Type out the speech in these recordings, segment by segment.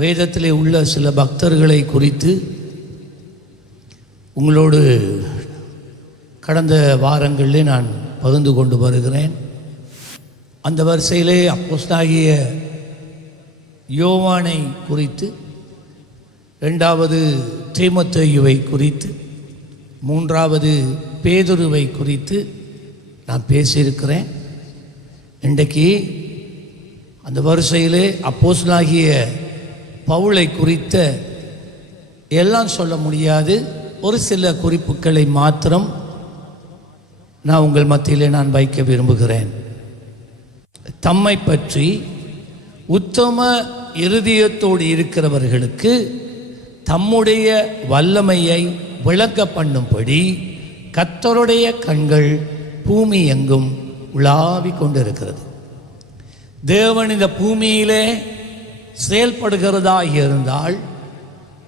வேதத்திலே உள்ள சில பக்தர்களை குறித்து உங்களோடு கடந்த வாரங்களிலே நான் பகிர்ந்து கொண்டு வருகிறேன். அந்த வரிசையிலே அப்போஸ்தலனாகிய யோவானை குறித்து, இரண்டாவது தீமோத்தேயுவை குறித்து, மூன்றாவது பேதுருவை குறித்து நான் பேசியிருக்கிறேன். இன்றைக்கு அந்த வரிசையிலே அப்போஸ்தலனாகிய பவுலை குறித்த எல்லாம் சொல்ல முடியாது, ஒரு சில குறிப்புகளை மாத்திரம் நான் உங்கள் மத்தியிலே நான் வைக்க விரும்புகிறேன். தம்மை பற்றி உத்தம இருதயத்தோடு இருக்கிறவர்களுக்கு தம்முடைய வல்லமையை விளங்க பண்ணும்படி கர்த்தருடைய கண்கள் பூமி எங்கும் உலாவிக் கொண்டிருக்கிறது. தேவன் இந்த பூமியிலே செயல்படுகிறதா இருந்தால்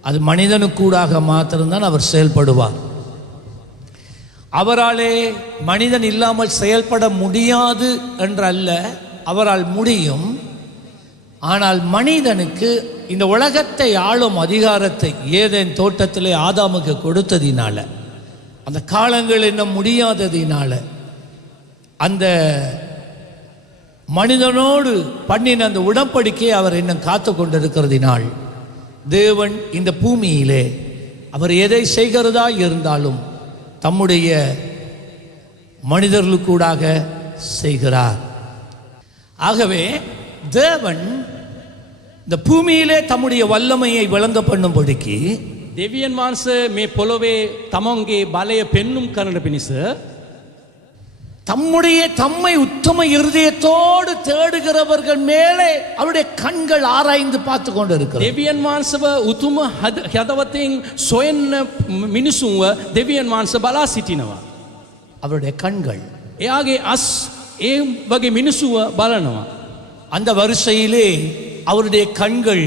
அது மனிதனுக்கூடாக மாத்திரம்தான் அவர் செயல்படுவார். அவராலே மனிதன் இல்லாமல் செயல்பட முடியாது என்றல்ல, அவரால் முடியும். ஆனால் மனிதனுக்கு இந்த உலகத்தை ஆளும் அதிகாரத்தை ஏதேன் தோட்டத்திலே ஆதாமுக்கு கொடுத்ததினால, அந்த காலங்கள் இன்னும் முடியாததினால, அந்த மனிதனோடு பண்ணின அந்த உடன்படிக்கையை அவர் இன்னும் காத்து கொண்டிருக்கிறதினால் தேவன் இந்த பூமியிலே அவர் எதை செய்கிறதா இருந்தாலும் தம்முடைய மனிதர்களுக்கூடாக செய்கிறார். ஆகவே தேவன் இந்த பூமியிலே தம்முடைய வல்லமையை விளங்க பண்ணும்படிக்கு දෙවියන් වහන්සේ මේ පොළොවේ තමන්ගේ බලය පෙන්눔 කරන පිණිස தம்மை உத்தம இருதயத்தோடு தேடுகிறவர்கள் மேலே அவருடைய கண்கள் ஆராய்ந்து பார்த்து கொண்டு இருக்கிறது. දෙවියන් වහන්සේව උතුම හදවතින් සොයන මිනිසුන්ව දෙවියන් වහන්සේ බලා සිටිනවා. அவருடைய கண்கள், එයාගේ අස් ඒ වගේ මිනිසුව බලනවා. அந்த வரிசையிலே அவருடைய கண்கள்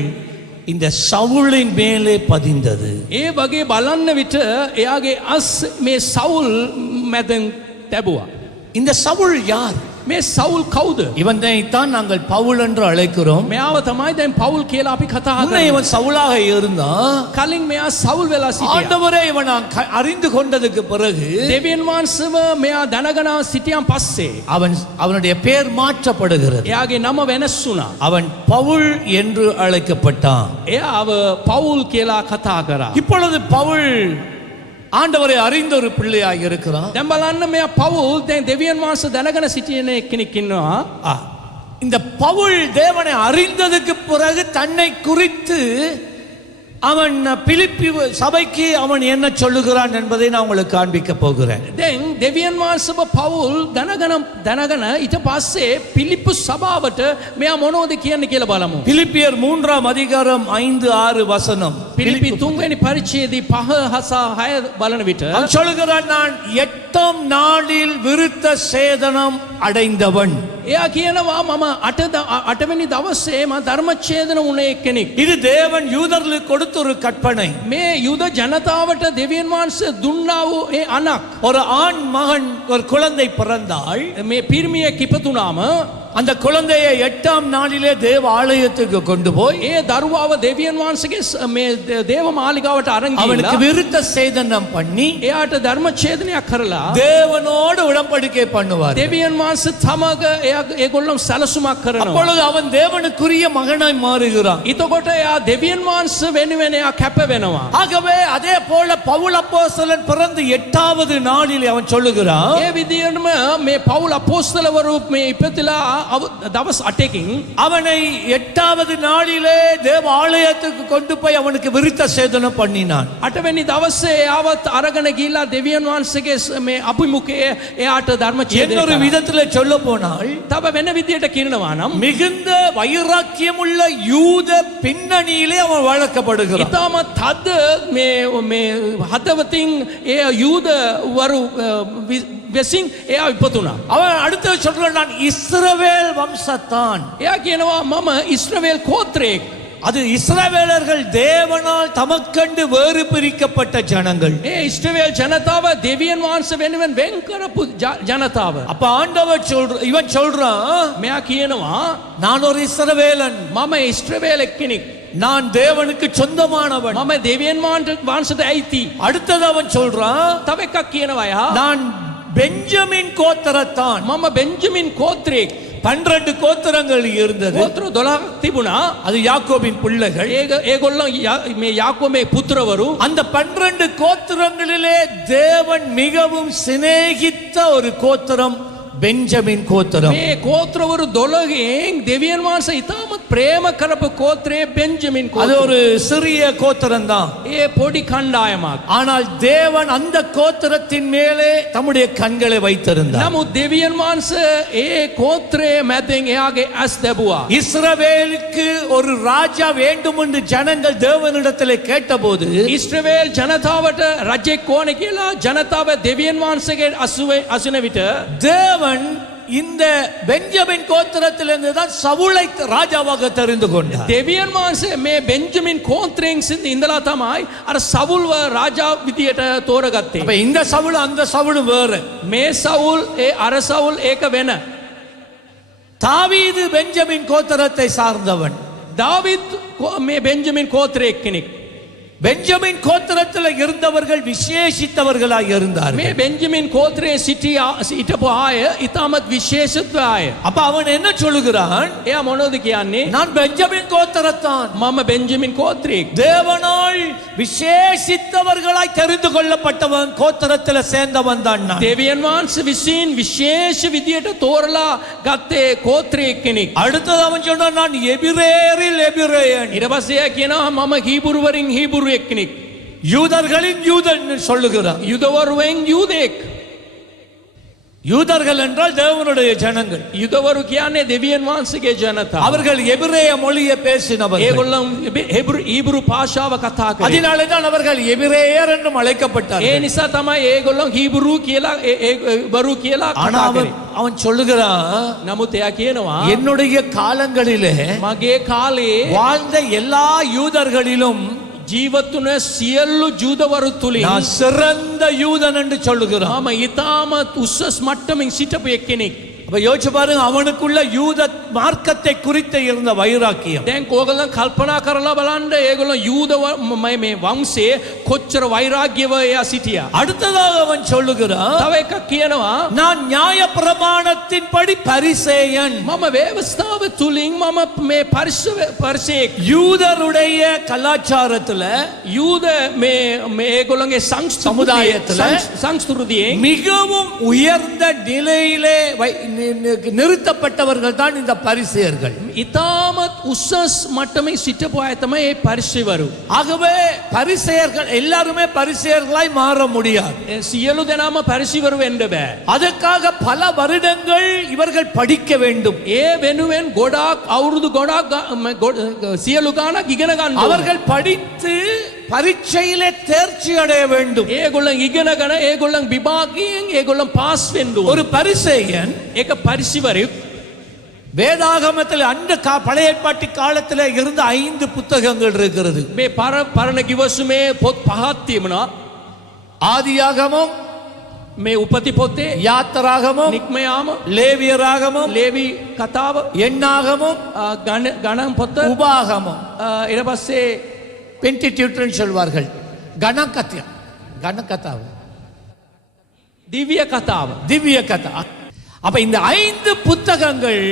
இந்த சவுலின் மேலே பதிந்தது. ඒ වගේ බලන්න විට එයාගේ අස් මේ සවුල් මැදෙන් තැබුවා. இந்த சவுல் யார்? මේ සවුල් කවුද? இவனைத்தான் நாங்கள் பவுல் என்று அழைக்கிறோம். මෙයාව තමයි දැන් පවුල් කියලා අපි කතා முன்னே කරන්නේ. இவன் சவுலாக இருந்தான். කලින් මෙයා සවුල් වෙලා සිටියා. ஆண்டவரே இவன் அறிந்து கொண்டதுக்கு பிறகு දෙවියන් වහන්සේව මෙයා දැනගෙන සිටියන් පස්සේ அவனுடைய பெயர் மாற்றப்படுகிறது. එයාගේ නම වෙනස් වුණා. அவன் பவுல் என்று அழைக்கப்பட்டான். එයාව පවුල් කියලා කතා කරා. இப்பொழுது பவுல் ஆண்டவரை அறிந்த ஒரு பிள்ளையாக இருக்கிறான். දැන් බලන්න මෙයා පවුල් දැන් දෙවියන් වහන්සේ දැනගෙන සිටින කෙනෙක් ඉන්නවා. இந்த பவுல் தேவனை அறிந்ததுக்கு பிறகு தன்னை குறித்து அவன் பிலிப்பி சபைக்கு அவன் என்ன சொல்லுகிறான் என்பதை நான் உங்களுக்கு காண்பிக்க போகிறேன். දැන් දෙවියන් වහන්සේව පවුල් දැනගෙන ඊට පස්සේ පිලිප්පු සභාවට මෙයා මොනවද කියන්නේ කියලා බලමු. பிலிப்பியர் 3ஆம் அதிகாரம் 5-6 வசனம். පිලිපි 3 වෙනි පරිච්ඡේදයේ 5-6 බලන විට அவன் சொல்லுகிறான், நான் 8ஆம் நாளில் விருத்த சேதனம் அடைந்தவன். එයා කියනවා මම 8 වෙනි දවසේ මම ධර්මච්ඡේදන වුණේ කෙනෙක්. இது தேவன் யூதர்களுக்கு கொடுத்த ஒரு கற்பனை. මේ යුද ජනතාවට දෙවියන් වහන්සේ දුන්නා වූ ඒ අනක්. ஒரு ஆண் மகன், ஒரு குழந்தை பிறந்தால் මේ පිරිමියෙක් ඉපදුනාම அந்த குழந்தையை 8ஆம் நாளிலே தேவ ஆலயத்துக்கு கொண்டு போய் ඒ දරුවාව දෙවියන් වහන්සේගේ මේ දේව මාලිගාවට අරන් அவனுக்கு ගිහිල්ලා விருத்த சேதனம் பண்ணி එයාට ධර්මච්ඡේදනයක් කරලා தேவனோடு உடன்படிக்கை பண்ணுவார். දෙවියන් වහන්සේ තමග ඒගොල්ලෝ සැලසුමක් කරනවා. அப்பொழுது அவன் தேவனுக்குரிய மகனாய் மாறுகிறான். එතකොට එයා දෙවියන් වහන්සේ වෙනුවෙන් එයා කැප වෙනවා. ஆகவே அதே போல பவுல் அப்போஸ்தலன் பிறந்து 8வது நாளிலே அவன் சொல்லுகிறான், ඒ විදිහටම මේ පවුල් අපෝස්තලවරු මේ ඉපතිලා දවස් 8කින් அவனை 8வது நாளிலே தேவ ஆலயத்துக்கு கொண்டு போய் அவனுக்கு விருத்த சேதனம் பண்ணினான். 8 වෙනි දවසේ එයාවත් අරගෙන ගිහිල්ලා දෙවියන් වහන්සේගේ මේ අභිමුඛයේ එයාට ධර්මච්ඡේදනය இன்னொரு කරා. விதத்திலே சொல்ல போனால் තව වෙන විදියට කියනවා නම් மிகுந்த வைராக்கியமுள்ள யூத பின்னணியிலே அவன் வளர்க்கப்படுகிறான். ඉතාමත් තද මේ හදවතින් ඒ යූද වරු වෙසින් එයා ඉපදුනා. அவன் அடுத்து சொல்றான், நான் இஸ்ரவேல் வம்சத்தான். එයා කියනවා මම ඉස්රායේල් ගෝත්‍රයක්. அது இஸ்ரவேலர்கள் தேவனால் தமக்கண்டு வேறு பிரிக்கப்பட்ட ஜனங்கள். ඒ ඉස්රායේල් ජනතාව දෙවියන් වහන්සේ වෙනුවෙන් වෙන් කරපු ජනතාව. அப்ப ஆண்டவர் இவன் சொல்றான், මෙයා කියනවා நான் ஒரு இஸ்ரவேலன். මම ඉස්රායේල් කෙනෙක්. நான் தேவனுக்கு சொந்தமானவன். මම දෙවියන් වහන්සේට ඇයිති. அடுத்தது அவன் சொல்றான், තව එකක් කියනවා යා. நான் பெஞ்சமின் கோத்திரத்தான். මම බෙන්ජමින් ගෝත්‍රයෙක්. 12 கோத்திரங்கள் இருந்தது. ගෝත්‍ර 12ක් තිබුණා. அது யாக்கோபின் பிள்ளைகள். ඒගොල්ලෝ මේ யாக்கோබේ පුත්‍රවරු. அந்த 12 கோத்திரங்களிலே தேவன் மிகவும் சிநேகித்த ஒரு கோத்திரம் பெஞ்சமின் கோத்திரம். මේ ගෝත්‍රවරු 12න් දෙවියන් වහන්සේ ඉතාමත් ප්‍රේම කරපු ගෝත්‍රය බෙන්ජමින් அது ගෝත්‍රය. ஒரு சிறிய கோத்திரம் தான். ඒ පොඩි කණ්ඩායමක්. ஆனால் தேவன் அந்த கோத்திரத்தின் மேலே தம்முடைய கண்களை வைத்திருந்தார். නමුත් දෙවියන් වහන්සේ ඒ ගෝත්‍රයේ මැදින් එයාගේ ඇස් දැබුවා. இஸ்ரவேலுக்கு ஒரு ராஜா வேண்டும் என்று ஜனங்கள் தேவனிடத்திலே கேட்டபோது ඊශ්‍රායල් ජනතාවට රජෙක් ඕනේ කියලා ජනතාව දෙවියන් වහන්සේගේ අසුන විට தேவன் இந்த பெஞ்சமின் கோத்திரத்திலிருந்து தான் சவுலை ராஜாவாக தெரிந்து கொண்டார். දෙවියන් වහන්සේ මේ බෙන්ජමින් ගෝත්‍රයෙන් ඉඳලා තමයි අර සවුල්ව රාජා විදියට තෝරගත්තේ. அப்ப இந்த சவுல் அந்த சவுல் வேற. මේ සවුල් අර සවුල් ඒක වෙන. தாவீது பெஞ்சமின் கோத்திரத்தை சார்ந்தவன். දාවිද් මේ බෙන්ජමින් ගෝත්‍රයේ කෙනෙක්. பெஞ்சமின் கோத்திரத்தில் இருந்தவர்கள் விசேஷித்தவர்களாக இருந்தார்கள். මේ බෙන්ජමින් ගෝත්‍රයේ සිටපු අය ඉතාමත් විශේෂත්ව අය. அப்ப அவன் என்ன சொல்லுகிறான்? එයා මොනවද කියන්නේ? நான் பெஞ்சமின் கோத்திரத்தான். මම බෙන්ජමින් ගෝත්‍රයෙක්. தேவனால் விசேஷித்தவர்களாய் தெரிந்து கொள்ளப்பட்டவன், கோத்திரத்தில் சேர்ந்தவன் தான் நான். දෙවියන් වහන්සේ විසින් විශේෂ විදියට தோරලා ගත්තේ ගෝත්‍රයෙක් කෙනෙක්. அடுத்தது அவன் சொன்னான், நான் எபிரேயரில் எபிரேயன். ඊට පස්සේ එයා කියනවා මම හීබුරු වරින් හීබුරු එක්කෙනෙක්. யூதர்களின் யூதன் சொல்லுகிறான். යුදවරුවෙන් යුදෙක්. யூதர்கள் என்றால் தேவனுடைய ஜனங்கள். යුදවරු කියන්නේ දෙවියන් වහන්සේගේ ජනතාව. அவர்கள் எபிரேய மொழியை பேசினவர்கள். ඒගොල්ලෝ හීබුරු භාෂාව කතා කරේ. அதனாலே தான் அவர்கள் எபிரேயர் என்று அழைக்கப்பட்டார்கள். ඒ නිසා තමයි ඒගොල්ලෝ හීබුරු කියලා වරු කියලා ஆனா කතා කරේ. அவன் சொல்லுகிறான், නමුත් එයා කියනවා என்னுடைய காலங்களிலே මගේ කාලේ வாழ்ந்த எல்லா யூதர்களிலும் ජීවත් වුණ සියලු ජූදවරු තුලින් நான் சிறந்த யூதன் என்று சொல்லுகிறான். මම ඉතාමත් උස්සස් මට්ටමින් සිටපු එක්කෙනෙක්. அப்ப யோசிச்சு பாருங்க, அவனுக்குள்ள யூத மார்க்கத்தை குறித்து இருந்த வைராக்கியம். දැන් ඕගොල්ලෝ කල්පනා කරලා බලන්න ඒගොල්ලෝ යූද මේ වංශයේ කොච්චර වෛරාග්‍යව එයා සිටියා. அடுத்ததாக அவன் சொல்லுகிறான், තව එකක් කියනවා நான் நியாய பிரமாணத்தின்படி பரிசேயன். මම ව්‍යවස්ථාව තුලින් මම මේ පරිසේක්. யூதருடைய கலாச்சாரத்துல යූද මේ ඒගොල්ලෝගේ සංස්කෘතියෙන් மிகவும் உயர்ந்த நிலையிலே நிறுத்தப்பட்டவர்கள் தான் இந்த பரிசேயர்கள். ඉතාමත් උස්සස් මට්ටමේ සිටපු අය තමයි මේ පරිසේවරු. ஆகவே பரிசேயர்கள் எல்லாருமே பரிசேயர்களாய் மாற முடியாது. සියලු දෙනාම පරිසේවරු වෙන්න බෑ. அதற்காக பல வருடங்கள் இவர்கள் படிக்க வேண்டும். ඒ වෙනුවෙන් ගොඩාක් අවුරුදු ගොඩාක් සියලු ගාණක් ඉගෙන ගන්න ඕනේ. அவர்கள் படித்து பரீட்சையிலே தேர்ச்சி அடைய வேண்டும். ඒගොල්ලන් ඉගෙනගෙන ඒගොල්ලන් විභාගයෙන් ඒගොල්ලන් පාස් වෙන්න ඕනේ. ஒரு பரிசேயன் ඒක පරිසේවරු வேதாகமத்தில் அந்த பழைய ஏற்பாட்டு காலத்தில் இருந்த 5 புத்தகங்கள் இருக்கிறது. මේ පරණ කිවසුමේ පොත් පහක් තිබුණා. ஆதியாகமம், මේ උපති පොතේ, யாத்திராகமம், නික්මයාම, லேவியராகமம், ලේවි කතාව, எண்ணாகமம், ගණන් පොත, உபாகமம், ඊට පස්සේ பென்டிடியூட்னு சொல்வார்கள். கணக்கத்தாவ දිව්‍ය කතාව. திவ்ய கதா. அப்ப இந்த 5 புத்தகங்கள்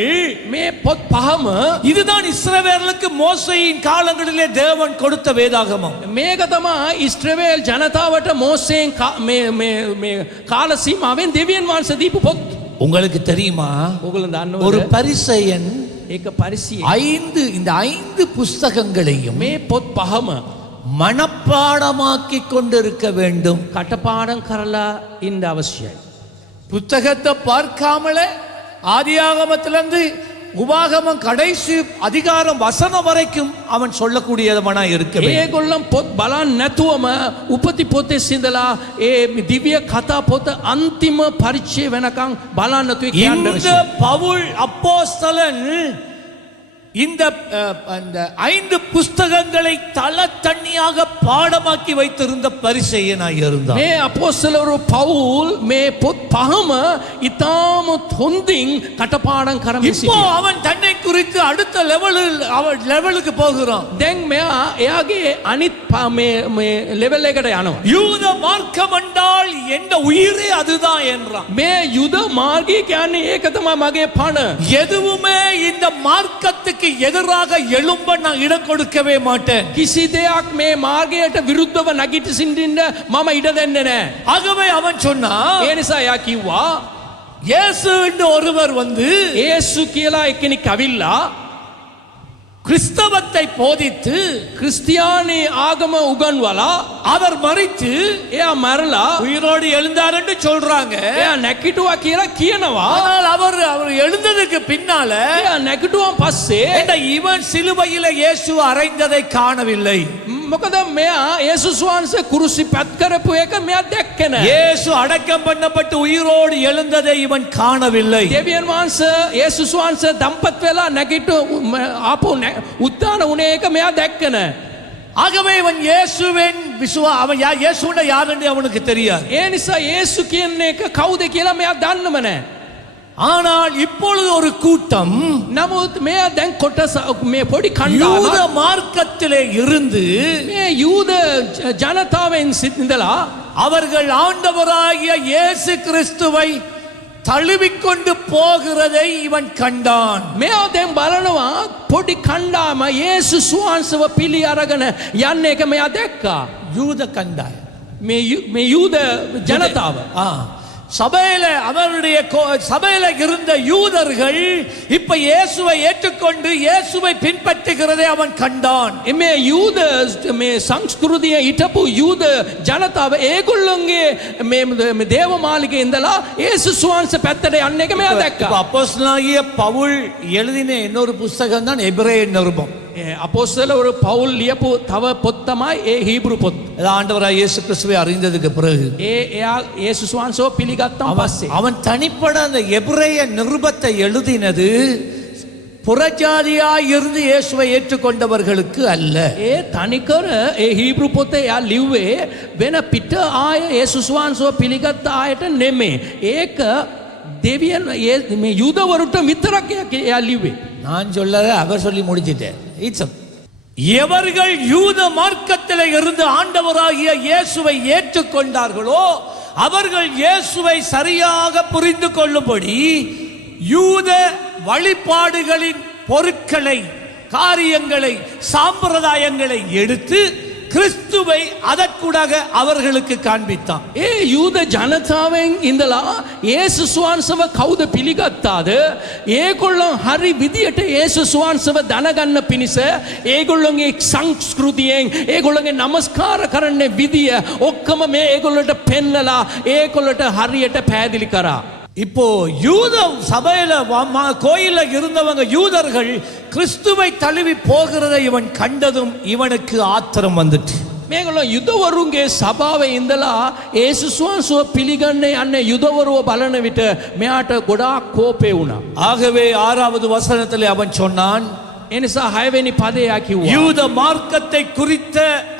මේ පොත් පහම இதுதான் இஸ்ரவேலுக்கு மோசேயின் காலங்களிலே தேவன் கொடுத்த வேதாகமம். මේක තමයි ඊශ්‍රායල් ජනතාවට මෝසෙන් මේ කාල සීමාවෙන් දෙවියන් වහන්සේ දීපු පොත්. உங்களுக்கு தெரியுமா, ඕගොල්ලෝ දන්නවද? ஒரு பரிசேயன் ඒක පරිසිය. 5 புஸ்தகங்களையும் මේ පොත් පහම மனப்பாடமாக்கி கொண்டிருக்க வேண்டும். කටපාඩම් කරලා ඉන්න අවශ්‍යයි. புத்தகத்தை பார்க்காமலே ஆதியாகமத்திலிருந்து உபாகமம் கடைசி அதிகாரம் வசனம் வரைக்கும் அவன் சொல்லக்கூடியவனா இருக்க வேண்டும். ඒගොල්ලන් පොත් බලන්න නැතුවම උපති පොතේ සිඳලා ඒ දිව්‍ය කතා පොත අන්තිම පරිච්ඡේද වෙනකන් බලන්න නැතුව කියන්න இந்த අවශ්‍යයි. பவுல் அப்போஸ்தலன் இந்த அந்த 5 புஸ்தகங்களை தல தண்ணியாக பாடமாக்கி வைத்திருந்த பரிசேயனாய் இருந்தான். මේ අපොස්තලවරු පවුල් මේ පොත් පහම ඊටාම හොඳින් කටපාඩම් කරමින් இப்போ සිටියා. அவன் தன்னை குறித்து அடுத்த லெவலுக்கு போகிறான். දැන් මෙයා එයාගේ අනිත් මේ ලෙවල් එකට යනවා. யூத மார்க்கம் என்றால் எந்த உயிரே அதுதான் என்றான். මේ යුද මාර්ගය කියන්නේ ඒක තමයි මගේ පණ. எதுவுமே இந்த மார்க்கத்துக்கு எதிராக எழும்ப நான் இடம் கொடுக்கவே மாட்டேன். කිසි දෙයක් මේ මාර්ගයට විරුද්ධව නැගිට සිටින්න මම ඉඩ දෙන්නේ නැහැ. ஆகவே அவன் சொன்னான், ඒ නිසා එයා කිව්වා இயேசு என்று ஒருவர் வந்து යේසු කියලා එක්කෙනෙක් ඇවිල්ලා கிறிஸ்தவத்தை போதித்து ක්‍රිස්තියානි ආගම උගන්වලා அவர் மரித்து එයා මරලා உயிரோடு எழுந்தார் என்று சொல்றாங்க. එයා නැගිටුවා කියලා කියනවා. ஆனால் அவர் எழுந்ததுக்கு பின்னால එයා නැගිටුවාන් පස්සේ இவன் சிலுவையில இயேசு அறைந்ததை காணவில்லை. මොකද මෙයා යේසුස් වහන්සේ කුරුසි පත් කරපු එක මෙයා දැක්කේ නැහැ. இயேசு அடக்கம் பண்ணப்பட்டு உயிரோடு எழுந்ததை இவன் காணவில்லை. දෙවියන් වහන්සේ යේසුස් වහන්සේ දම්පත් වෙලා නැගිට ආපු උත්තාන වුණේ එක මෙයා දැක්කේ නැහැ. ஆகவே இவன் இயேசுவின் அவன் இயேசுண்ட யார் என்று அவனுக்கு தெரியாது. ඒ නිසා යේසු කියන්නේ එක කවුද කියලා මෙයා දන්නම නැහැ. ஆனால் இப்பொழுது ஒரு கூட்டம் නමුත් මෙයා දැන් කොටස මේ පොඩි யூத කණ්ඩායමක් மார்க்கத்திலே இருந்து මේ යූද ජනතාවෙන් සිටින්දලා அவர்கள் ஆண்டவராகிய இயேசு கிறிஸ்துவை தழுவிக்கொண்டு போகிறதை இவன் கண்டான். මෙයා දැන් බලනවා පොඩි කණ්ඩායම යේසුස් වහන්සේව පිළි අරගෙන යන්නේ එක මෙයා දැක්කා. யூத கண்டாய் මේ යූද ජනතාව சபையில அவருடைய சபையில இருந்த யூதர்கள் இப்ப இயேசுவை ஏற்றுக்கொண்டு இயேசுவை பின்பற்றுகிறதை அவன் கண்டான். මේ යූද මේ සංස්කෘතිය හිටපු යූද ජනතාව ඒගොල්ලොන්ගේ මේ දේවමාලිගේ ඉඳලා යේසුස් වහන්සේ පැත්තට යන්නේ එක මෙයා දැක්කා. அப்போஸ்தலனாகிய பவுல் எழுதின இன்னொரு புத்தகம் தான் எபிரேய நிருபம். අපොස්තලවරු පවුල් ලියපු තව පොත් තමයි ඒ හීබ්‍රු පොත්. ஆண்டவராய் இயேசு கிறிஸ்துவை அறிந்ததுக்கு பிறகு එයා යේසුස් වහන්සේව පිළිගත්තාන් පස්සේ அவன் தனிப்பட அந்த எபிரேய நிருபத்தை எழுதினது புறஜாதியாய் இருந்து இயேசுவை ஏற்றுக்கொண்டவர்களுக்கு அல்ல. ඒ තනිකර ඒ හීබ්‍රු පොතේ එයා ලිව්වේ වෙන පිට ආය යේසුස් වහන්සේව පිළිගත්ත ආයට නෙමෙයි. ඒක දෙවියන් මේ යුදවරුන්ට විතරක් එයා ලිව්වේ. நான் சொல்லத அவர் சொல்லி முடிச்சிட்டேன். எவர்கள் யூத மார்க்கத்தில் இருந்து ஆண்டவராகிய இயேசுவை ஏற்றுக்கொண்டார்களோ அவர்கள் இயேசுவை சரியாக புரிந்து கொள்ளும்படி யூத வழிபாடுகளின் பொருட்களை, காரியங்களை, சாம்பிரதாயங்களை எடுத்து கிறிஸ்துவை அதற்குடாக அவர்களுக்கு காண்பித்தான். ඒ යූද ජනතාවෙන් ඉඳලා යේසුස් වහන්සේව කවුද පිළිගත්තාද? ඒගොල්ලන් හරි විදියට යේසුස් වහන්සේව දැනගන්න පිණිස ඒගොල්ලන්ගේ සංස්කෘතියෙන් ඒගොල්ලන්ගේ නමස්කාර කරන්න විදිය ඔක්කොම මේ ඒගොල්ලන්ට පෙන්නලා ඒගොල්ලන්ට හරියට පැහැදිලි කරා. இப்போ யூத சபையில கோயில்ல இருந்தவங்க யூதர்கள் கிறிஸ்துவை தழுவி போகிறதை இவன் கண்டதும் இவனுக்கு ஆத்திரம் வந்துட்டு මේගොල්ලෝ යුදවරුන්ගේ සභාවේ ඉඳලා යේසුස් වහන්සේව පිළිගන්නේ යන්නේ යුදවරුව බලන විට මෙයාට ගොඩාක් කෝපේ වුණා. ஆகவே 6வது வசனத்திலே அவன் சொன்னான், ඒ නිසා 6 වෙනි පදේ කිව්වා யூத மார்க்கத்தை குறித்த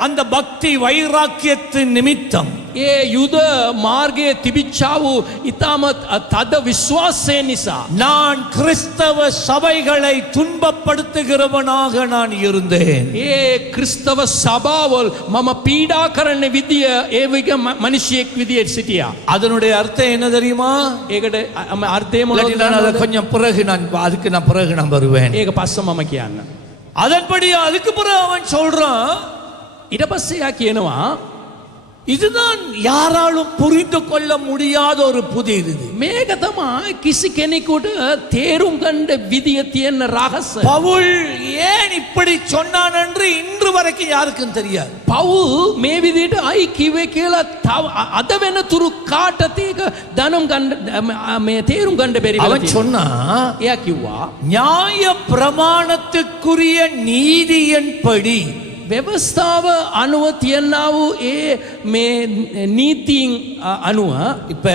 அந்த பக்தி வைராக்கியத்தின் நிமித்தம் ඒ යුද මාර්ගයේ තිබිච්චා වූ ඉතාමත් තද විශ්වාසය නිසා நான் கிறிஸ்தவ சபைகளை துன்பப்படுத்துகிறவனாக நான் இருந்தேன். ඒ ක්‍රිස්තව සභාවල් මම පීඩා කරන්න විදිය ඒ වගේ මිනිසියෙක් විදියට සිටියා. அதனுடைய அர்த்தம் என்ன தெரியுமா? ඒකට අර්ථය இல்லாட்டி நான் அதை මොනවද? கொஞ்சம் பிறகு அதுக்கு பிறகு நான் வருவேன். ඒක පස්ස මම කියන්න. அதன்படி அதுக்கு பிறகு அவன் சொல்றான், ඊට පස්සේ යා කියනවා இதுதான் யாராலும் புரிந்து கொள்ள முடியாத ஒரு புதிர். මේක තමයි කිසි කෙනෙකුට තේරුම් ගන්න විදිය තියෙන රහස. பவுல் ஏன் இப்படி சொன்னான் என்று இன்று வரைக்கும் யாருக்கும் தெரியாது. පවුල් මේ විදිහට අයි කිව්වේ කියලා අද වෙනතුරු කාටද ඒක දැනුම් ගන්න මේ තේරුම් ගන්න බැරි වෙලා அவன் තියෙනවා. சொன்னா, එයා කිව්වා நியாய பிரமாணத்துக்குரிய நீதியின்படி ව්‍යවස්ථාව අනුව තියනා වූ ඒ මේ නීතින් අනුව இப்ப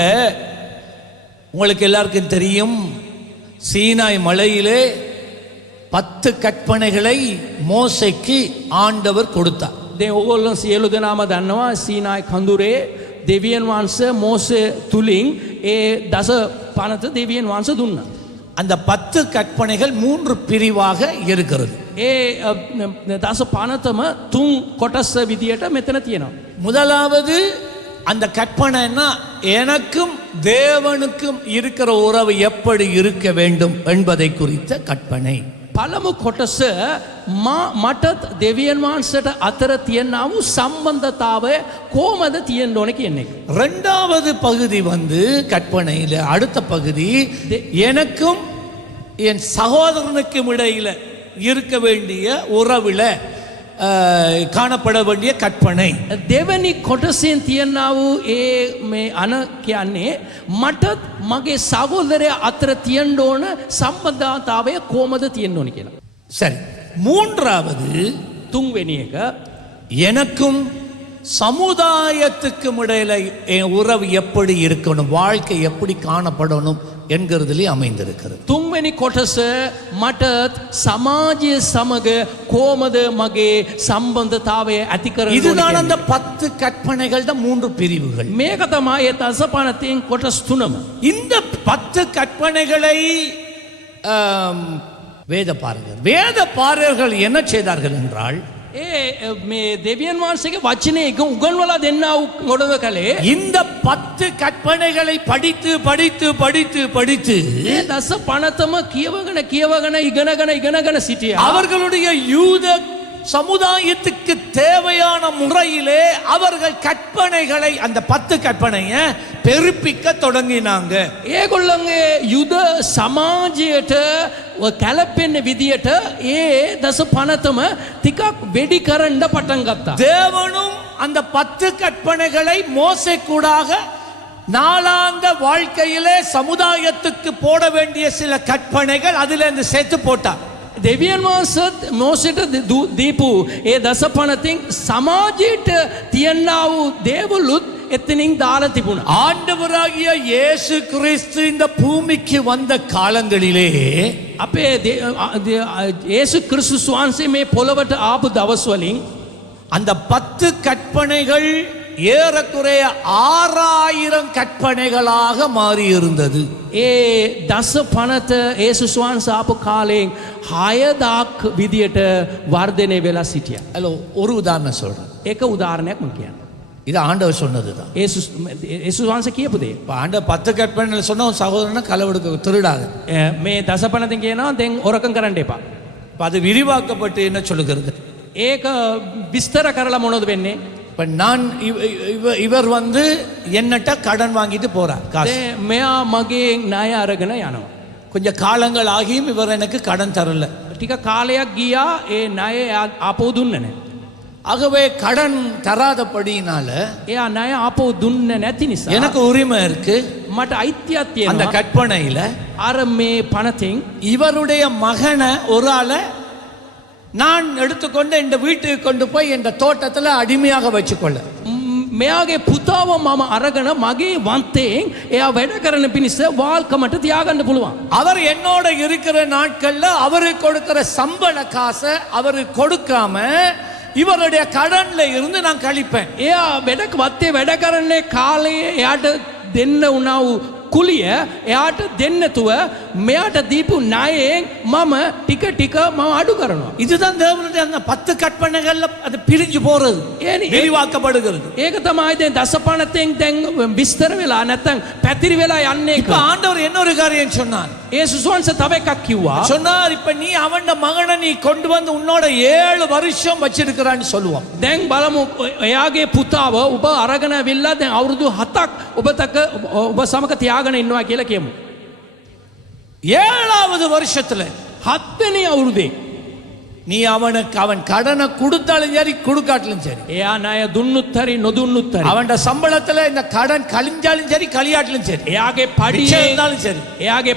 உங்களுக்கு எல்லாருக்கும் தெரியும், சீனாய் மலையிலே 10 கற்பனைகளை மோசைக்கு ஆண்டவர் கொடுத்தார். දැන් ඕගොල්ලෝ සියලු දෙනාම දන්නවා සීනායි කඳුරේ දෙවියන් වහන්සේ මෝසේ තුලින් ඒ දස පනත දෙවියන් වහන්සේ දුන්නා. அந்த 10 கற்பனைகள் 3 பிரிவாக இருக்கிறது. ඒ දස පනතම තුන් කොටස් විදියට මෙතන තියෙනවා. முதலாவது அந்த கற்பனைன்னா எனக்கும் தேவனுக்கும் இருக்கிற உறவு எப்படி இருக்க வேண்டும் என்பதை குறித்த கற்பனை. පළමු කොටස මටත් දෙවියන් වහන්සේට අතර තියෙනා වූ සම්බන්ධතාවය කොහොමද තියෙන්න ඕන කියන එක. இரண்டாவது பகுதி கற்பனையில அடுத்த பகுதி எனக்கும் என் சகோதரனுக்கும் இடையில இருக்க வேண்டிய உறவுல காணப்பட வேண்டிய கற்பனை. දෙවැනි කොටසෙන් තියෙනා වූ ඒ මේ අන කියන්නේ මටත් මගේ සහෝදරයා අතර තියෙන්න ඕන සම්බන්ධතාවය කොහොමද තියෙන්න ඕන කියලා. சரி, மூன்றாவது තුන්වෙනි එක எனக்கும் சமுதாயத்துக்கும் இடையில என் உறவு எப்படி இருக்கணும், வாழ்க்கை எப்படி காணப்படணும் என்கிறதுலே அமைந்திருக்கிறது. තුන්වෙනි කොටස මටත් සමාජය සමග කොහොමද මගේ සම්බන්ධතාවය ඇති කරගන්න இதுதான் அந்த 10 கற்பனைகள் தான் 3 பிரிவுகள். මේක තමයි ඒ දසපනතෙන් කොටස් තුනම. இந்த 10 கற்பனைகளை வேத பாரகர்கள் என்ன செய்தார்கள் என்றால் මේ දෙවියන් වහන්සේගේ වචනේ එක උගන්වලා දෙන්නා වූ මොඩව කලේ இந்த 10 கற்பனைகளை படித்து படித்து படித்து படித்து ඒ දස පනතම කියවගෙන ඉගෙනගෙන සිටියා. அவர்களுடைய யூத சமுதாயத்துக்கு தேவையான முறையிலே அவர்கள் கற்பனைகளை அந்த 10 கற்பனையை பெருப்பிக்க தொடங்கினாங்க. ඒගොල්ලන්ගේ යුද සමාජයට කැලපෙන්න විදියට ඒ දස පනතම ටිකක් වෙඩි කරන්න පටන් ගත්තා. தேவனும் அந்த 10 கற்பனைகளை மோசே கூடாக நாளாந்த வாழ்க்கையிலே சமுதாயத்துக்கு போட வேண்டிய சில கற்பனைகள் அதிலிருந்து சேர்த்து போட்டார். දෙවියන් වහන්සේත් මෝසෙට දීපු ඒ දස පනතින් සමාජයට තියන්නා වූ දේවලුත් එතනින් දාලා තිබුණා. ஆண்டவராகிய இயேசு கிறிஸ்து இந்த பூமிக்கு வந்த காலங்களிலே අපේ යේසු ක්‍රිස්තුස් වහන්සේ මේ පොළවට ආපු දවස් වලින් அந்த 10 கற்பனைகள் ஏறக்குறைய 6000 கற்பனைகளாக மாறி இருந்தது. ඒ දස පනත යේසුස් වහන්සේ ආපු කාලෙන් 6000ක් විදියට වර්ධනය වෙලා සිටියා. ஹலோ, ஒரு உதாரணம் சொல்றேன். ඒක උදාහරණයක් මම කියන්නම්. இது ஆண்டவர் சொன்னதுதான். යේසුස් වහන්සේ කියපු දේ. ஆண்டவர் 10 கற்பனைகள் சொன்ன உன் சகோதரனை களவெடுக்க திருடாது. මේ දස පනතෙන් කියනවා දැන් හොරකම් කරන්න එපා. அது விரிவாக்கப்பட்டு என்ன சொல்லுகிறது? ඒක විස්තර කරලා මොනවද වෙන්නේ? இப்ப நான் இவர் என்னட்ட கடன் வாங்கிட்டு போறார். காசு මෙයා මගේ ණය අරගෙන යනවා. கொஞ்சம் காலங்கள் ஆகியும் இவர் எனக்கு கடன் தரல. ටික කාලයක් ගියා ඒ ණය ආපහු දුන්නේ නැහැ. ஆகவே கடன் தராதபடியினால එයා ණය ආපහු දුන්නේ නැති නිසා எனக்கு உரிமை இருக்கு. මට අයිතියක් அந்த තියෙනවා. கற்பனையில අර මේ පනතින් இவருடைய மகனை ஒரு ஆளை நான் எடுத்துக்கொண்டு இந்த வீட்டுக்கு கொண்டு போய் இந்த தோட்டத்தில் அடிமையாக வச்சுக்கொள்ள. මෙයාගේ පුතාව මම අරගෙන මගේ වන්තයෙන් එයා වැඩ කරන පිණිස වාල්කමට තියාගන්න පුළුවන්. அவர் என்னோட இருக்கிற நாட்கள்ல அவருக்கு கொடுக்கிற சம்பள காசை அவருக்கு கொடுக்காம இவருடைய கடன்ல இருந்து நான் கழிப்பேன். එයා වත්තේ වැඩ කරන්නේ කාලයේ එයාට දෙන්න වුණා වූ කුලිය එයාට දෙන්නතුව මෙයාට දීපු ණයෙන් මම ටික ටික මම අඩු කරනවා. இதுதான் தேவனுடைய அந்த 10 கற்பனைகள்ல அது பிரிஞ்சு போறது, விரிவாக்கப்படுகிறது. ඒක තමයි දැන් දසපනතෙන් දැන් විස්තර වෙලා නැත්නම් පැතිරි වෙලා යන්නේ. இப்ப ஆண்டவர் இன்னொரு காரியம் சொன்னார். යේසුස් වහන්සේ තව එකක් කිව්වා. சொன்னார், இப்ப நீ அவன் மகனை நீ கொண்டு வந்து உன்னோட 7 வருஷம் வச்சிருக்கிறான்னு சொல்லுவான். දැන් බලමු එයාගේ පුතාව ඔබ අරගෙන අවිල්ලා දැන් අවුරුදු 7ක් ඔබ සමග තියාගෙන ඉන්නවා කියලා කියමු. 7வது வருஷத்துல 7වෙනි අවුරුද්දේ நீ அவன் கடனை கொடுத்தாலும் சரி கொடுக்காட்டிலும் சரி, එයා ණය දුන්නුත් හරි නොදුන්නුත් හරි, அவன் சம்பளத்துல இந்த கடன் கழிஞ்சாலும் சரி கழியாட்டிலும் சரி, එයාගේ පඩියේ இருந்தாலும் சரி, එයාගේ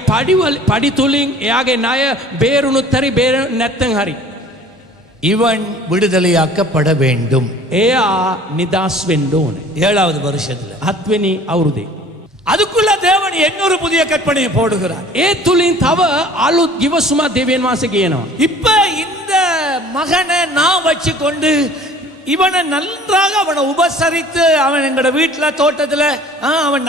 පඩි තුලින් එයාගේ ණය බේරුණුත් හරි බේර නැත්නම් හරි இவன் விடுதலையாக்கப்பட வேண்டும். එයා නිදාස් වෙන්න ඕනේ. 7வது வருஷத்துல 7වෙනි අවුරුද්දේ அதுக்குள்ள தேவன் இன்னொரு புதிய கற்பனையை போடுகிறார். ඒ තුලින් තව අලුත් ගිවසුමක් දෙවියන් වහන්සේ කියනවා. இப்ப இந்த மகனை நான் வச்சு கொண்டு இவனை நன்றாக அவனை உபசரித்து அவன் எங்கட வீட்டுல தோட்டத்துல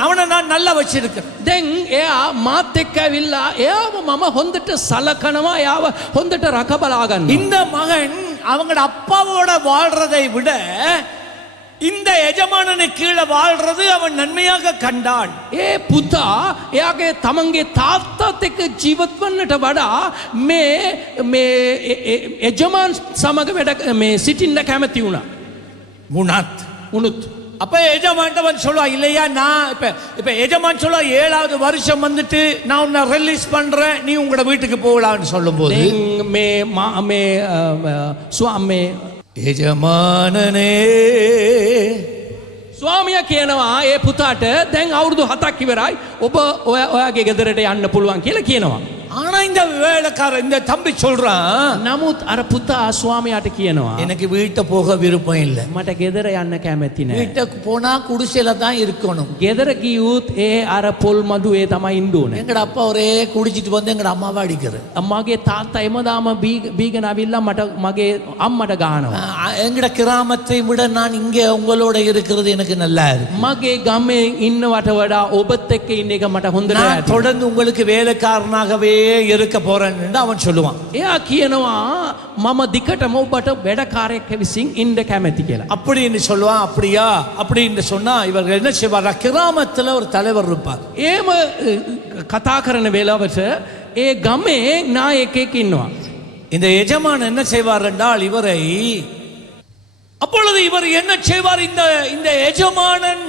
அவனை நான் நல்லா வச்சிருக்கிறேன். දැන් එයා මාත් එක්ක ඇවිල්ලා එයාව මම හොඳට සලකනවා, එයාව හොඳට රක බලා ගන්නවා. இந்த மகன் அவங்களோட அப்பாவோட வாழ்றதை விட இந்த எஜமானனு கீழே வாழ்றது அவன் நன்மையாக கண்டான். ඒ පුතා එයාගේ තමන්ගේ තාත්තත් එක්ක ජීවත් වන්නට වඩා මේ එජමාන් සමග වැඩ මේ සිටින්න කැමති වුණා. குணாத் උනුත් அப்ப எஜமான்டவன் சொல்லுவா, இல்லையா நான் இப்ப எஜமான் சொல்லுவா 7வது வருஷம் வந்துட்டு நான் உன்னை ரிலீஸ் பண்றேன், நீ உங்களோட வீட்டுக்கு போகலான்னு சொல்லும் போது ස්වාමේ எஜமானனே ස්වාමියා කියනවා ඒ පුතාට දැන් අවුරුදු 7ක් ඉවරයි, ඔබ ඔයාගේ ගෙදරට යන්න පුළුවන් කියලා කියනවා. ஆனா இந்த வேலைக்காரன் இந்த தம்பி சொல்றான், නමුත් අර පුතා ස්වාමියාට කියනවා எனக்கு வீட்டை போக விருப்பம் இல்லை, මට ගෙදර යන්න කැමති නෑ. வீட்டுக்கு போனா குடிசையில தான் இருக்கணும். ගෙදර ගියුත් ඒ අර පොල් මදු ඒ තමයි ඉන්න ඕනේ. எங்கட அப்பா ஒரே குடிச்சிட்டு வந்து எங்கட அம்மாவை அடிக்கிறார். මගේ තාත්තා එමදාම බීගෙන අවිල්ලා මට මගේ අම්මට ගහනවා. எங்கட கிராமத்தை விட நான் இங்கே உங்களோட இருக்கிறது எனக்கு நல்லா இருக்கு. මගේ ගමේ ඉන්නවට වඩා ඔබත් එක්ක ඉන්න එක මට හොඳ நான் නෑ. தொடர்ந்து உங்களுக்கு வேலைக்காரனாகவே இருக்க போறேன் என்று அவன் சொல்லுவான். එයා කියනවා මම දිකටම ඔබට වැඩකාරයෙක් විසින් ඉන්න කැමති කියලා. அப்படின்னு சொல்லுவான். அப்படியா அப்படின்னு சொன்னா இவர்கள் என்ன செய்வார், கிராமத்துல ஒரு தலைவர் இருப்பார். ඒම කතා කරන වෙලාවට ඒ ගමේ නායකයෙක් ඉන්නවා. இந்த எஜமான் என்ன செய்வார் என்றால் இவரை, அப்பொழுது இவர் என்ன செய்வார், இந்த எஜமானன்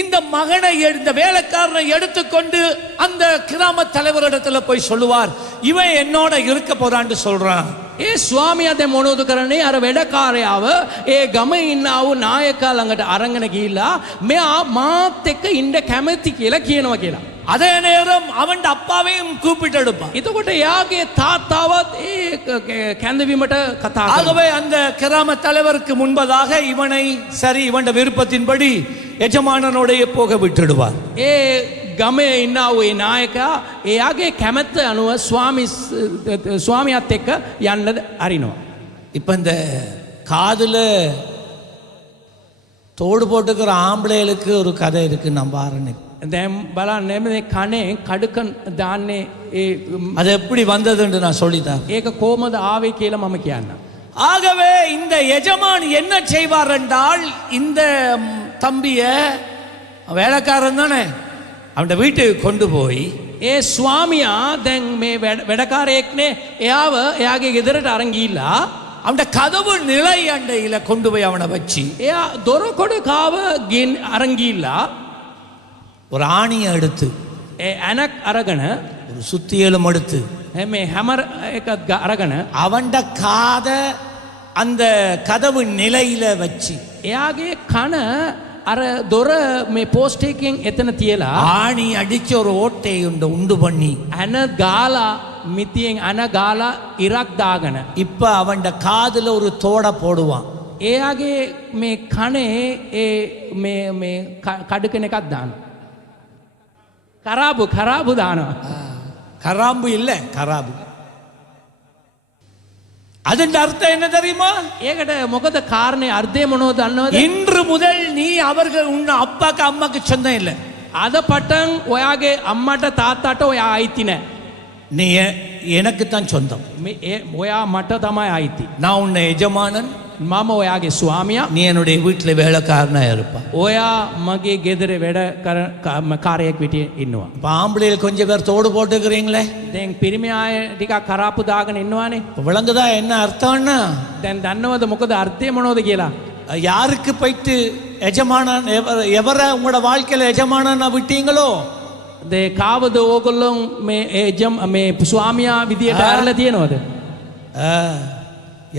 இந்த மகனை இந்த வேலைக்காரனை எடுத்துக்கொண்டு அந்த கிராம தலைவரிடத்துல போய் சொல்லுவார், இவன் என்னோட இருக்க போறான்னு சொல்றான். ඒ ස්වාමියා දැන් මොනවද කරන්නේ? අර වැඩකාරයාව ඒ ගමේ ඉන්නව නායකයා ළඟට අරගෙන ගිහිල්ලා මෙයා මාත් එක්ක ඉන්න කැමති කියලා කියනවා කියලා. அதே நேரம் அவன் அப்பாவையும் கூப்பிட்டு எடுப்பான். එතකොට එයාගේ තාත්තාවත් ඒ කැඳවීමට කතා කරනවා. ஆகவே அந்த கிராம தலைவருக்கு முன்பதாக இவனை சரி இவன் விருப்பத்தின்படி எஜமானனோடைய போக விட்டுடுவார். ඒ ගමේ ඉන්නව ඒ නායකයා එයාගේ කැමැත්ත අනුව ස්වාමියාත් එක්ක යන්න අරිනවා. இப்ப இந்த காதுல தோடு போட்டுக்கிற ஆம்பளைகளுக்கு ஒரு கதை இருக்கு, நம்ம ஆரணிக்கு. දැන් බලන්න මේ කනේ කඩකන් දාන්නේ அது எப்படி வந்ததுன்னு நான் சொல்லித்தரேன். ඒක කොහමද ආවේ කියලා මම කියන්නම්. ஆகவே இந்த எஜமான் என்ன செய்வார் என்றால், இந்த தம்பிய வேலைக்காரன் தானே அவன் வீட்டுக்கு கொண்டு போய் ඒ ස්වාමියා දැන් මේ වැඩකාරයෙක්නේ එයාව එයාගේ ගෙදරට අරන් ගිහිල්ලා அவன் கதவு நிலை அண்டையில கொண்டு போய் அவனை வச்சு එයා දොරකොඩ කාව ගෙන් අරන් ගිහිල්ලා ஒரு ஆணியை எடுத்து ඒ ඇනක් අරගෙන ஒரு சுத்தியலும் எடுத்து මේ හැමර එකක් අරගෙන அவன்ட காத அந்த கதவு நிலையில வச்சு එයාගේ කන අර දොර මේ පෝස්ට් එකෙන් එතන තියලා ஆணி அடிச்சு ஒரு ஓட்டை உண்டு பண்ணி ඇන ගාලා මිතියෙන් ඇන ගාලා ඉරක් දාගෙන இப்ப அவன்ட காதுல ஒரு தோட போடுவான். එයාගේ මේ කනේ ඒ මේ කඩකන එකක් දාන කරාබු දානවා. கராம்பு இல்ல, கராபு. அதன் அர்த்தம் என்ன தெரியுமா? ඒකට මොකද කාරණේ අර්ථය මොනවද දන්නවද? இன்று முதல் நீ அவர்கள் உன்ன அப்பாக்கு அம்மாக்கு சொந்தம் இல்லை. අද පටන් ඔයාගේ අම්මට තාත්තට ඔයා අයිති නෑ. நீ எனக்கு தான் சொந்தம். ඔයා මට තමයි අයිති. நான் உன்னை எஜமானன், මම ඔයාගේ ස්වාමියා, நீ என்னுடைய வீட்டில் வேலைக்காரனா இருப்பான். ඔයා මගේ ගෙදර වැඩ කාරයෙක් විදිහට ඉන්නවා. இப்போ ஆம்பளையில் கொஞ்சம் பேர் தோடு போட்டுக்கிறீங்களே, දැන් පිරිමි අය ටිකක් කරාපු දාගෙන ඉන්නවානේ. இப்போ விளங்குதா என்ன அர்த்தம்னா? දැන් දන්නවද මොකද අර්ථය මොනවද කියලා? யாருக்கு போயிட்டு எஜமானன் எவரை உங்களோட வாழ்க்கையில எஜமானனா விட்டீங்களோ දේ කාවද ඕගොල්ලෝ මේ ස්වාමියා විදියට අරලා තියෙනවද?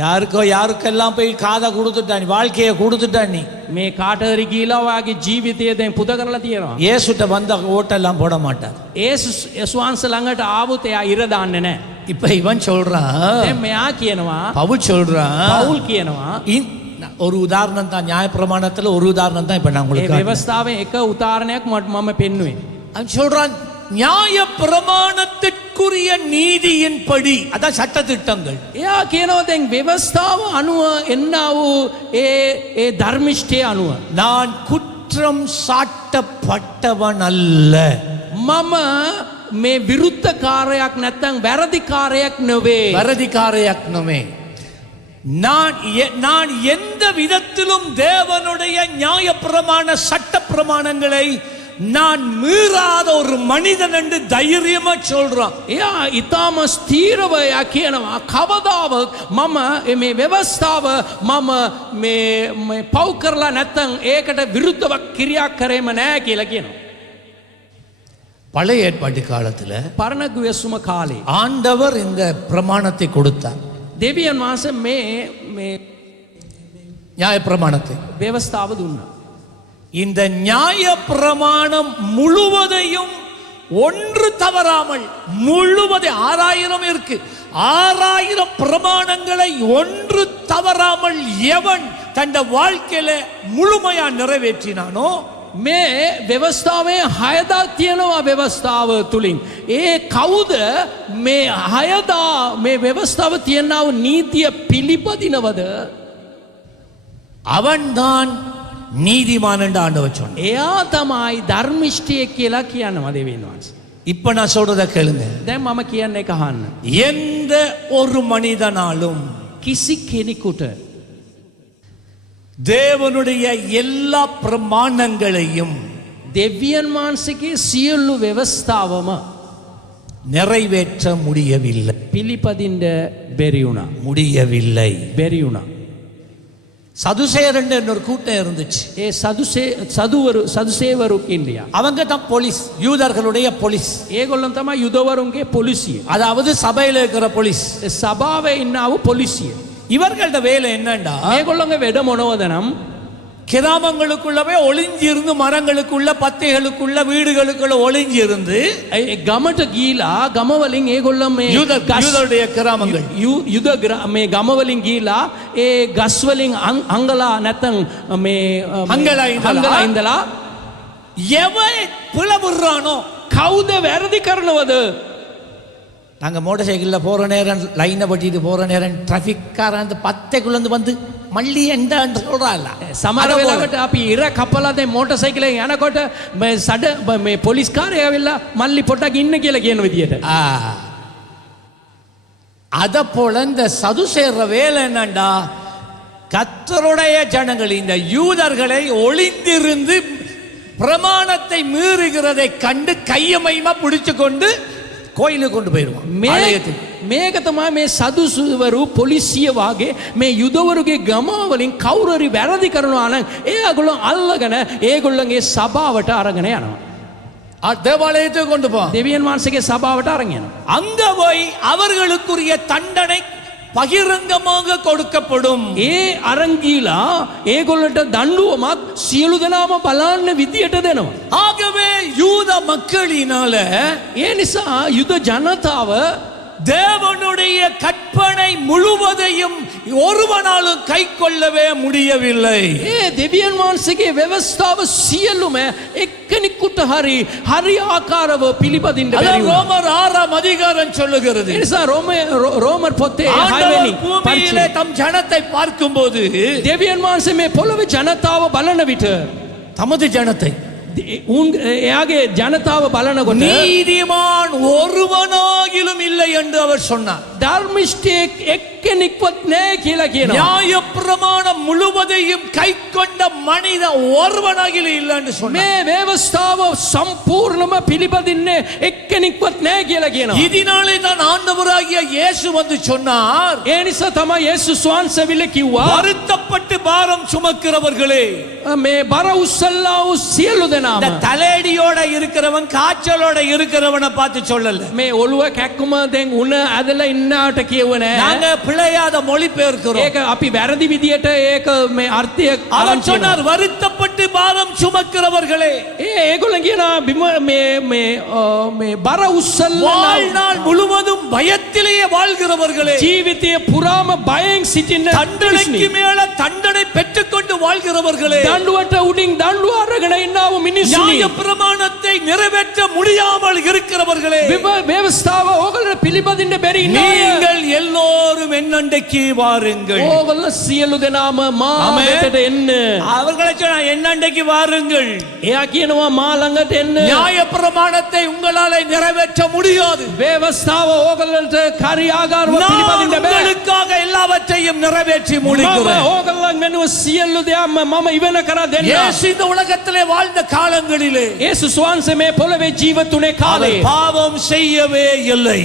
யாருக்கெல்லாம் போய் காதை கொடுத்துட்டான், வாழ்க்கையை கொடுத்துட்டான். நீ මේ කාටරි ගිහිලා ඔයාගේ ජීවිතය දැන් පුද කරලා තියෙනවා. இயேசுட்ட வந்த ஓட்டெல்லாம் போட மாட்டார். ඒසුස් වහන්සේ ළඟට ආවොත් එයා ඉර දාන්නේ නැහැ. இப்ப இவன் சொல்றான், දැන් මෙයා කියනවා, பவுல் சொல்றான், පවුල් කියනවා, ஒரு உதாரணம் தான், நியாயப்பிரமாணத்துல ஒரு உதாரணம் தான் இப்ப நான் ඒ உங்களுக்கு ව්‍යවස්ථාවේ එක උදාහරණයක් මම පෙන්නුවේ. அவன் சொல்றான் நியாய பிரமாணத்திற்குரிய நீதியின்படி, அதான் சட்டதிட்டங்கள். එයා කියනවා දැන් ව්‍යවස්ථාව අනුව එන්නා වූ ඒ ධර්මිෂ්ඨය අනුව நான் குற்றம் சாட்டப்பட்டவன் அல்ல. මම මේ විරුද්ධකාරයක් නැත්නම් වැරදිකාරයක් නෙවේ. வரதிகாரைයක් நோமே. நான் எந்த விதத்திலும் தேவனுடைய நியாய பிரமாண சட்ட பிரமாணங்களை நான் மீறாத ஒரு மனிதன் என்று தைரியமா சொல்றான். එයා ඊටම ස්ථීරව එයා කියනවා කවදාවත් මම මේ ව්‍යවස්ථාව මම මේ පව් කරලා නැත්නම් ඒකට විරුද්ධව ක්‍රියා කරේම නැහැ කියලා කියනවා. பழைய ஏற்பாட்டு காலத்துல පරණ ගුවසුම කාලේ ஆண்டவர் இந்த பிரமாணத்தை கொடுத்தார், දෙවියන් වහන්සේ මේ நியாய பிரமாணத்தை. ව්‍යවස්ථාව දුන්නා. இந்த நியாய பிரமாணம் முழுவதையும் ஒன்று தவறாமல் முழுவதை 6000 இருக்கு, 6000 பிரமாணங்களை ஒன்று தவறாமல் எவன் தன் வாழ்க்கையில முழுமையா நிறைவேற்றினானோ මේ ව්‍යවස්ථාවේ 6000 තියෙනවා ව්‍යවස්ථාව තුලින්. ඒ කවුද මේ 6000 මේ ව්‍යවස්ථාව තියනා වූ නීතිය පිළිපදිනවද? அவன்தான் நீதிமான் என்று ஆண்டவர் சொன்னார். එයා තමයි ධර්මිෂ්ඨිය කියලා කියනවා දෙවියන් වහන්සේ. இப்ப நான் சொல்றத கேளுங்க. දැන් මම කියන්නේ එක අහන්න. எந்த ஒரு மனிதனாலும் කිසි කෙනෙකුට தேவனுடைய எல்லா பிரமாணங்களையும் දෙවියන් වහන්සේගේ සියලු ව්‍යවස්ථාවම நிறைவேற்ற முடியவில்லை. පිළිපදින්න බැරි වුණා. முடியவில்லை. බැරි වුණා. சதுசேயர் என்ற ஒரு கூட்டம் இருந்துச்சு. ඒ සදුසේවරු ඉන්දියා. அவங்க தான் போலீஸ், யூதர்களுடைய போலீஸ். ඒගොල්ලන් තමයි යුදවරුන්ගේ පොලිසිය. அதாவது சபையில இருக்கிற போலீஸ். සභාවේ ඉන්නා වූ පොලිසිය. இவர்களோட வேலை என்னண்டா, මේගොල්ලන්ගේ වැඩ මොනවද නම් கிராமங்களுக்குள்ளவே ஒளிஞ்சி இருந்து, மரங்களுக்குள்ள, பத்தைகளுக்குள்ள, வீடுகளுக்குள்ள ஒளிஞ்சி இருந்து, ගමට ගීලා ගමවලින් ඒගොල්ලන් මේ யூதருடைய கிராமங்கள் යුද මේ ගමවලින් ගීලා ඒ ගස් වලින් අංගලා නැත්නම් මේ අංගලා ඉඳලා எவன் பிளவுறானோ, කවුද වැරදි කරනවද? நாங்க மோட்டார் சைக்கிள்ல போற நேரம், லைனை பட்டிட்டு போற நேரம் டிராபிக்காரன் அந்த பத்தைக்குள்ளேருந்து வந்து மல்லி என்ன சொல்றாள். සමහර වෙලාවට අපි ඉර කපලා දැන් මෝටර් සයිකලෙන් යනකොට මේ සඩ මේ පොලිස් කාර්යය ඇවිල්ලා මල්ලි පොඩක් ඉන්න කියලා කියන විදියට. அத போல இந்த சதுசேர வேலை என்னண்டா, கர்த்தருடைய ஜனங்கள் இந்த யூதர்களை ஒளிந்திருந்து பிரமாணத்தை மீறுகிறதை கண்டு கையமைமா பிடிச்சு கொண்டு கோயிலுக்கு கொண்டு போயிடுவான். මේක තමයි මේ සදුසුවරු පොලිසිය වාගේ මේ යුදවරුගේ ගමවලින් කවුරු හරි වැරදි කරනවා නම් ඒගොල්ලෝ අල්ලගෙන ඒගොල්ලන්ගේ සභාවට අරගෙන යනවා. தேவாலயத்துக்கு கொண்டு போ, දෙවියන් වහන්සේගේ සභාවට අරගෙන යනවා. அங்க போய் அவர்களுக்குரிய தண்டனை பகிரங்கமாக கொடுக்கப்படும். ඒ අරංගීලා ඒගොල්ලන්ට දඬුවමක් සියලු දෙනාම බලන්න විදියට දෙනවා. ஆகவே யூத மக்களினால, ඒ නිසා යුද ජනතාව தேவனுடைய கற்பனை முழுவதையும் ஒருவனாலும் கை கொள்ளவே முடியவில்லை. ඒ දෙවියන් වහන්සේගේ ව්‍යවස්ථාව සියලුම එක්කෙනෙකුට හරි ආකාරව පිළිපදින්න බැරි වුණා. ரோமர் 6 அதிகாரம் சொல்லுகிறது. ඒ නිසා රෝමර් පොතේ 6 ஆண்டவர் වෙනි பூமியிலே தம் ஜனத்தை பார்க்கும்போது, දෙවියන් වහන්සේ මේ පොළොවේ ජනතාව බලන විට தமது ஜனத்தை එයාගේ ජනතාව බලනකොට நீதிமான் ஒருவனாகிலும் இல்லை என்று அவர் சொன்னார். ධර්මිෂ්ඨයෙක් එක්කෙනෙක්වත් නැහැ කියලා කියනවා. நியாய பிரமாணம் முழுவதையும் கை கொண்ட மனித ஒருவனாகிலும் இல்லை என்று சொன்னார். මේ ව්‍යවස්ථාව සම්පූර්ණම පිළිපදින්නේ එක්කෙනෙක්වත් නැහැ කියලා කියනවා. இதனாலே தான் ஆண்டவராகிய இயேசு வந்து சொன்னார், ඒ නිසා තමයි යේසුස් වහන්සේ විල කිව්වා வருத்தப்பட்டு பாரம் சுமக்கிறவர்களே, මේ බර උස්සල්ලා වූ සියලු දෙනාම. இந்த தலையடியோட இருக்கிறவன் காய்ச்சலோட இருக்கிறவனை பார்த்து சொல்லல. මේ ඔළුව කැක්කුම දැන් උණ ඇදලා ඉන්නාට කියවනේ. நாங்க பிழையாத மொழிபெயர்க்கிறோம். ඒක අපි වැරදි විදියට ඒක මේ අර්ථය அவர் சொன்னார், வருத்தப்பட்டு பாரம் சுமக்கிறவர்களே. ඒගොල්ලන් කියනවා මේ බර උස්සල්ලා வாழ்நாள் முழுவதும் பயத்திலேயே வாழ்கிறவர்களே, ජීවිතය පුරාම බයෙන් සිටින தண்டனைக்கு மேல தண்டனை பெற்றுக்கொண்டு வாழ்கிறவர்களே, දඬුවට උඩින් දඬුව අරගෙන ඉන්නා වූ මිනිස්සුනි. நியாய பிரமாணத்தை அதை நிறைவேற்ற முடியாமல் இருக்கிறவர்களே, ව්‍යවස්ථාව ඕගොල්ලන්ට පිළිපදින්න බැරි ඉන්න අය. நீங்கள் எல்லோரும் என்னண்டைக்கு வாருங்கள். ඕගොල්ලෝ සියලු දෙනාම මා ආමෙන්. වෙතට එන්න. அவர்களை சொன்னா என்னண்டைக்கு வாருங்கள். එයා කියනවා මා ළඟට එන්න. நியாயப்பிரமாணத்தை உங்களால நிறைவேற்ற முடியாது. ව්‍යවස්ථාව ඕගොල්ලන්ට කාර්යාගාරව நான் පිළිපදින්න බෑ. உங்களுக்காக எல்லாவற்றையும் நிறைவேற்றி මම முடிக்கிறேன். ඕගොල්ලන් වෙනුව සියලු දේම මම ඉවන කරා දෙන්න. இயேசு இந்த உலகத்திலே வாழ்ந்த காலங்களிலே යේසුස් වහන්සේ මේ පොළවේ ජීවත් වුණේ කාලේ அவர் பாவம் செய்யவே இல்லை.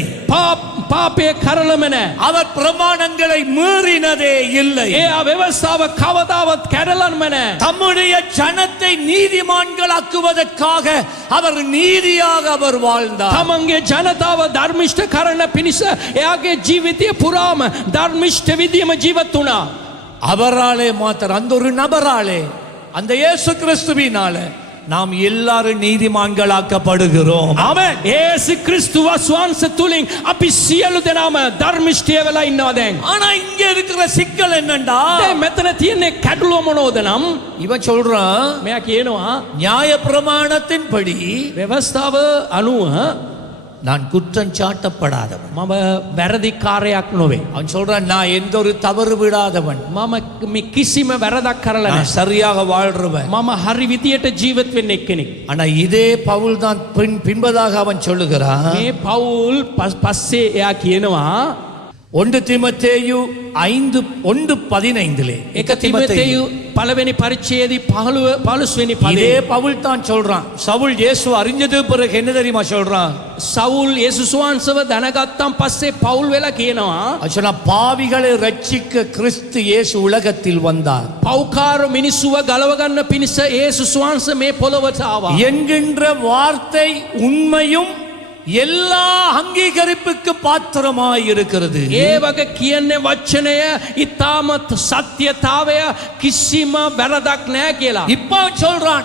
පාපය කරලම නැහැ. அவர் பிரமாணங்களை மீறினதே இல்லை. එයා ව්‍යවස්ථාව කවදාවත් කැඩලන්ම නැහැ. தம்முடைய ஜனத்தை நீதிமான்களாக்குவதற்காக அவர் நீதியாக அவர் வாழ்ந்தார். තමන්ගේ ජනතාව ධර්මිෂ්ඨ කරන පිණිස එයාගේ ජීවිතය පුරාම ධර්මිෂ්ඨ විදියම ජීවත් වුණා. அவராலே மாத்திரம், அந்த ஒரு நபராலே, அந்த இயேசு கிறிஸ்துவினால நாம் எல்லாரும் நீதிமான்களாக்கப்படுகிறோம். ආමෙන්. යේසු ක්‍රිස්තුස් වහන්සේ තුලින් අපි සියලු දෙනාම ධර්මිෂ්ඨය වෙලා ඉන්නවා දැන්. ஆனா இங்க இருக்கிற சிக்கல் என்னண்டா, දැන් මෙතන තියෙන්නේ කැඩුව මොනවද නම් இவன் சொல்றான் මෙයා කියනවා நியாய பிரமாணத்தின்படி ව්‍යවස්ථාව අනුව நான் குற்றம் சாட்டப்படாதவன். මම වැරදිකාරයක් නොවේ. அவன் சொல்றான் நான் எந்த ஒரு தவறு விடாதவன், මම මේ කිසිම වැරදක් කරලා நான் නැහැ. சரியாக வாழ்றவன். මම හරි විදියට ජීවත් වෙන්න එක්කෙනෙක්. ஆனா இதே பவுல் தான் பின்பதாக அவன் சொல்லுகிறான். මේ පවුල් පස්සේ එයා කියනවා 1 தீமோத்தேயு 5:15 එක තිමොතෙයු පළවෙනි පරිච්ඡේදයේ 15 වෙනි இதே පදේ பவுல் தான் சொல்றான். சவுல் இயேசு அறிஞ்சது பிறகு என்ன தெரியுமா சொல்றான்? සවුල් යේසුස් වහන්සේව දැනගත්තන් පස්සේ පවුල් වෙලා කියනවා அவன் சொன்னா பாவிகளை ரட்சிக்க கிறிஸ்து இயேசு உலகத்தில் வந்தார் පෞකාර මිනිස්සුව ගලව ගන්න පිණිස යේසුස් වහන්සේ මේ පොළොවට ආවා என்கின்ற வார்த்தை உண்மையும் எல்லா அங்கீகரிப்புக்கு பாத்திரமாய் இருக்கிறது. ඒ වගේ කියන්නේ වචනය ඊටමත් සත්‍යතාවය කිසිම වැරදක් නැහැ කියලා. இப்ப அவன் சொல்றான்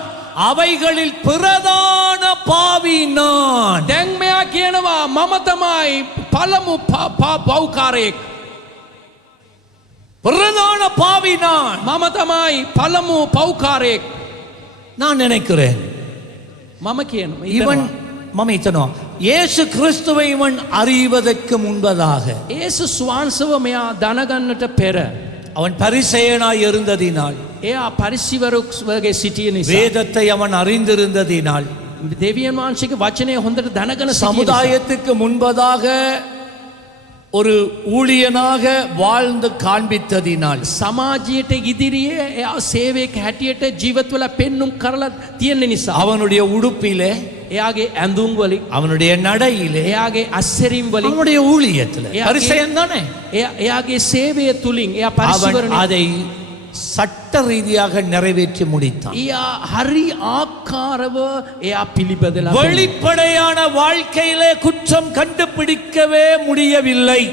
அவைகளில் பிரதான பாவி நான். දැන් මෙයා කියනවා මම තමයි පළමු පෞකාරයෙක්. பிரதான பாவி நான். මම තමයි පළමු පෞකාරයෙක්. நான் நினைக்கிறேன் මම කියනවා இவன் மமித்தனோ இயேசு கிறிஸ்துவை இவன் அறிவதற்கு முன்பதாக යේසුස් වහන්සේව මෙයා දැනගන්නට පෙර அவன் பரிசேயனாய் இருந்ததினால், එයා පරිසිවරුක් වගේ සිටිය නිසා வேதத்தை அவன் அறிந்திருந்ததினால், දෙවියන් වහන්සේගේ වචනය හොඳට දැනගෙන සිටිය නිසා சமுதாயத்துக்கு முன்பதாக ஒரு ஊழியனாக வாழ்ந்து காண்பித்ததினால், සමාජයට ඉදිරියේ එයා සේවයක හැටියට ජීවත් වෙලා පෙන්눔 කරලා තියෙන නිසා அவனுடைய உடுப்பிலே, එයාගේ ඇඳුම් වලින් அவனுடைய நடையிலே, එයාගේ අස්සරින් වලින් அவனுடைய ஊழியத்திலே பரிசேயன் தானே, එයාගේ සේවය තුලින් එයා அவன் පරිසිවරණය அதை சட்ட ரீதியாக நிறைவேற்றி முடித்தான். එයා හරි ආකාරව එයා පිළිපදලා வெளிப்படையான வாழ்க்கையிலே குற்றம் கண்டுபிடிக்கவே முடியவில்லை.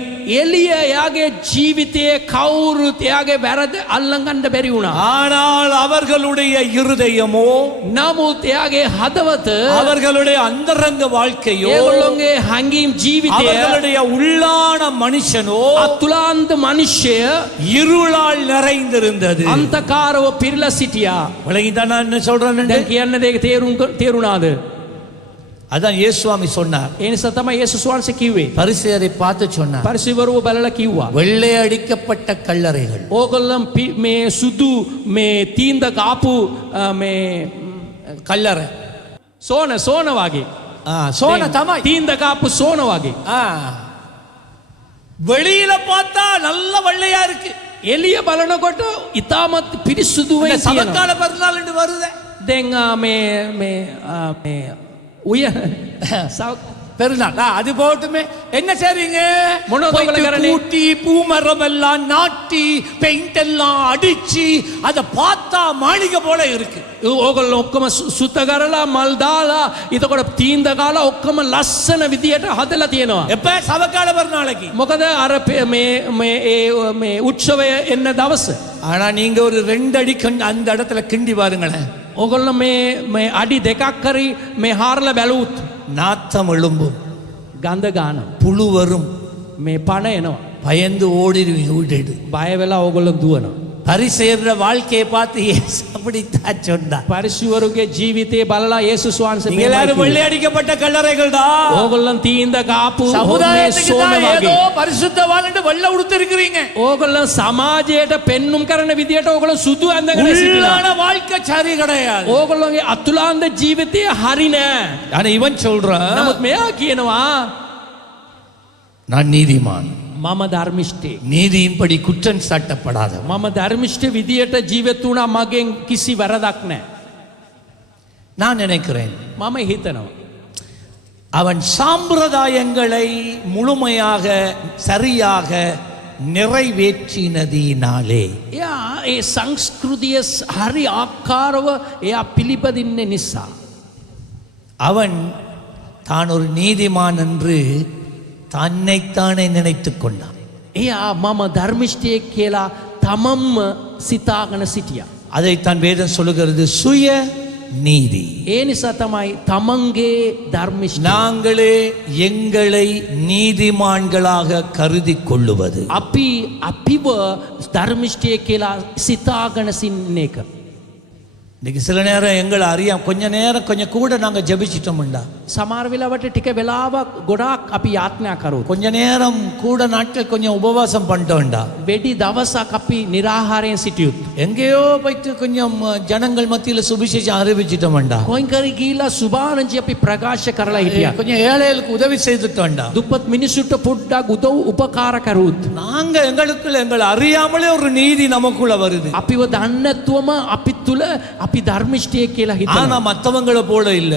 එළිය එයාගේ ජීවිතයේ කවුරුත් එයාගේ වැරද අල්ලගන්න බැරි වුණා. ஆனால் அவர்களுடைய இருதயமோ, නමුත් එයාගේ හදවත அவர்களுடைய අந்தரங்க வாழ்க்கையோ, ඒගොල්ලොන්ගේ හැඟීම් ජීවිතය அவர்களுடைய உள்ளான மனுஷனோ අතුලාන්ත මනුෂ්‍යය இருளால் நிறைந்திருந்தது. අන්තකාරව පිරලා සිටියා. விளங்கிதான் நான் என்ன சொல்றேன்? දැන් කියන්න දෙක තේරුණාද? அதான் இயேசுவாமி சொன்னார். ඒ නිසා තමයි යේසුස් වහන්සේ කිව්වේ. பரிசேயரை பார்த்து சொன்னார், පරිසිවරුව බලලා කිව්වා. வெள்ளை அடிக்கப்பட்ட கல்லறைகள், ඕගොල්ලන් මේ සුදු මේ තීන්ද කාපු මේ கல்லறை, සෝන වගේ. சோன தமாய், තීන්ද කාපු සෝන වගේ. வெளியில பார்த்தா நல்ல வெள்ளையா இருக்கு, එළිය බලනකොට ඉතාමත් පිරිසුදුවෙන් තියෙනවා. சமக்கால பிறந்தாள் என்று வருதே. දැන් උය பெருநாள் அது போட்டுமே என்ன செய்றீங்க? මොනවද ඔයගොල්ලෝ කරන්නේ? கூட்டி பூமரம் எல்லாம் நாட்டி பெயிண்ட் எல்லாம் அடிச்சு அத பார்த்தா மாளிகை போல இருக்கு. ඕගොල්ලෝ ඔක්කොම සුත කරලා මල් දාලා එතකොට තීන්ද කාලා ඔක්කොම ලස්සන විදියට හදලා තියෙනවා. எப்ப? சவக்கால பிறநாளைக்கு. මොකද අර මේ උත්සවය එන්න දවස. ஆனா நீங்க ஒரு 2 அடி அந்த இடத்துல கிண்டி பாருங்களேன். ඕගොල්ලෝ මේ අඩි දෙකක් කරි මේ හාරලා බැලුවොත් நாத்தம் எழும்பும், ගඳ ගන්නවා. புழு வரும், මේ පණ එනවා. பயந்து ஓடிடுவீங்க வீட்டு. බය වෙලා ඕගොල්ලෝ දුවනවා. பரிசேயர வாழ்க்கையை பார்த்து இயேசு அப்படித்தான் சொன்னார். පරිසුවරුගේ ජීවිතේ බලලා යේසුස් වහන්සේ நீங்க எல்லாரும் வெள்ளையடிக்கப்பட்ட கல்லறைகள் தான். ඕගොල්ලන් තීන්ද කාපු சமுதாயத்துக்கு සෝන தான் ஏதோ වගේ. பரிசுத்தவான்ட்டு வெள்ளை உடுத்து இருக்கிறீங்க. ඕගොල්ලන් සමාජයට පෙන්눔 කරන විදියට ඕගොල්ලන් සුදු ඇඳගෙන සිටිනවා. உள்ளான வாழ்க்கை சரி கிடையாது. ඕගොල්ලන්ගේ අතුලාන්ත ජීවිතය හරි නෑ. ஆனா இவன் சொல்றான், නමුත් මෙයා කියනවා நான் நீதிமான், මම ධර්මිෂ්ඨයෙක්. நீதியின்படி குற்றம் சாட்டப்படாதவன். මම ධර්මිෂ්ඨ විදියට ජීවත් වුණා, මගෙන් කිසි වැරදක් නැහැ. நான் நினைக்கிறேன் මම හිතනවා அவன் சாம்பிரதாயங்களை முழுமையாக சரியாக நிறைவேற்றினதினாலே, එයා ඒ සංස්කෘතිය හරි ආකාරව එයා පිළිපදින්නේ නිසා அவன் தான் ஒரு நீதிமான் என்று தன்னைத்தானே நினைத்துக் கொண்டான். එයා මම ධර්මිෂ්ඨයෙක් කියලා තමන්ම සිතාගෙන සිටියා. அதைத்தான் வேதம் சொல்லுகிறது, சுய நீதி. ඒ නිසා තමයි තමන්ගේ ධර්මිෂ්ඨ நாங்களே எங்களை நீதிமான்களாக கருதி கொள்ளுவது. අපිව ධර්මිෂ්ඨයෙක් කියලා සිතාගෙන සිටින එක. இன்னைக்கு சில நேரம் எங்களை அறியாம கொஞ்ச நேரம் கொஞ்சம் கூட நாங்க ஜெபிச்சிட்டோம்டா, සමහර වෙලාවට ටික වෙලාවක් ගොඩාක් අපි යාඥා කරොත්, கொஞ்ச நேரம் கூட நாட்கள் கொஞ்சம் உபவாசம் பண்ணிட்டோம்டா, වැඩි දවසක් අපි निराහාරයෙන් සිටියොත්, எங்கேயோ போயிட்டு கொஞ்சம் ஜனங்கள் மத்தியில சுவிசேஷம் அறிவிச்சிட்டோம்டா, කොයින්කරි ගිහිලා සුභාරංචි අපි ප්‍රකාශ කරලා හිටියා, கொஞ்சம் ஏழைகளுக்கு உதவி செய்துட்டோம்டா, දුප්පත් මිනිසුන්ට පොඩ්ඩක් උපකාර කරුත්, நாங்க எங்களுக்குள்ள எங்களை அறியாமலே ஒரு நீதி நமக்குள்ள வருது. අපිව දන්නේ නැතුවම අපි තුල අපි ධර්මිෂ්ඨයෙක් කියලා ஆனா හිතනවා. மத்தவங்களை போல இல்ல.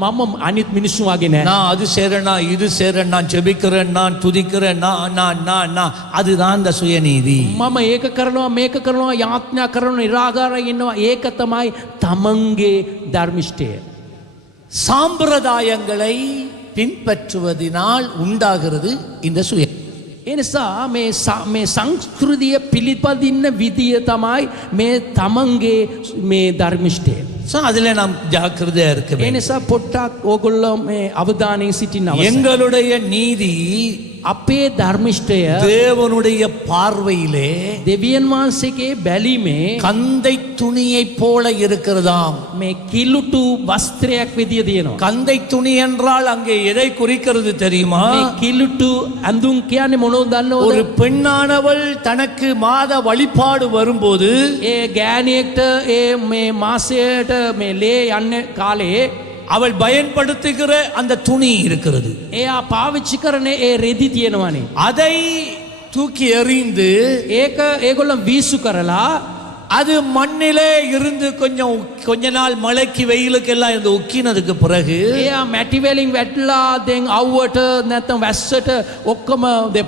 මම අනිත් මිනිස්සු වගේ නෑ. நான் அது செய்றேன், நான் இது செய்றேன், நான் ஜெபிக்கிறேன், நான் துதிக்கிறேன், நான் அதுதான் அந்த சுயநீதி. මම ඒක කරනවා මේක කරනවා යාඥා කරනවා निराகாරයි ඉන්නවා, ඒක තමයි තමන්ගේ ධර්මිෂ්ඨය. சாம்பிரதாயங்களை பின்பற்றுவதனால் உண்டாகிறது இந்த சுய. ඒ නිසා මේ සංස්කෘතිය පිළිපදින්න විදිය තමයි මේ තමන්ගේ මේ ධර්මිෂ්ඨය. அதுல நாம் ஜாக்கிரதையா இருக்க ඒ வேண்டும். නිසා පොට්ටක් ඕගොල්ලෝ මේ අවධානයෙන් සිටින්න අවශ්‍යයි. எங்களுடைய நீதி අපේ ධර්මිෂ්ඨය தேவனுடைய பார்வையிலே දෙවියන් වහන්සේගේ බැලීමේ கந்தை துணியை போல இருக்கிறதாம். මේ කිලුටු වස්ත්‍රයක් විදිය තියෙනවා. கந்தை துணி என்றால் அங்கே எதை குறிக்கிறது தெரியுமா? මේ කිලුටු ඇඳුම් කියන්නේ මොනවද දන්නවද? ஒரு பெண்ணானவள் தனக்கு மாத வழிபாடு வரும்போது ඒ ගෑණියෙක්ට ඒ මේ මාසයට මේ ලේ යන්න කාලේ அவள் பயன்படுத்துகிற அந்த துணி இருக்கிறது. එයා පාවිච්චි කරන ඒ රෙදි තියෙනවනේ. அதை தூக்கி எறிந்து ඒක ඒගොල්ලන් වීසු කරලා அது மண்ணிலே இருந்து கொஞ்ச நாள் மழைக்கு வெயிலுக்கு எல்லாம் இருந்து உக்கினதுக்கு பிறகு එයා මැටි වලින් වැටලා දැන් අවුවට නැත්නම් වැස්සට ඔක්කොම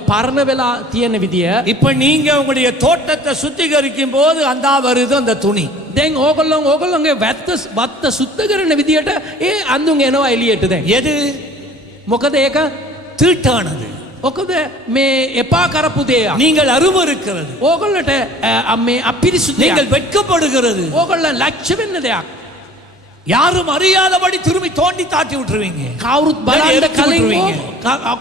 පරණ වෙලා තියෙන විදිය. இப்ப நீங்க உங்களுடைய தோட்டத்தை சுத்திகரிக்கும் போது அந்தா வருது அந்த துணி. දැන් ඕගොල්ලන්ගේ වත්ත සුද්ධ කරන විදියට ඒ අඳුන් එනවා එළියට දැන්. எது මොකද ඒක தீட்டானது? ඔකද මේ එපා කරපු දෙයක්. நீங்கள் அருவருக்கிறது, ඕගොල්ලන්ට මේ අපිරිසුදු நீங்கள் දෙයක්. வெட்கப்படுகிறது, ඕගොල්ලන් ලක්ෂ වෙන්න දෙයක්. யாரும் அறியாதபடி திரும்பி தோண்டி தாட்டி விட்டுருவீங்க.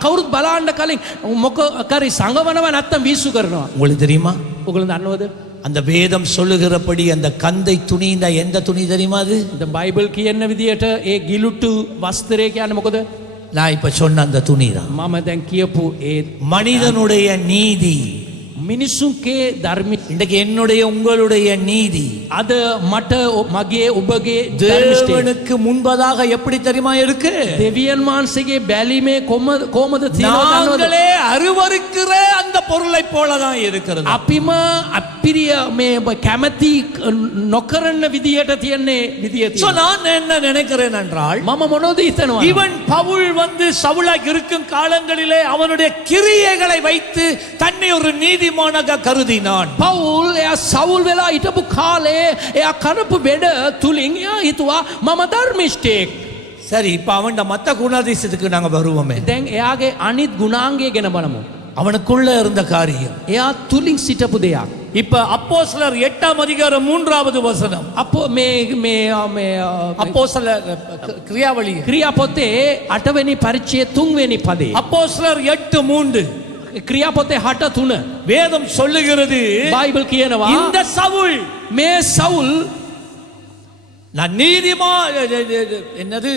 කවුරුත් බලන්න කලින් මොකරි සංගවනව නැත්තම් වීසු කරනවා. உங்களுக்கு தெரியுமா, ඔගොල්ලෝ දන්නවද? அந்த வேதம் சொல்லுகிறபடி அந்த கந்தை துணினா எந்த துணி தெரியுமா? அது දැන් බයිබල් කියන විදියට ඒ ගිලුටු වස්ත්‍රය කියන්නේ මොකද? நான் இப்ப சொன்ன அந்த துணி தான். මම දැන් කියපු ඒ மனிதனுடைய நீதி. මිනිසුන්ගේ ධර්ම இன்றைக்கு என்னுடைய உங்களுடைய நீதி අද මට මගේ ඔබගේ ධර්මිෂ්ඨය தேவனுக்கு முன்பதாக எப்படி தெரியுமா இருக்கு? දෙවියන් වහන්සේගේ බැලීමේ කොහොමද තියෙනවද? நாங்களே அருவருக்கிற அந்த பொருளை போல தான் இருக்கிறது. අපිම අපිරිය මේ කැමැති නොකරන විදියට තියන්නේ විදිය சோ තියෙනවා. நான் என்ன நினைக்கிறேன் என்றால், මම මොනවද හිතනවා? இவன் பவுல் வந்து சவுலாக இருக்கும் காலங்களிலே அவனுடைய கிரியைகளை வைத்து தன்னை ஒரு நீதிமானாக கருதினான். පවුල් එයා සවුල් වෙලා හිටපු කාලේ එයා කරපු වැඩ තුලින් එයා හිතුවා මම ධර්මිෂ්ඨයෙක්. சரி, இப்ப அவன் மத்த குணாதிசயத்துக்கு நாங்க வருவோமே. දැන් එයාගේ අනිත් ගුණාංගය ගැන බලමු. அவனுக்குள்ள இருந்த காரியம். එයා තුලින් සිටපු දෙයක්. இப்ப அப்போஸ்தலர் 8ஆம் அதிகாரம் 3வது வசனம். අපෝ මේ அப்போஸ்தலர் கிரியாவளி ක්‍රියාපොතේ 8 වෙනි පරිච්ඡේදය 3 වෙනි පදේ. அப்போஸ்தலர் 8:3. ක්‍රියාපොතේ 63 வேதம் சொல்லுகிறது බයිබල් කියනවා இந்த சவுல் මේ සවුල් நான் நீதிமா என்னது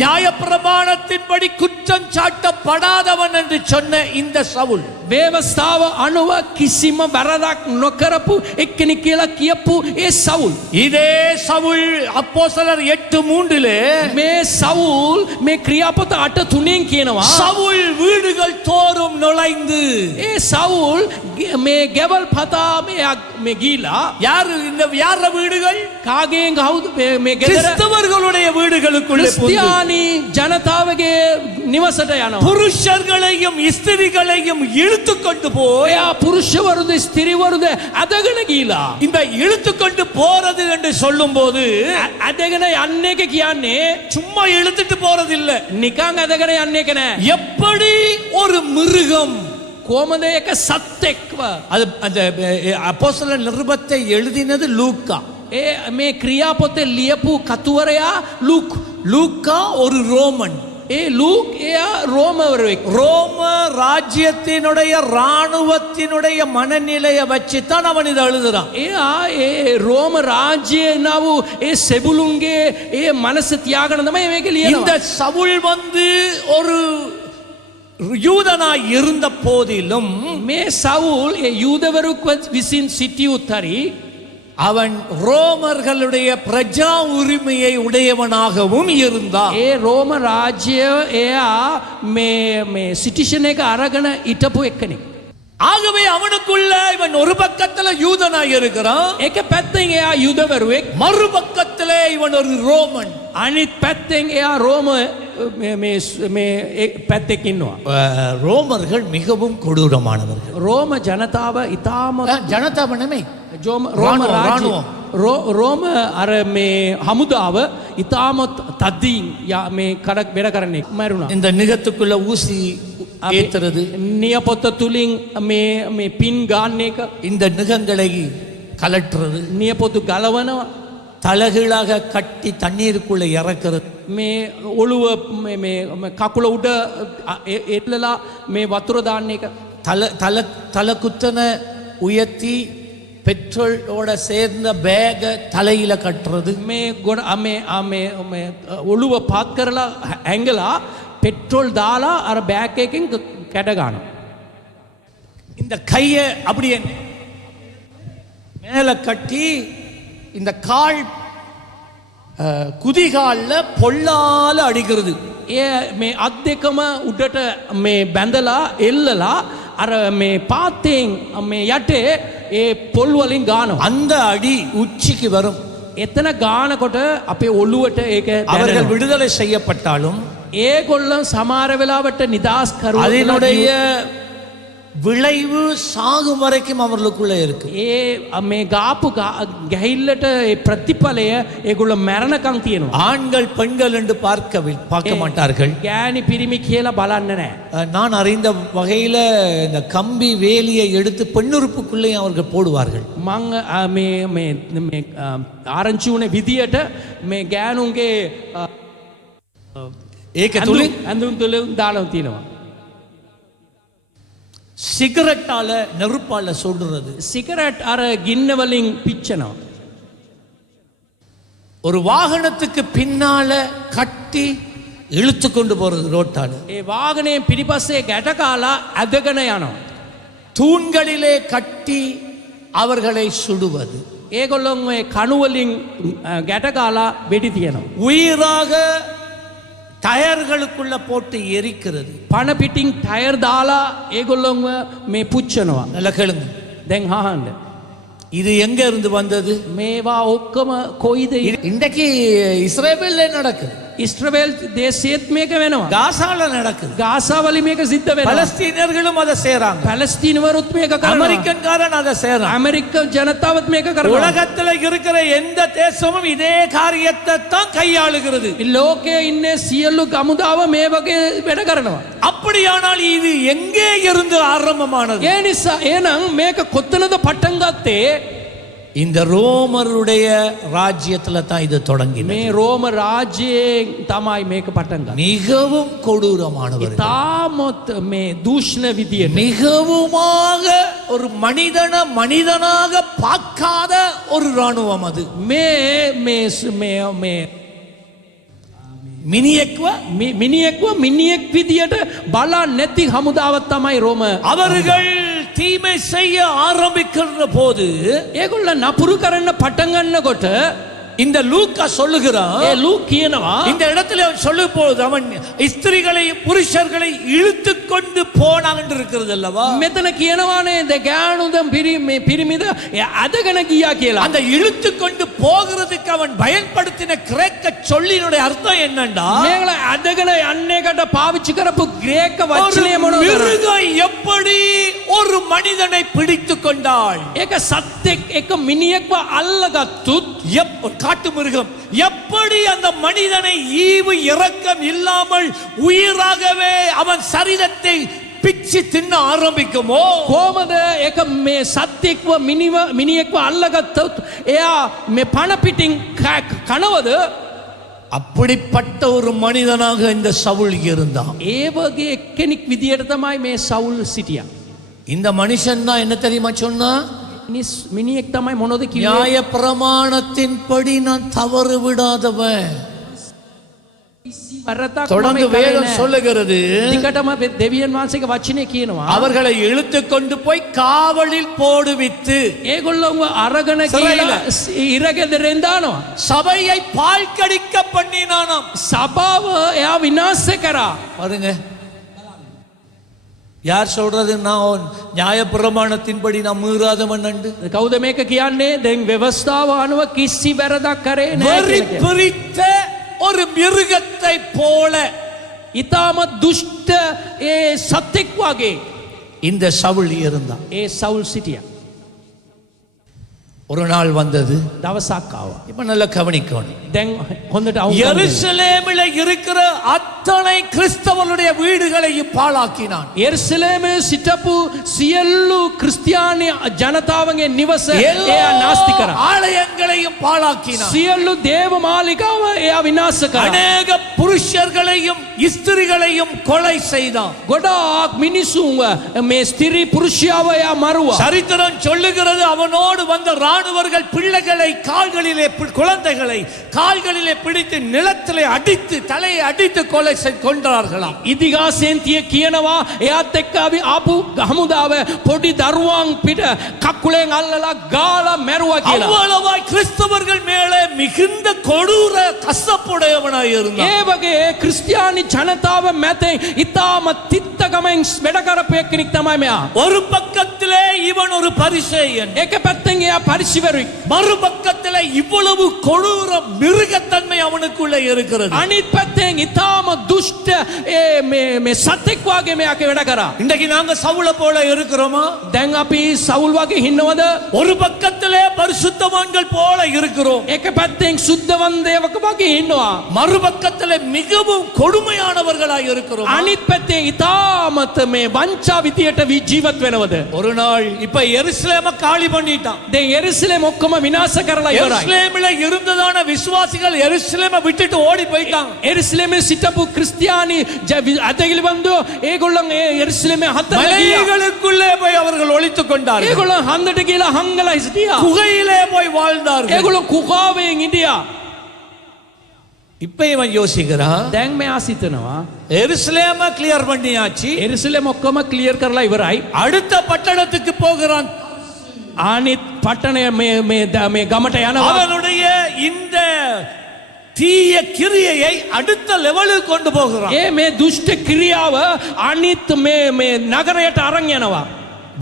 நியாயப்பிரமாணத்தின்படி குற்றம் சாட்டப்படாதவன் என்று சொன்ன இந்த சவுல் ව්‍යවස්ථාව අනුව කිසිම වැරදක් නොකරපු එක්කෙනෙක් කියලා කියපු ඒ සවුල් இதே சவுல் அப்போஸ்தலர் 8:3 මේ සවුල් මේ ක්‍රියාපොත 8:3 කියනවා சவுல் வீடுகள் தோறும் நுழைந்து ඒ සවුල් මේ ගෙවල් පතා මේ ගීලා யார வீடுகள் කාගෙන් කවුද මේ ගෙදර கிறிஸ்தவர்களுடைய வீடுகளுக்குள்ளே புகுந்து ක්‍රිස්තියානි ජනතාවගේ නිවසට යනවා புருஷர்களையும் ஸ்திரீகளையும் இழுத்து கொண்டு போய் එයා පුරුෂවරුද ස්ත්‍රීවරුද අදගෙන ගීලා இந்த இழுத்து கொண்டு போறது என்று சொல்லும்போது අදගෙන යන්නේ එක කියන්නේ சும்மா இழுத்துட்டு போறது இல்ல නිකන් අදගෙන යන්නේ එක නෑ எப்படி ஒரு மிருகம் කොහමද එක සත්‍යෙක්ව அது அந்த அப்போஸ்தலர் நிருபத்தை எழுதினது லூக்கா ඒ මේ ක්‍රියාපොතේ ලියපු කතුවරයා லூக்கா ஒரு ரோமன் ඒ ලූක් එයා රෝමවරයෙක් ரோம ராஜ்யத்தினுடைய ராணுவத்தினுடைய மனநிலையை வச்சுதான் அவன் இதை எழுதுறான் එයා ඒ රෝම රාජ්‍යයේ නව ඒ සෙබුලුන්ගේ ඒ මනස තියාගෙන තමයි මේක இந்த ලියනවා சவுல் வந்து ஒரு யூதனாய் இருந்த போதிலும் මේ සවුල් ඒ යූදවරුක් විසින් සිටියුත් හරි அவன் ரோமர்களுடைய பிரஜா உரிமையை உடையவனாகவும் இருந்தான் ඒ රෝම රාජ්‍ය එයා මේ සිටිෂන් එක අරගෙන හිටපු එක්කෙනෙක් ஆகவே அவனுக்குள்ள இவன் ஒரு பக்கத்துல யூதனாய் இருக்கிறான் එක පැත්තෙන් එයා යුදවරුවෙක් மறுபக்கத்திலே இவன் ஒரு ரோமன் අනිත් පැත්තෙන් එයා රෝම මේ පැත්තෙක් ඉන්නවා ரோமர்கள் மிகவும் கொடூரமானவர்கள் රෝම ජනතාව ඉතාම ஜனதாபனமே රෝම රාණුවම්. රෝම අර මේ හමුදාව ඉතාමත් තද්දීන් මේ කඩක් වැඩ කරන්නේ මැරුණා இந்த நிகத்துக்குள்ள ஊசி ஏத்துறது නියපොත්ත තුලින් මේ පින් ගන්න එක இந்த நிகங்களை கலட்டுறது නියපොතු ගලවනවා தலகீழாக கட்டி தண்ணீருக்குள்ள இறக்கிறது මේ ඔළුව කකුල උඩ එල්ලලා මේ වතුර දාන්න එක தலை குத்தன உயர்த்தி பெட்ரோலோட சேர்ந்த பேக தலையில கட்டுறது මේ ගොඩ ඔළුව පාත් කරලා ඇංගලා පෙට්‍රෝල් දාලා අර බෑග් එකකින් කැඩ ගන්නවා இந்த கையை அப்படியே மேல கட்டி இந்த கால் குதிகால்ல பொல்லால அடிக்கிறது ඒ මේ අත් දෙකම උඩට මේ බැඳලා එල්ලලා අර මේ පාතෙන් මේ යටේ ඒ පොල් වලින් ගානවා அந்த அடி உச்சிக்கு வரும் එතන ගානකොට අපේ ඔළුවට ඒක அவர்கள் දැනෙනවා விடுதலை செய்யப்பட்டாலும் ඒගොල්ලන් සමහර වෙලාවට නිදාස් කරුවා அதனுடைய விளைவு சாகும் வரைக்கும் அவர்களுக்குள்ள இருக்கு ඒ මේ ගාපු ගැහිල්ලට ඒ ප්‍රතිඵලය ඒගොල්ලෝ මැරණකම් තියෙනවා ஆண்கள் பெண்கள் என்று பார்க்க மாட்டார்கள் ගෑණි පිරිමි කියලා බලන්නේ නැහැ நான் அறிந்த வகையில இந்த கம்பி வேலியை எடுத்து பெண்ணுறுப்புக்குள்ளேயும் அவர்கள் போடுவார்கள் මං මේ ආරංචි වුණේ විදියට මේ ගෑනුන්ගේ ඒක තුලින් ඇඳුම් තුලින් දාලා තියෙනවා சிகரெட்டால நெருப்பால சுடுறது සිගරට් අර ගින්න වලින් පිච්චෙනවා ஒரு வாகனத்துக்கு பின்னால கட்டி இழுத்து கொண்டு போறது ரோட்டால ඒ වාහනේ පිටිපස්සේ ගැට කාලා ඇදගෙන යනවා தூண்களிலே கட்டி அவர்களை சுடுவது ඒගොල්ලොන් ඔය කණු වලින් ගැට කාලා වෙඩි තියනවා உயிராக டயர்களுக்குள்ள போட்டு எரிக்கிறது පණ පිටින් ටයර් දාලා ඒගොල්ලොන්ව මේ පුච්චනවා நல்ல கேளுங்க දැන් අහන්න இது எங்க இருந்து வந்தது මේවා ඔක්කොම කොයිද இன்றைக்கு இஸ்ரேலில் நடக்குது ඉස්ට්‍රවේල් දේශයේත් මේක වෙනවා காசால நடக்குது ගාසාවලි මේක සිද්ධ වෙනවා பலஸ்தீனர்களும் அதை செய்றாங்க පැලස්තීනවරුත් මේක කරනවා அமெரிக்கன்காரன் அதை செய்றான் ඇමරික ජනතාවත් මේක කරනවා உலகத்துல இருக்கிற எந்த தேசமும் இதே காரியத்தை தான் கையாளுகிறது ලෝකයේ ඉන්නේ සියලු ගමුදාව මේ වගේ වැඩ කරනවා அப்படியானால் இது எங்கே இருந்து ஆரம்பமானது ඒ නිසා එහෙනම් මේක කොතනද පටන් ගත්තේ இந்த ரோமருடைய ராஜ்யத்துல தான் இது தொடங்கினது. මේ රෝම රාජ්‍යයෙන් තමයි මේක පටන් ගත්තේ. மிகவும் கொடூரமானவர், තාමත් මේ දූෂණ විදියට மிகவுமாக ஒரு மனிதனாக பார்க்காத ஒரு ராணுவம் அது. මේ මේ මේ මේ மினியக்வ මිනිහෙක්ව මිනිහෙක් විදියට බලා නැති හමුදාවක් තමයි රෝම. அவர்கள் தீமை செய்ய ஆரம்பிக்கிற போது ඒගොල්ල නපුරු කරන්න පටන් ගන්නකොට இந்த லூக்கா சொல்லுகிறான், ඒ ලූ කියනවා இந்த இடத்துல அவன் சொல்லும் போது அவன் ஸ்திரீகளை புருஷர்களை இழுத்து கொண்டு போனான் என்று இருக்கிறது அல்லவா. මෙතන කියනවානේ ද ගෑනුද පිරිමිද අදගෙන ගියා කියලා. அந்த இழுத்து கொண்டு போகிறதுக்கு அவன் பயன்படுத்தின கிரேக்க சொல்லினுடைய அர்த்தம் என்னண்டா, මේගොල්ල අදගෙන යන්නේකට පාවිච්චි කරපු ග්‍රේක වචනය මොනවද? மிருகம் எப்படி ஒரு மனிதனை பிடித்து கொண்டாள். ඒක සත්‍යෙක් එක මිනිහෙක්ව අල්ලගත්තුත් காட்டு மிருகம் எப்படி அந்த மனிதனை ஈவு இரக்கம் இல்லாமல் உயிராகவே அவன் சரீரத்தை பிச்சு தின்ன ஆரம்பிக்குமோ, කොහමද ඒක මේ සත්‍යෙක්ව මිනිහෙක්ව අල්ලගත්තොත් එයා මේ පණ පිටින් කනවද? அப்படிப்பட்ட ஒரு மனிதனாக இந்த சவுல் இருந்தான். ඒ වගේ එක්කෙනෙක් විදියට තමයි මේ සවුල් සිටියා. இந்த மனுஷன் தான் என்ன தெரியுமா சொன்னா, මිනිහෙක් තමයි මොනවද කිව්වේ? நியாய பிரமாணத்தின்படி நான் தவறு விடாதவன். தொடர்ந்து வேதம் சொல்லுகிறது, දිකටම දෙවියන් වහන්සේගේ වචනේ කියනවා அவர்களை இழுத்து கொண்டு போய் காவலில் போடுவித்து ඒගොල්ලෝව අරගෙන ගිහලා ඉරගෙදරෙන් දානවා. சபையை பால் கடிக்க பண்ணினானாம். සභාව එයා විනාශ කරා. பாருங்க, யார் சொல்றது நான் நியாய பிரமாணத்தின்படி நான் மீறாதவன் என்று? කවුද මේක කියන්නේ? දැන් ව්‍යවස්ථාව අනුව කිසි වැරදක් කරේ வெறி නැහැ. பிரித்த ஒரு மிருகத்தை போல ඊටම දුෂ්ට ඒ සත්‍යෙක් වගේ இந்த சவுல் இருந்தான். ඒ සවුල් සිටියා. ஒரு நாள் வந்தது, දවසක් ආවා. இப்ப நல்லா கவனிக்கணும். දැන් හොඳට අවුල් எருசலேமில் இருக்கிற அத்தனை கிறிஸ்தவர்களுடைய வீடுகளையும் பாழாக்கினான். එරුසලේමේ සිටපු සියලු ක්‍රිස්තියානි ජනතාවගේ නිවස එයා නාස්ති කරා. ஆலயங்களையும் பாழாக்கினான். සියලු දේව මාලිගාව එයා විනාශ කරා. அநேக புருஷர்களையும் ஸ்திரீகளையும் கொலை செய்தான். ගොඩාක් මිනිසුන්ව මේ ස්ත්‍රී පුරුෂයාව එයා මරුවා. சரித்திரம் சொல்லுகிறது, அவனோடு வந்த ராணுவர்கள் பிள்ளைகளை கால்களிலே குழந்தைகளை கால்களிலே பிடித்து நிலத்திலே அடித்து தலையை அடித்து கொலை கொன்றார்களாம். ඉතිහාසයෙන් කියනවා එයාත් එක්ක ආපු හමුදාව පොඩි දරුවන් පිට කකුලෙන් අල්ලලා ගාලා මැරුවා කියලා. அவ்வளவாய் கிறிஸ்தவர்கள் மேலே மிகுந்த கொடூர கசப்புடையவனாய் இருந்தான். ඒ වගේ ක්‍රිස්තියානි ජනතාව මැතේ ඊටම තිත්තකමෙන් වැඩ කරපු කෙනෙක් තමයි මෙයා. ஒரு பக்கத்திலே இவன் ஒரு பரிசேயன், එක පැත්තෙන් එයා පරිශිවරුයි. மறுபக்கத்திலே இவ்வளவு கொடூர மிருகத்தன்மை அவனுக்குள்ளே இருக்கிறது. අනිත් පැත්තෙන් ඊටම දුෂ්ට මේ සත්‍යෙක් වගේ මෙයා වැඩ කරා. இன்றைக்கு நாங்க சவுல போல இருக்கிறோமா? දැන් අපි සවුල් වගේ ඉන්නවද? ஒரு பக்கத்திலே பரிசுத்தவான்கள் போல இருக்கிறோம், එක පැත්තෙන් සුද්ධවන් දේවක වගේ ඉන්නවා. மறுபக்கத்திலே மிகவும் கொடுமையானவர்களாய் இருக்கிறோம். අනිත් පැත්තේ ඊටමත් මේ වංචා විදියට ජීවත් වෙනවද? ஒரு நாள் இப்ப எருசலேமை காலி பண்ணிட்டான். දැන් එරුසලේම ඔක්කොම විනාශ කරලා ඉවරයි. எருசலேமில் இருந்ததான விசுவாசிகள் எருசலேமை விட்டுட்டு ஓடி போயிட்டாங்க. එරුසලේමේ සිටපු ක්‍රිස්තියානි අතගිලි බන්දෝ ඒගොල්ලන් ඒ එරුසලේමේ හතර ගියා. மலைகளுக்குள்ளே போய் அவர்கள் ஒளித்துக் கொண்டார்கள். ඒගොල්ලන් හන්දට ගිහලා හංගලා හිටියා. குகையிலே போய் வாழ்ந்தார்கள். ඒගොල්ලන් කුකාවෙන් හිටියා. இப்ப இவன் யோசிக்கிறான், දැන් මෙයා සිතනවා எருசலேமை கிளியர் பண்ணியாச்சு, එරුසලේම ඔක්කොම ක්ලියර් කරලා ඉවරයි. அடுத்த பட்டணத்துக்கு போகிறான். අනිත් පට්ටනය මේ ගමට යනවා. அவனுடைய இந்த தீய கிரியையை அடுத்த லெவலுக்கு கொண்டு போகிறான். ඒ මේ දුෂ්ට ක්‍රියාව අනිත් මේ නගරයට අරන් යනවා.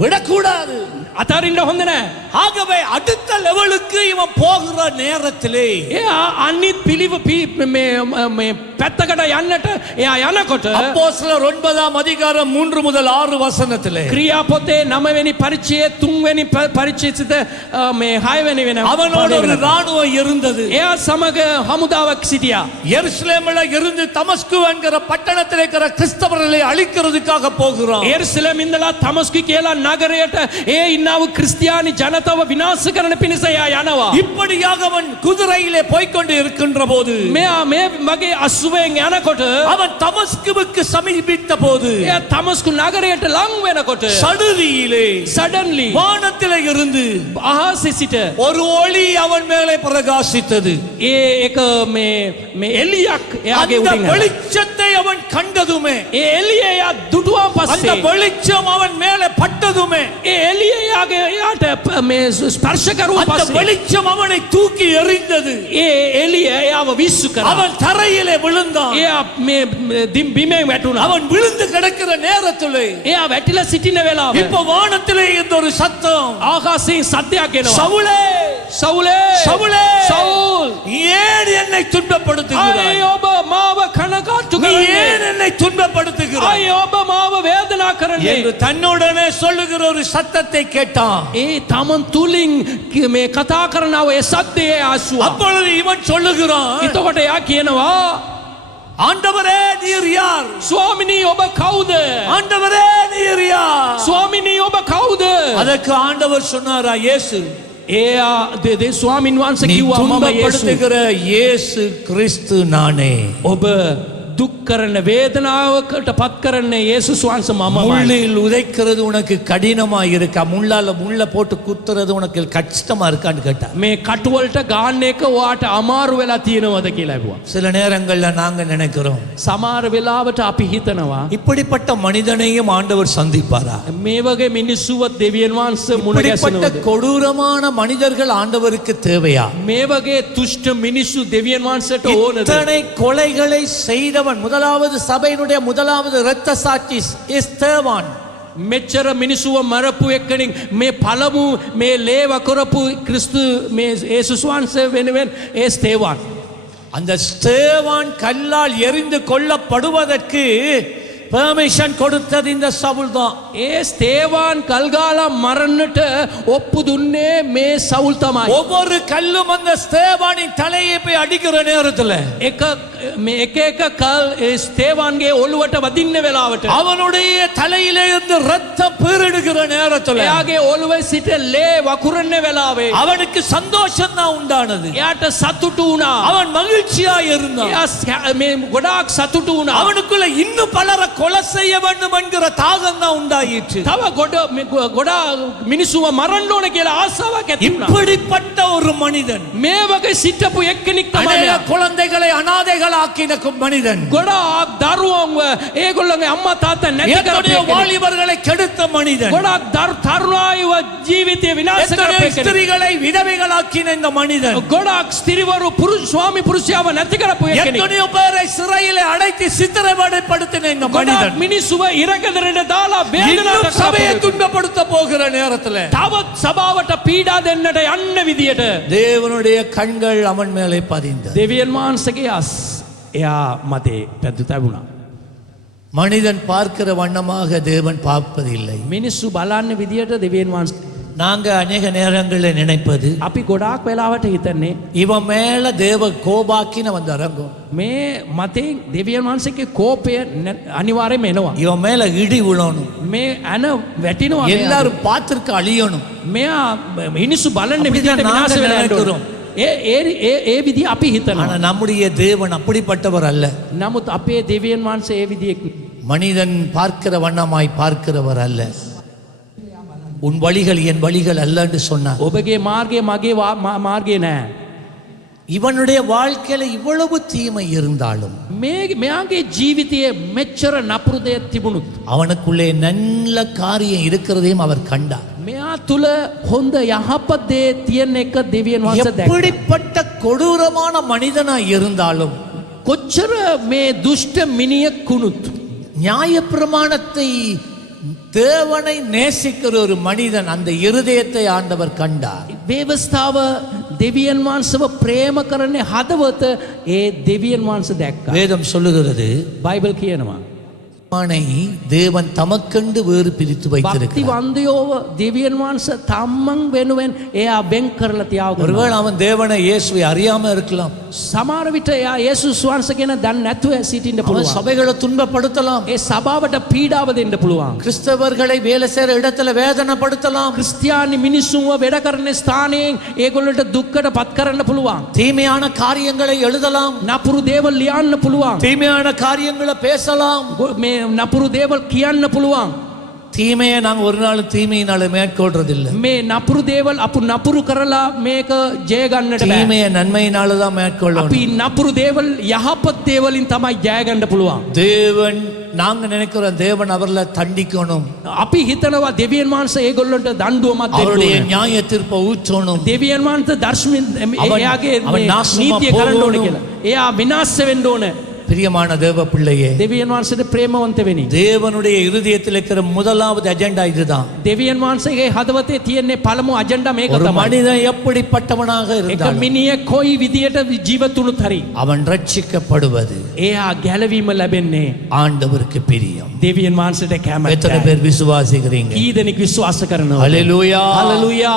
விடக்கூடாது. අතරින්න හොඳ නැහැ. ஆகவே அடுத்த லெவலுக்கு இவன் போகிற நேரத்திலே එයා අනිත් පිළිව මේ පැත්තකට යන්නට එයා යනකොට அப்போஸ்தலர் 9ஆம் அதிகாரம் 3 முதல் 6 வசனத்திலே ක්‍රියාපොතේ 9 වෙනි පරිච්ඡේදය 3 වෙනි පරිච්ඡේදයට මේ 6 වෙනි වෙන அவனோடு ஒரு ராணுவம் இருந்தது. එයා සමග හමුදාවක් සිටියා. எருசலேமில் இருந்து தமஸ்கு என்கிற பட்டணத்தில் இருக்கிற கிறிஸ்தவர்களை அழிக்கிறதுக்காக போகிறான். එරුසලේම ඉඳලා තමස්කු කියලා නගරයට ඒ ඉන්නව ක්‍රිස්තියානි ජනතාව ජනතාව විනාශ කරන පිණිස එයා යනවා. இப்படியாக அவன் குதிரையிலே போய்க்கொண்டு இருக்கின்ற போது මෙයා මේ මගේ අසුවෙන් යනකොට அவன் தமஸ்குவுக்கு சமீபித்த போது එයා තමස්කු නගරයට ලං වෙනකොට சடுதியிலே suddenly வானத்திலே இருந்து අහසේ සිට ஒரு ஒளி அவன் மேலே பிரகாசித்தது. ඒ එක මේ එලියක් එයාගේ அந்த උඩින් வெளிச்சத்தை அவன் கண்டதுமே, ඒ එළිය එයා දුටුවාන් அந்த පස්සේ வெளிச்சம் அவன் மேலே பட்டதுமே, ඒ එළිය එයාට මේ ස්පර්ශ කරුවා அந்த පස්සේ வெளிச்சம் அவனை தூக்கி எறிந்தது. ඒ එළිය එයාව විශ්සු කරා. அவன் தரையிலே விழுந்தான். එයා මේ බිමෙන් වැටුණා. அவன் விழுந்து கிடக்கிற நேரத்திலே එයා වැටිලා සිටින වෙලාව இப்ப வானத்திலே இந்த ஒரு சத்தம், ආකාශයෙන් සද්දයක් එනවා. சவுலே සවුලේ சவுலே සවුල් ஏன் என்னை துன்பப்படுத்துகிறாய்? අයි ඔබ මාව කනකාටු நீ කරන්නේ. ஏன் என்னை துன்பப்படுத்துகிறாய் අයි ඔබ මාව වේදනා කරන්නේ. என்று தன்னுடனே சொல்லுகிற ஒரு சத்தத்தை கேட்டான். ඒ තමන් තුලින් මේ කතා කරනව ඒ සද්දේ ආසුවා. அப்பொழுது இவன் சொல்லுகிறான், එතකොට එයා කියනවා ஆண்டவரே நீர் யார்? ස්වාමිනී ඔබ කවුද? ஆண்டவரே நீர் யார்? ස්වාමිනී ඔබ කවුද? அதற்கு ஆண்டவர் சொன்னாரா, இயேசு. එයා දෙ ස්වාමින් වහන්සේ நீ කිව්වා මම යේසු. துன்பப்படுத்துகிற இயேசு கிறிஸ்து நானே. ඔබ දුක් කරන වේදනාවකට පත් කරන්නේ යේසුස් වහන්සේ මමමයි. முள்ளில் உதைக்கிறது உனக்கு கடினமா இருக்கா? முள்ளால முள்ள போட்டு குத்துறது உனக்கு கஷ்டமா இருக்கான்னு கேட்டா. මේ කටුවලට ගාන්න එක ඔයාට අමාරු වෙලා තියෙනවද කියලා ඇහුවා. சில நேரங்கள்ல நாங்க நினைக்கிறோம், සමහර වෙලාවට අපි හිතනවා இப்படிப்பட்ட மனிதனையும் ஆண்டவர் சந்திப்பாரா? මේ වගේ මිනිස්සුව දෙවියන් වහන්සේ මුණ இப்படிப்பட்ட ගැසෙනවද? கொடூரமான மனிதர்கள் ஆண்டவருக்கு தேவையா? මේ වගේ තුෂ්ට මිනිස්සු දෙවියන් වහන්සේට ඕනද? இத்தனை கொலைகளை செய்தவன், முதலாவது சபையினுடைய முதலாவது இரத்த சாட்சி எஸ்தேவான். මෙච්චර මිනිස්සුව මරපු එක්කෙනෙක්, මේ පළමු මේ ලේව කරපු ක්‍රිස්තු මේ යේසුස් වහන්සේ වෙනුවෙන් ඒ ස්තේවාන්. அந்த ஸ்தேவான் கல்லால் எரிந்து கொல்லப்படுவதற்கு பெர்மிஷன் கொடுத்தது இந்த சவுல் தான். ඒ ස්තේවාන් කල්ගාලා මරන්නට ඔප්පු දුන්නේ මේ සවුල් තමයි. ஒவ்வொரு கல்லும் அந்த ஸ்தேவானின் தலையை போய் அடிக்கிற நேரத்துல එක එක කල් ඒ ස්තේවාන්ගේ ඔළුවට වදින්න වෙලාවට அவனுடைய தலையிலே இருந்து ரத்தம் பீரிடுகிற நேரத்துல එයාගේ ඔළුවේ සිට ලේ වකුරන්න වෙලාවේ அவனுக்கு சந்தோஷம் தான் உண்டானது. එයාට සතුටු වුණා. அவன் மகிழ்ச்சியா இருந்தான். එයා මේ ගොඩාක් සතුටු වුණා. அவனுக்குள்ள இன்னும் பலரை கொலை செய்ய வேண்டும் என்கிற தாகம் தான் உண்டாயிற்று. තව ගොඩා මිනිස්සුව මරන්න ඕන කියලා ආසාවක් ඇති වුණා. இப்படிப்பட்ட ஒரு மனிதன், මේ වගේ සිටපු එක්කෙනෙක් තමයි அநேக මෙයා. குழந்தைகளை அனாதைகள் ஆக்கின மனிதன், ගොඩාක් දරුවන්ව ඒගොල්ලන්ගේ අම්මා තාත්තා නැති කරපු எத்தனையோ එක්කෙනෙක්. வாலிபர்களை கெடுத்த மனிதன், ගොඩාක් තරුණායව ජීවිතය විනාශ எத்தனையோ කරපු එක්කෙනෙක්. ஸ்திரீகளை விதவைகளாக்கின இந்த மனிதன், ගොඩාක් ස්ත්‍රීවරු ස්වාමි පුරුෂයාව නැති කරපු එක්කෙනෙක්. எத்தனையோ பேரை சிறையிலே அடைத்து சித்திரவதைப்படுத்தின இந்த மனிதன் ගොඩාක් මිනිස්සුව ඉරකදරට දාලා වේදනාවට இன்னும் சபையை කරපු துன்பப்படுத்த போகிற நேரத்துல තවත් සභාවට පීඩා දෙන්නට යන්න විදියට தேவனுடைய கண்கள் அவன் மேலே பதிந்தது. දෙවියන් වහන්සේගේ අස් එයා මතේ පැද්ද තැබුණා. மனிதன் பார்க்கிற வண்ணமாக தேவன் பார்ப்பதில்லை. මිනිස්සු බලන්න විදියට දෙවියන් වහන්සේ. நாங்க அநேக நேரங்களில் நினைப்பது, අපි ගොඩාක් වෙලාවට හිතන්නේ இவன் மேல தேவ கோபாக்கின வந்து இறங்கும், මේ මතේ දෙවියන් වහන්සේගේ කෝපය අනිවාර්යයෙන්ම එනවා. இவன் மேல இடி விழணும், මේ ඇන වැටිනවා. எல்லாரும் பார்த்திருக்க அழியணும். මෙයා මිනිස්සු බලන්න அப்படிதான் විදියට විනාශ நாங்க වෙලා நினைக்கிறோம். ඒ විදිහ අපි හිතනවා. ஆனா நம்முடைய தேவன் அப்படிப்பட்டவர் அல்ல. නමුත් අපේ දෙවියන් වහන්සේ ඒ විදිහේ மனிதன் பார்க்கிற வண்ணமாய் பார்க்கிறவர் அல்ல. உன் வழிகள் என் வழிகள் அல்ல என்று சொன்னார். ඔබගේ මාර්ගය මගේ මාර්ගය නෑ. இவனுடைய வாழ்க்கையில இவ்வளவு தீமை இருந்தாலும் මෙයාගේ ජීවිතයේ මෙච්චර නපුරු දෙයක් තිබුණුත් அவனுக்குள்ளே நல்ல காரியம் இருக்கிறதையும் அவர் கண்டார். මෙයා තුල හොඳ යහපත් දේ තියෙන එක දෙවියන් වහන්සේ දැක්කා. எப்படிப்பட்ட கொடூரமான மனிதனாய் இருந்தாலும் කොච්චර මේ දුෂ්ට මිනිහෙක් වුණුත් நியாயப்பிரமாணத்தை தேவனை நேசிக்கிற ஒரு மனிதன் அந்த இருதயத்தை ஆண்டவர் கண்டார். වේවස්ථාව දෙවියන් වහන්සේව ප්‍රේම කරන්නේ හදවත ඒ දෙවියන් වහන්සේ දැක්කා. வேதம் சொல்லுகிறது, බයිබල් කියනවා ஆனை தேவன் தமக்கென்று வேறு பிரித்து வைத்திருக்கிறார். භක්තිවන්තයෝව දෙවියන් වහන්සේ තමන් වෙනුවෙන් එයා වෙන් කරලා තියාගෙන. ஒருவேளை அவன் தேவனை இயேசுவை அறியாம இருக்கலாம். සමහර විට එයා යේසුස් වහන්සේ ගැන දන්නේ නැතුව සිටින්න அவன் පුළුවන්. சபைகளை துன்பப்படுத்தலாம். ඒ සභාවට පීඩාව දෙන්න පුළුවන්. கிறிஸ்தவர்களை வேலை செய்யற இடத்துல வேதனைப்படுத்தலாம். ක්‍රිස්තියානි මිනිස්සුන්ව වැඩ කරන ස්ථානයෙන් ඒගොල්ලන්ට දුක්කට පත් කරන්න පුළුවන්. தீமையான காரியங்களை எழுதலாம். නපුරු දේවල් ලියන්න පුළුවන්. தீமையான காரியங்களை பேசலாம். මේ නපුරු දේවල් කියන්න පුළුවන්. தீமையை நாங்கள் ஒரு நாள் தீமையினால மேற்கொள்றதில்லை. මේ නපුරු දේවල් අපු නපුරු කරලා මේක ජය ගන්නට බෑ. தீமையை நன்மையினால தான் மேற்கொள்ளணும். අපි නපුරු දේවල් යහපත් දේවලින් තමයි ජය ගන්න පුළුවන්. தேவன் நாங்க நினைக்கிறோம் தேவன் அவர்களை தண்டிக்கணும். අපි හිතනවා දෙවියන් වහන්සේ ඒගොල්ලන්ට දඬුවමක් දෙන්න அவருடைய ඕනේ. நியாய தீர்ப்பை ஊற்றணும். දෙවියන් වහන්සේ දර්ශමින් එයාගේ அவன் நாசமா නීතිය කරන්න ඕනේ போகணும். කියලා. එයා විනාශ වෙන්න ඕනේ. பிரியமான தேவ பிள்ளையே, දෙවියන් වහන්සේට ප්‍රේමවන්ත වෙනි. தேவனுடைய இருதயத்தில் இருக்கிற முதலாவது அஜெண்டா இதுதான். දෙවියන් වහන්සේගේ හදවතේ තියෙන්නේ පළමු අජෙන්ඩා මේක ஒரு තමයි. மனிதன் எப்படிப்பட்டவனாக එක இருந்தாலும் මිනිහෙක් කොයි විදියට ජීවත් වුණත් හරි அவன் ரட்சிக்கப்படுவது එයා ගැලවීම ලැබෙන්නේ ஆண்டவருக்கு பிரியம். දෙවියන් වහන්සේට எத்தனை කැමැත්තයි. பேர் விசுவாசிக்கிறீங்க? කී දෙනෙක් විශ්වාස කරනවද? ஹல்லேலூயா. හලලුයා.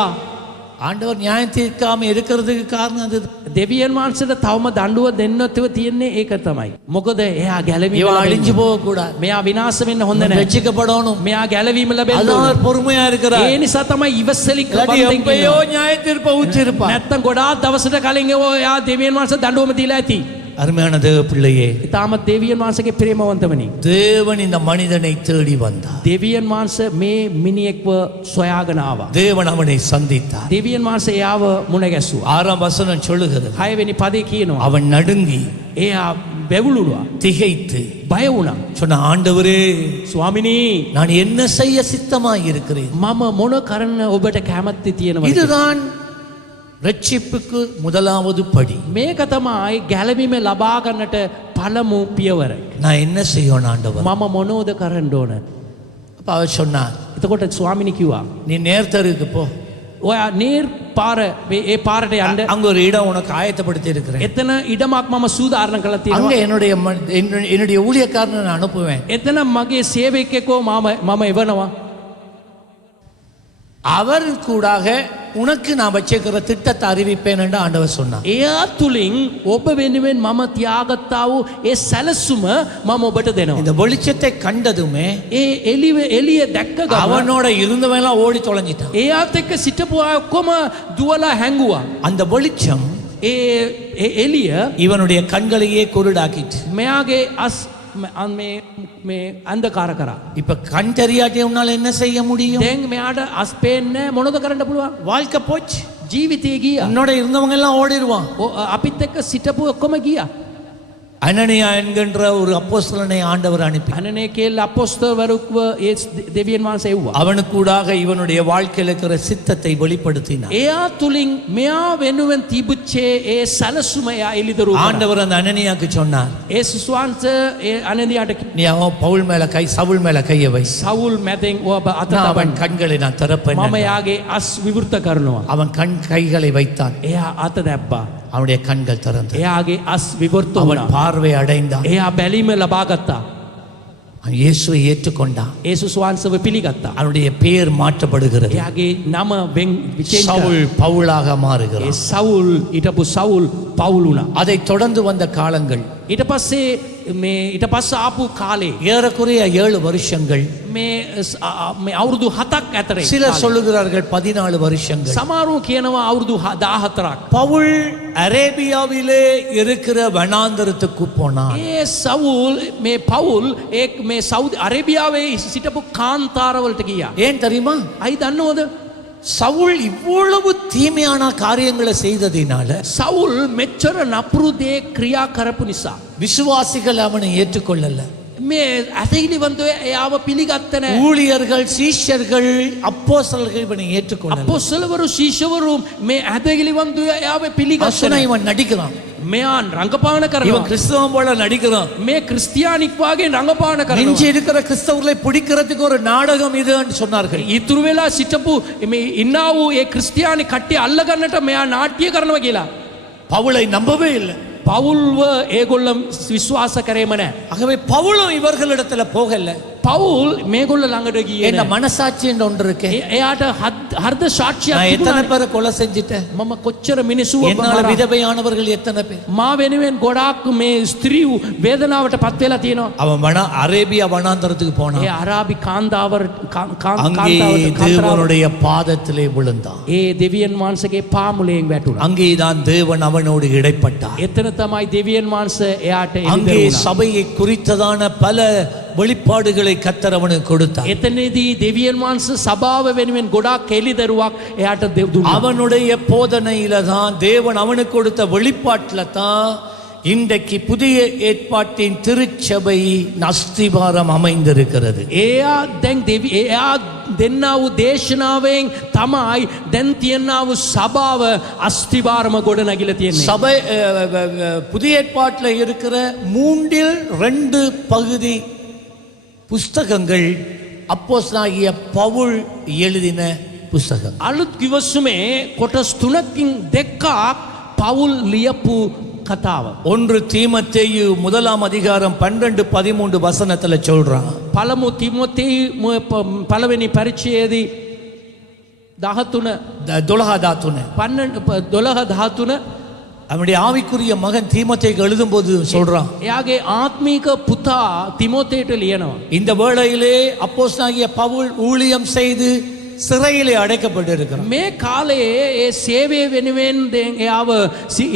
ஆண்டவர் நியாயம் தீர்க்காம இருக்கிறதுக்கு காரணம் அது. දෙවියන් වහන්සේට තවම දඬුව දෙන්නත්ව තියෙන්නේ ඒක තමයි. මොකද එයා ගැලවීම இவன் ලැබෙන්නේ. அழிஞ்சு போக கூடாது. මෙයා විනාශ වෙන්න හොඳ නැහැ. ரட்சிக்கப்படணும். මෙයා ගැලවීම ලැබෙන්න அதான் ඕනේ. அவர் பொறுமையா இருக்கிறார். ඒ නිසා තමයි ඉවසලික இல்லாட்டி වන්දෙන් எப்பயோ කියනවා. நியாய தீர்ப்பை ஊற்றிருப்பார். නැත්තම් ගොඩාක් දවසට කලින් එයා දෙවියන් වහන්සේ දඬුවම දීලා ඇති. அருமையான தேவ பிள்ளையே, තාමත් දෙවියන් වහන්සේගේ ප්‍රේමවන්තවනි. தேவன் இந்த மனிதனை தேடி வந்தார். දෙවියන් වහන්සේ මේ මිනිහෙක්ව සොයාගෙන ආවා. தேவன் அவனை சந்தித்தார். දෙවියන් වහන්සේ එයාව මුණ ගැසුවා. 6ஆம் வசனம் சொல்லுகிறது, 6 වෙනි පදේ කියනවා. அவன் நடுங்கி එයා වැවුලුවා. திகைத்து බය වුණා. சொன்ன, ஆண்டவரே, ස්වාමිනී நான் என்ன செய்ய சித்தமாய் இருக்கிறேன்? මම මොන කරන්න ඔබට කැමැත්ත තියෙනවද? இதுதான் ரட்சிப்புக்கு முதலாவது படி. මේක තමයි ගැලවීම ලබා ගන්නට පළමු පියවර. நான் என்ன செய்யணும் ஆண்டவர்? මම මොනෝද කරන්න ඕන? அப்ப அவர் சொன்னார், එතකොට ස්වාමිනී කිව්වා நீ நேர்த்தருக்கு போ. ඔයා නීර් පාර ඒ පාරට යන්න. அங்க ஒரு இடம் உனக்கு ஆயத்தப்படுத்தி இருக்கிறேன். එතන ඉඩමක් මම සූදානම් කරලා அங்க තියෙනවා. என்னுடைய ஊழியக்காரனை நான் அனுப்புவேன். එතන මගේ සේවකයෙක්ව මම එවනවා. அவர் கூடாக உனக்கு நான் வச்சிருக்கிற திட்டத்தை அறிவிப்பேன் என்று ஆண்டவர் சொன்னார். එයා තුලින් ඔබ වෙනුවෙන් මම තියාගත්තා වූ ඒ සැලසුම මම ඔබට දෙනවා. இந்த வெளிச்சத்தை கண்டதுமே ඒ එළිය දැක්ක ගමන් அவனோட இருந்தவன் எல்லாம் ஓடி தொலைஞ்சிட்டான். එයාත් එක්ක සිටපු අය ඔක්කොම දුවලා හැංගුවා. அந்த வெளிச்சம் ඒ එළිය இவனுடைய கண்களையே குருடாக்கிட்டு. මෙයාගේ අස් මේ අන්ධකාර කරා. இப்ப கண் தெரியாட்டி உன்னால என்ன செய்ய முடியும்? දැන් මෙයාට අස් පේන්නේ මොනවද කරන්න පුළුවන්? வாழ்க்கை போச்சு. ජීවිතේ ගියා. உன்னோட இருந்தவங்க எல்லாம் ஓடிடுவான். අපිත් එක්ක සිටපු ඔක්කොම ගියා. அனனியா என்கின்ற ஒரு அப்போஸ்தலனை ஆண்டவர் அனுப்பி අනනේ කියලා අපොස්තලවරුක්ව ඒ දෙවියන් වහන්සේ එව්වා. அவனுக்கூடாக இவனுடைய வாழ்க்கையில் இருக்கிற சித்தத்தை வெளிப்படுத்தினார். එයා තුලින් මෙයා වෙනුවෙන් තිබුච්චේ ඒ සැලසුම එයා එළිදරු කරා. ஆண்டவர் அந்த அனனியாக்கு சொன்னார், ඒ සුස්වාන්ත ඒ අනනියාට நீ அவன் பவுல் மேல கை சவுல் மேல கையை வை. සවුල් මැදෙන් ඔබ අත நான் තබන්න. அவன் கண்களை நான் திறப்பேன். මම යාගේ අස් විවෘත කරනවා. அவன் கைகளை வைத்தான். එයා අත දැබ්බා. அவனுடைய கண்கள் திறந்தது. එයාගේ අස් විවෘත அவன் වුණා. பார்வை அடைந்தான். එයා බැලීම ලබා ගත්තා. அவன் இயேசுவை ஏற்றுக்கொண்டான். යේසුස් වහන්සේව පිළිගත්තා. அவனுடைய பெயர் மாற்றப்படுகிறது. එයාගේ නම වෙන් විචේන්ජ சவுல் பவுலாக ඒ மாறுகிறான். සවුල් ඊටපු සවුල් පවුල් වුණා. அதை தொடர்ந்து வந்த காலங்கள் ඊට පස්සේ ආපු කාලේ ஏறக்குறைய 7 வருஷங்கள். මේ අවුරුදු 7ක් ඇතරේ சிலர் சொல்லுகிறார்கள் 14 வருஷங்கள். සමහරව කියනවා අවුරුදු 14ක්. பவுல் அரேபியாவிலே இருக்கிற வனாந்தரத்துக்கு போனான். ඒ සවුල් මේ පවුල් මේ සෞදි අරේබියාවේ සිටපු කාන්තාරවලට ගියා. ஏன் தெரியுமா? අයි දන්නවද? சவுல் இவ்வளவு தீமையான காரியங்களை செய்ததினால සවුල් මෙච්චර නපුරු දේ ක්‍රියා කරපු නිසා விசுவாசிகள் அவனை ஏற்றுக்கொள்ளல. මේ ඇතහිලිවන්තය එයාව පිළිගත්ත නැහැ. ஊழியர்கள், சீஷர்கள், அப்போஸ்தலர்கள் இவனை ஏற்றுக்கொள்ளல. අපොස්තලවරු ශිෂ්‍යවරු මේ ඇතහිලිවන්තය එයාව පිළිගත්ත சொன்னா නැහැ. இவன் நடிக்கிறான். මෙයා රංගපාන කරනවා. இவன் கிறிஸ்தவம் போல நடிக்கிறான். මේ ක්‍රිස්තියානික් වාගේ රංගපාන மிஞ்சி කරනවා. இருக்கிற கிறிஸ்தவர்களை பிடிக்கிறதுக்கு ஒரு நாடகம் இதுன்னு சொன்னார்கள். ඉතුරු වෙලා සිටපු මේ ඉන්නා වූ ඒ ක්‍රිස්තියානි කට්ටිය අල්ලගන්නට මෙයා නාට්‍ය කරනවා කියලා. பவுலை நம்பவே இல்லை. පවුල්ව ඒගොල්ලම් විශ්වාස කරේම නැහැ. ஆகவே பவுலும் இவர்களிடத்துல போகல. පවුල් මේගොල්ල ළඟට ගියේ என்ன නැහැ. மனசாட்சின்னு ஒன்று இருக்கு. එයාට හර්ද சாட்சிයක් நான் எத்தனை තිබුණා. பேரை கொலை செஞ்சுட்டேன், මම කොච්චර මිනිස්සුව என்னால விதவையானவர்கள் எத்தனை பேர். මා වෙනුවෙන් ගොඩාක් මේ ස්ත්‍රීව වේදනාවට පත් වෙලා තියෙනවා. அவன் அரேபியா வனாந்தரத்துக்கு போனான். ඒ අරාබි කාන්තාවර அங்கே தேவனுடைய பாதத்திலே விழுந்தான். ඒ දෙවියන් වහන්සේගේ පාමුලයෙන් වැටුණා. அங்கேதான் தேவன் அவனோடு இடைப்பட்டார். එතන තමයි දෙවියන් වහන්සේ එයාට அங்கே එළිදරුණා. சபையை குறித்ததான பல வெளிப்பாடுகளை கர்த்தர் அவனுக்கு கொடுத்தார். එතනදී දෙවියන් වහන්සේ සභාව වෙනුවෙන් ගොඩාක් එළිදරුවක් එයාට දුන්නා. அவனுடைய போதனையில தான் தேவன் அவனுக்கு கொடுத்த வெளிப்பாட்டில தான் இன்றைக்கு புதிய ஏற்பாட்டின் திருச்சபை அஸ்திபாரம் அமைந்திருக்கிறது. එයා දැන් එයා දෙන්නා වූ දේශනාවෙන් තමයි දැන් තියනා වූ සභාව අස්තිභාරම ගොඩ නැගිලා තියෙන්නේ. சபை புதிய ஏற்பாட்டில் இருக்கிற 2 பகுதி புஸ்தகங்கள் அப்போஸ்தலனாகிய பவுல் எழுதின புஸ்தகம். අලුත් කිවසුමේ කොටස් 3කින් දෙකක් පවුල් ලියපු කතාව. 1 தீமோத்தேயு 1 வசனத்துல சொல்றான். පළමු තිමොතේ පළවෙනි පරිච්ඡේදයේ 13 12 அவனுடைய ஆவிக்குரிய மகன் தீமோத்தேயுக்கு எழுதும்போது சொல்றான். එයාගේ ආත්මීක පුතා තිමොතේට ලියනවා. இந்த வேளையிலே அப்போஸ்தலனாகிய பவுல் ஊழியம் செய்து சிறையிலே அடைக்கப்பட்டிருக்கிறான். මේ කාලයේ ඒ සේවය වෙනුවෙන් එයාව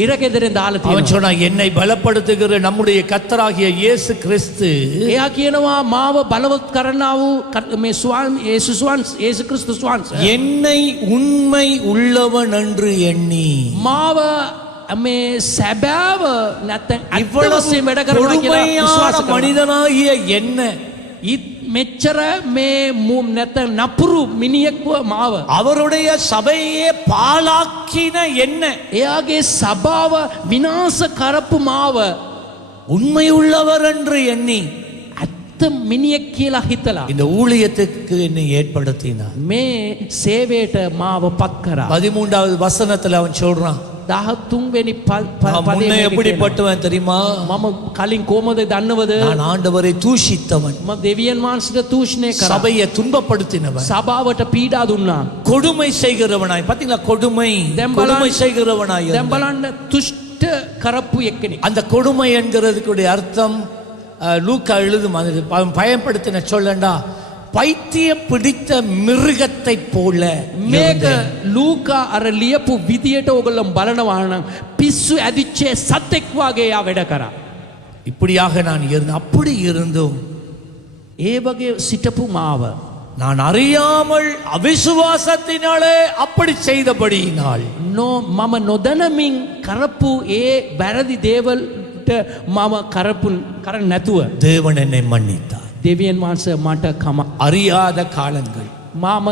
ඉරකෙදරෙන් දාලා அவன் තියෙනවා. சொன்னான், என்னை பலப்படுத்துகிற நம்முடைய கர்த்தராகிய இயேசு கிறிஸ்து එයා කියනවා මාව බලවත් කරන්නා වූ මේ යේසුස් ක්‍රිස්තුස් වහන්සේ என்னை உண்மை உள்ளவன் என்று எண்ணி මාව මේ සැබෑව නැත්නම් இவ்வளவு අත්වශයෙන් වැඩ කරනවා කියලා கொடுமையான විශ්වාස කරනවා. மனிதனாகிய என்ன මෙච්චර මේ නැත්නම් නපුරු මිනිහෙක්ව මාව அவருடைய சபையே பாழாக்கின என்ன එයාගේ සභාව විනාශ කරපු මාව உண்மை உள்ளவர் என்று எண்ணி ඇත්ත මිනිහෙක් කියලා හිතලා இந்த ஊழியத்துக்கு என்னை ஏற்படுத்தினார். මේ සේවයට මාව පත් කරා. 13வது வசனத்துல அவன் சொல்றான், 13 වෙනි நான் முன்ன எப்படிப்பட்டவன் தெரியுமா? මම කලින් කොහමද දන්නවද? நான் ஆண்டவரை தூஷித்தவன், මම දෙවියන් වහන්සේට දූෂණය කරා. சபையை துன்பப்படுத்தினவன், සභාවට පීඩා දුන්නා. கொடுமை செய்கிறவனாய். பாத்தீங்களா, கொடுமை கொடுமை செய்கிறவனாய். දැන් බලන්න තුෂ්ට කරපු එක්කෙනෙක්. அந்த கொடுமை என்கிறதுக்குடைய அர்த்தம் லூக்கா எழுதும் அவன் பயன்படுத்தின சொல்லண்டா, பைத்தியம் பிடித்த மிருகத்தை போல. මේක ලූකා අර ලියපු විදියට ඕගොල්ලෝ බලනවා නම් පිස්සු ඇදිච්ච සතෙක් වගේ යා වැඩ කරා. இப்படியாக நான் இருந்தேன். அப்படி இருந்தும் ඒ වගේ සිටපු මාව நான் அறியாமல் அவிசுவாசத்தினாலே அப்படி செய்தபடியினால் මම නොදැනමින් කරපු ඒ වැරදි දේවල්ට මම කර නැතුව தேவன் என்னை மன்னித்தார். දෙවියන් වහන්සේ මට කම அறியாத காலங்கள், මාම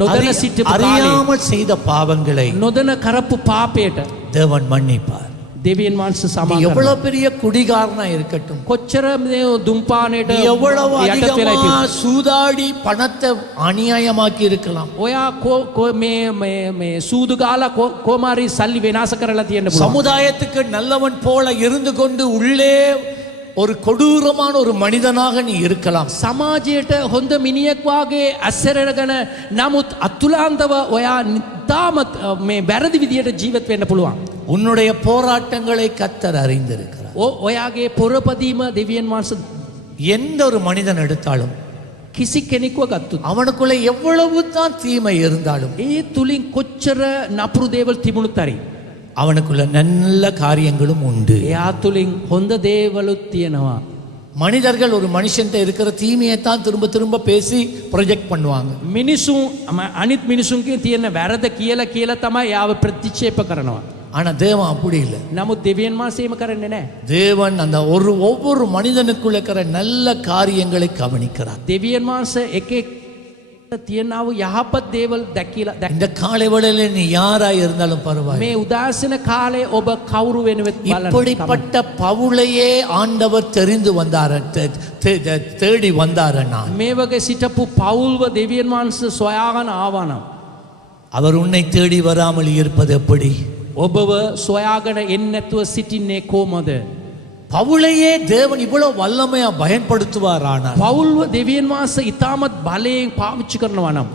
නොදැන සිටපු කාලේ அறியாமல் செய்த பாவங்களை නොදැන කරපු පාපයට தேவன் மன்னிப்பார். දෙවියන් වහන්සේ நீ සමාව කරනවා. எவ்வளவு பெரிய குடிகாரனா இருக்கட்டும், කොච්චර මේ දුම්පානයට நீ எவ்வளவு යට වෙලා அதிகமா හිටියත්, சூதாடி பணத்தை அநியாயமாக்கி இருக்கலாம், ඔයා මේ සූදු ගාලා කොමාරි සල්ලි විනාශ කරලා තියෙන්න පුළුවන්. சமுதாயத்துக்கு நல்லவன் போல இருந்து கொண்டு உள்ளே ஒரு கொடூரமான ஒரு மனிதனாக நீ இருக்கலாம். සමාජයට හොඳ මිනිහෙක් වාගේ ඇස්සරගෙන නමුත් අතුලාන්තව ඔයා තාමත් මේ වැරදි විදියට ජීවත් වෙන්න පුළුවන්. உன்னுடைய போராட்டங்களை கர்த்தர் அறிந்திருக்கிறார். ඔයාගේ පොරපදීම දෙවියන් වහන්සේ எந்த ஒரு மனிதன் எடுத்தாலும் කිසි කෙනෙක්ව ගත්තොත් அவனுக்குள்ள எவ்வளவு தான் தீமை இருந்தாலும் ඒ තුලින් කොච්චර නපුරු දේවල් තිබුණුත් හරි அவனுக்குள்ள நல்ல காரியங்களும் உண்டு. එයා තුලින් හොඳ දේවලුත් තියෙනවා. மனிதர்கள் ஒரு மனுஷன்ட்ட இருக்கிற தீமையை தான் திரும்ப திரும்ப பேசி ப்ரொஜெக்ட் பண்ணுவாங்க. මිනිසුන් අනිත් මිනිසුන්ගේ තියෙන වැරද කියලා තමයි යාව ප්‍රතික්ෂේප කරනවා. ஆனா தேவன் அப்படி இல்லை. නමුත් දෙවියන් වහන්සේ එහෙම කරන්නේ නැහැ. தேவன் அந்த ஒவ்வொரு மனிதனுக்குள்ள இருக்கிற நல்ல காரியங்களை கவனிக்கிறார். දෙවියන් වහන්සේ එක තියෙනව යහපත් දේවල් දැකලා இந்த காலை வேளையில நீ யாரா இருந்தாலும் பரவாயில்லை. මේ උදාසන කාලේ ඔබ කවුරු වෙනවෙත් බලන්න. இப்படிப்பட்ட பவுலையே ஆண்டவர் தெரிந்து வந்தார், தேடி வந்தாரனா මේ වගේ සිටපු පවුල්ව දෙවියන් වහන්සේ සොයාගෙන ආවා නම් அவர் உன்னை தேடி வராமல் இருப்பது எப்படி? ඔබව සොයාගෙන එන්නේ නැතුව සිටින්නේ කොහමද? பவுலையே தேவன் இவ்வளவு வல்லமையா பயன்படுத்துவாரானா පවුල්ව දෙවියන් වහන්සේ ඊටමත් බලයෙන් පාවිච්චි කරනවා නම්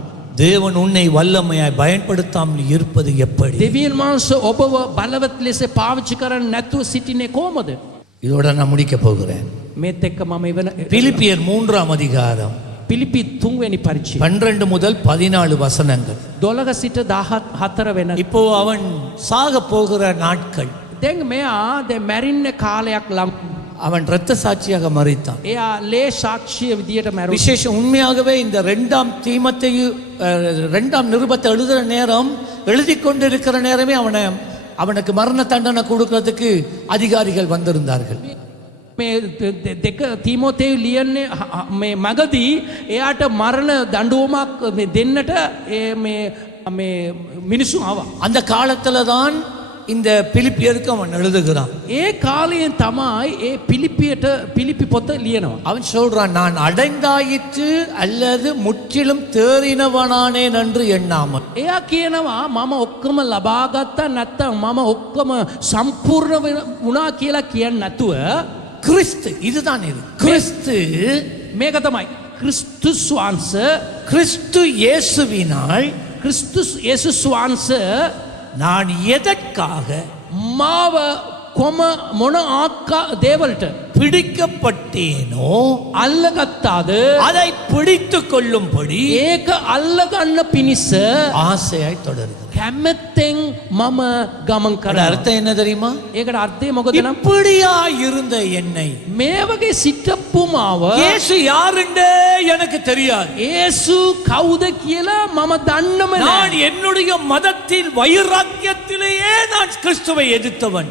தேவன் உன்னை வல்லமையாய் பயன்படுத்தாமல் இருப்பது எப்படி? දෙවියන් වහන්සේ ඔබව බලවත් ලෙස පාවිච්චි කරන්නේ නැතුව සිටින්නේ කොහමද? இதோட நான் முடிக்க போகிறேன். මේත් එක්ක මම ඉවන பிலிப்பியர் 3ஆம் அதிகாரம் පිලිපි 3 වෙනි පරිච්ඡේදය 12 முதல் 14 வசனங்கள். 12 සිට 14 වෙන. இப்போ அவன் சாக போகிற நாட்கள். දැන් මෙයා දැන් මැරින්න කාලයක් ලම්. அவன் இரத்த சாட்சியாக மரித்தான். එයා ලේ සාක්ෂිය විදියට මැරුණා. விசேஷம் உண்மையாகவே இந்த 2ஆம் தீமோத்தேயு 2ஆம் நிருபத்தை எழுதுற நேரம் எழுதி கொண்டிருக்கிற நேரமே அவனுக்கு மரண தண்டனை கொடுக்கிறதுக்கு அதிகாரிகள் வந்திருந்தார்கள். මේ දෙක තීමෝතේයු ලියන්නේ මේ මගදී එයාට මරණ දඬුවමක් දෙන්නට මේ මිනිස්සු ආවා. அந்த காலத்துல தான் இந்த பிலிப்பியருக்கு அவன் எழுதுகிறான். ඒ කාලයෙන් තමයි ඒ පිලිපි පොත ලියනවා. அவன் சொல்றான், நான் அடைந்தாயிற்று அல்லது முற்றிலும் தேறினவனானேன் என்று எண்ணாமல். එයා කියනවා මම ඔක්කොම ලබා ගත්තා නැත්තම් මම ඔක්කොම සම්පූර්ණ වුණා කියලා කියන්නේ නැතුව கிறிஸ்து, இதுதான் இது கிறிஸ்து, මේක තමයි ක්‍රිස්තුස් වහන්සේ, கிறிஸ்து இயேசுவினால் ක්‍රිස්තුස් යේසුස් වහන්සේ நான் எதற்காக මාව කොම මොන ආකා දේවල්ට பிடிக்கப்பட்டேனோ අල්ලගත්තාද அதை பிடித்து கொள்ளும்படி ඒක අල්ලගන්න පිණිස ஆசையாய் தொடர்கிறேன். කැමැත්තෙන් මම ගමන් அதோட කරනවා. அர்த்தம் என்ன தெரியுமா? ඒකට අර්ථය මොකද නම් இப்படியா இருந்த என்னை මේ වගේ සිටපු මාව இயேசு யாருண்டே எனக்கு தெரியாது. යේසු කවුද කියලා මම දන්නම நான் නෑ. என்னுடைய மதத்தில் வைராக்கியத்திலேயே நான் கிறிஸ்துவை எதிர்த்தவன்.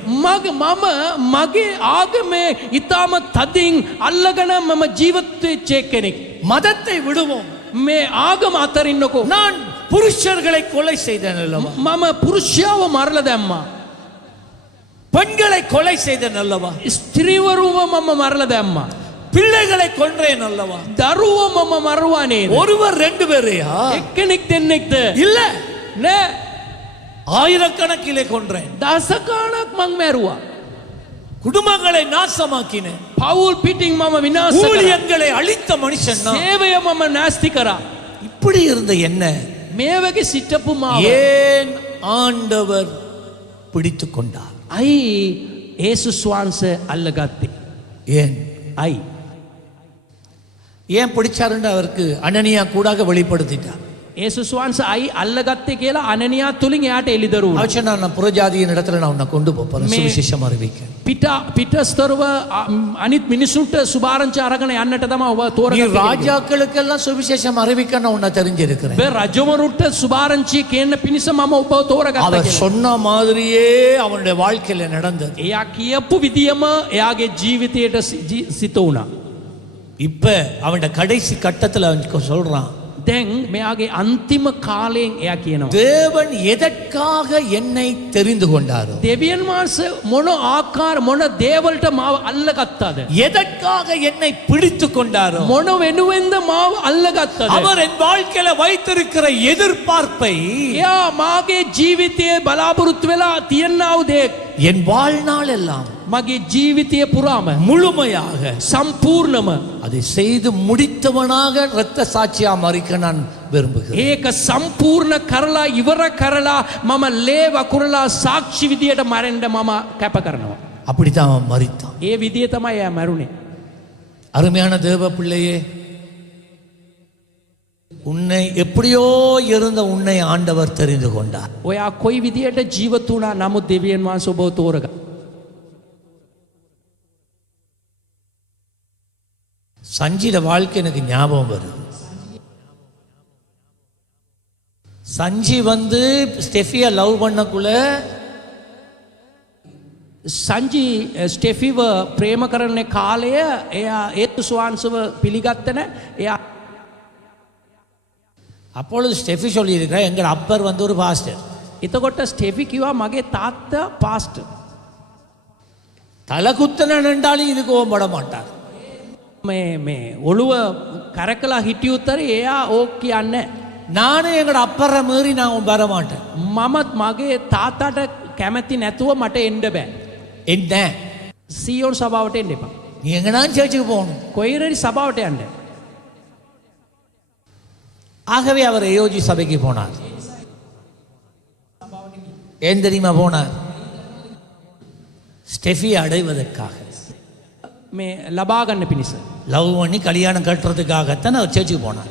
මගේ ආගමේ ඊටම තදින් අල්ලගෙන මම ජීවත් වෙච්ච කෙනෙක්. மதத்தை விடுவோம். මේ ආගම අතරින්නකෝ. நான் புருஷர்களை கொலை செய்தேன் அல்லவா? මම පුරුෂයව මරලා දැම්මා. பெண்களை கொலை செய்தேன் அல்லவா? ස්ත්‍රීවරුව මම මරලා දැම්මා. பிள்ளைகளை கொன்றேன் அல்லவா? දරුවෝ මම මරුවා නේද? ஒருவர் ரெண்டு பேரையா? එක්කෙනෙක් දෙන්නෙක්ද? இல்ல, නෑ. ஆயிரக்கணக்கிலே கொன்றேன். දස ගාණක් මං මැරුවා. குடும்பங்களை நாசமாக்கினேன். පවුල් පිටින් මම විනාශ කරා. ஊழியங்களை அழித்த மனுஷன் நான். සේවය මම නැස්ති කරා. இப்படி இருந்த என்ன මේ වගේ සිටපු මාව ஏன் ஆண்டவர் பிடித்து கொண்டார்? අයි යේසුස් වහන්සේ අල්ලගත්තේ? ஏன் අයි ஏன் பிடிச்சாருன்னு அவருக்கு அனனியா கூடாக வெளிப்படுத்திட்டார். යේසුස් වහන්සේ අයි අල්ලගත්තේ කියලා අනනියා තුලින් එයාට එළිදරු වුණා. அவன் சொன்னான், நான் புறஜாதியின் இடத்துல நான் உன்னை கொண்டு போறேன், சுவிசேஷம் அறிவிக்க. පිටස්තරව අනිත් මිනිසුන්ට සුභාරංචි අරගෙන යන්නට තමයි ඔබ நீ තෝරගත්තේ. ராஜாக்களுக்கெல்லாம் சுவிசேஷம் அறிவிக்க நான் உன்னை தெரிஞ்சிருக்கிறேன். ඔබ රජවරුන්ට සුභාරංචි කියන්න පිණිස මම ඔබව තෝරගත්තා அவர் කියලා. சொன்ன மாதிரியே அவனுடைய வாழ்க்கையில நடந்தது. එයා කියපු විදියම එයාගේ ජීවිතයට සිත වුණා. இப்ப அவனுடைய கடைசி கட்டத்துல அவன் சொல்றான், දැන් මෙයාගේ අන්තිම කාලයෙන් එයා කියනවා தேவன் எதற்காக என்னை தெரிந்து கொண்டாரோ, දෙවියන් වහන්සේ මොන ආකාර මොන දේවල්ට මාව අල්ලගත්තාද? எதற்காக என்னை பிடித்து கொண்டாரோ, මොන වෙනුවෙන්ද මාව අල්ලගත්තද? அவர் என் வாழ்க்கையில வைத்திருக்கிற எதிர்பார்ப்பை එයා මාගේ ජීවිතයේ බලාපොරොත්තු වෙලා තියන්නා වූ දේ என் வாழ்நாள் எல்லாம் මගේ ජීවිතය පුරාම முழுமையாக සම්පූර්ණම அதை செய்து முடித்தவனாக இரத்த சாட்சியா மறிக்க நான் விரும்புகிறேன். ඒක සම්පූර්ණ කරලා ඉවර කරලා මම ලේ වකුරලා සාක්ෂි විදියට මරෙන්න මම කැප කරනවා. அப்படித்தான் அவன் மரித்தான். ඒ විදිය තමයි එයා මරුනේ. அருமையான தேவ பிள்ளையே, உன்னை எப்படியோ இருந்த உன்னை ஆண்டவர் தெரிந்து கொண்டார். ඔයා කොයි විදියට ජීවත් වුණා නමුත් දෙවියන් වහන්සේ ඔබව තෝරගත්තා. சஞ்சிட வாழ்க்கை எனக்கு ஞாபகம் வருது. சஞ்சி ஸ்டெஃபியா லவ் பண்ணக்குள்ள සංජි ස්ටෙෆිව ප්‍රේම කරන්නේ කාලය එයා යේසුස් වහන්සේව පිළිගත්තන එයා அப்பொழுது ஸ்டெஃபி சொல்லியிருக்கிறார், எங்கள் அப்பர் ஒரு பாஸ்டர். එතකොට ස්ටෙෆි කිව්වා මගේ තාත්තා පාස්ටර්. தலை குத்தன என்றாலும் இதுக்கு ஓம்பட மாட்டார். මේ ඔළුව කරකලා හිටියුත්තර එයා ඕක් කියන්නේ நானும் எங்களோட அப்பரை மீறி நான் வர மாட்டேன். මමත් මගේ තාත්තට කැමැති නැතුව මට එන්න බෑ. என்ன සීයෝන් සභාවට එන්න එපා. நீ எங்கனாலும் சேர்ச்சுக்கு போகணும். කොයිරරි සභාවට යන්න. ஆகவே அவர் ஏயோஜி சபைக்கு போனார். ஏன் தெரியுமா போனார்? ஸ்டெஃபி அடைவதற்காக, මේ ලබා ගන්න පිණිස. லவ் பண்ணி கல்யாணம் கட்டுறதுக்காகத்தான் அவர் சேர்ச்சுக்கு போனார்.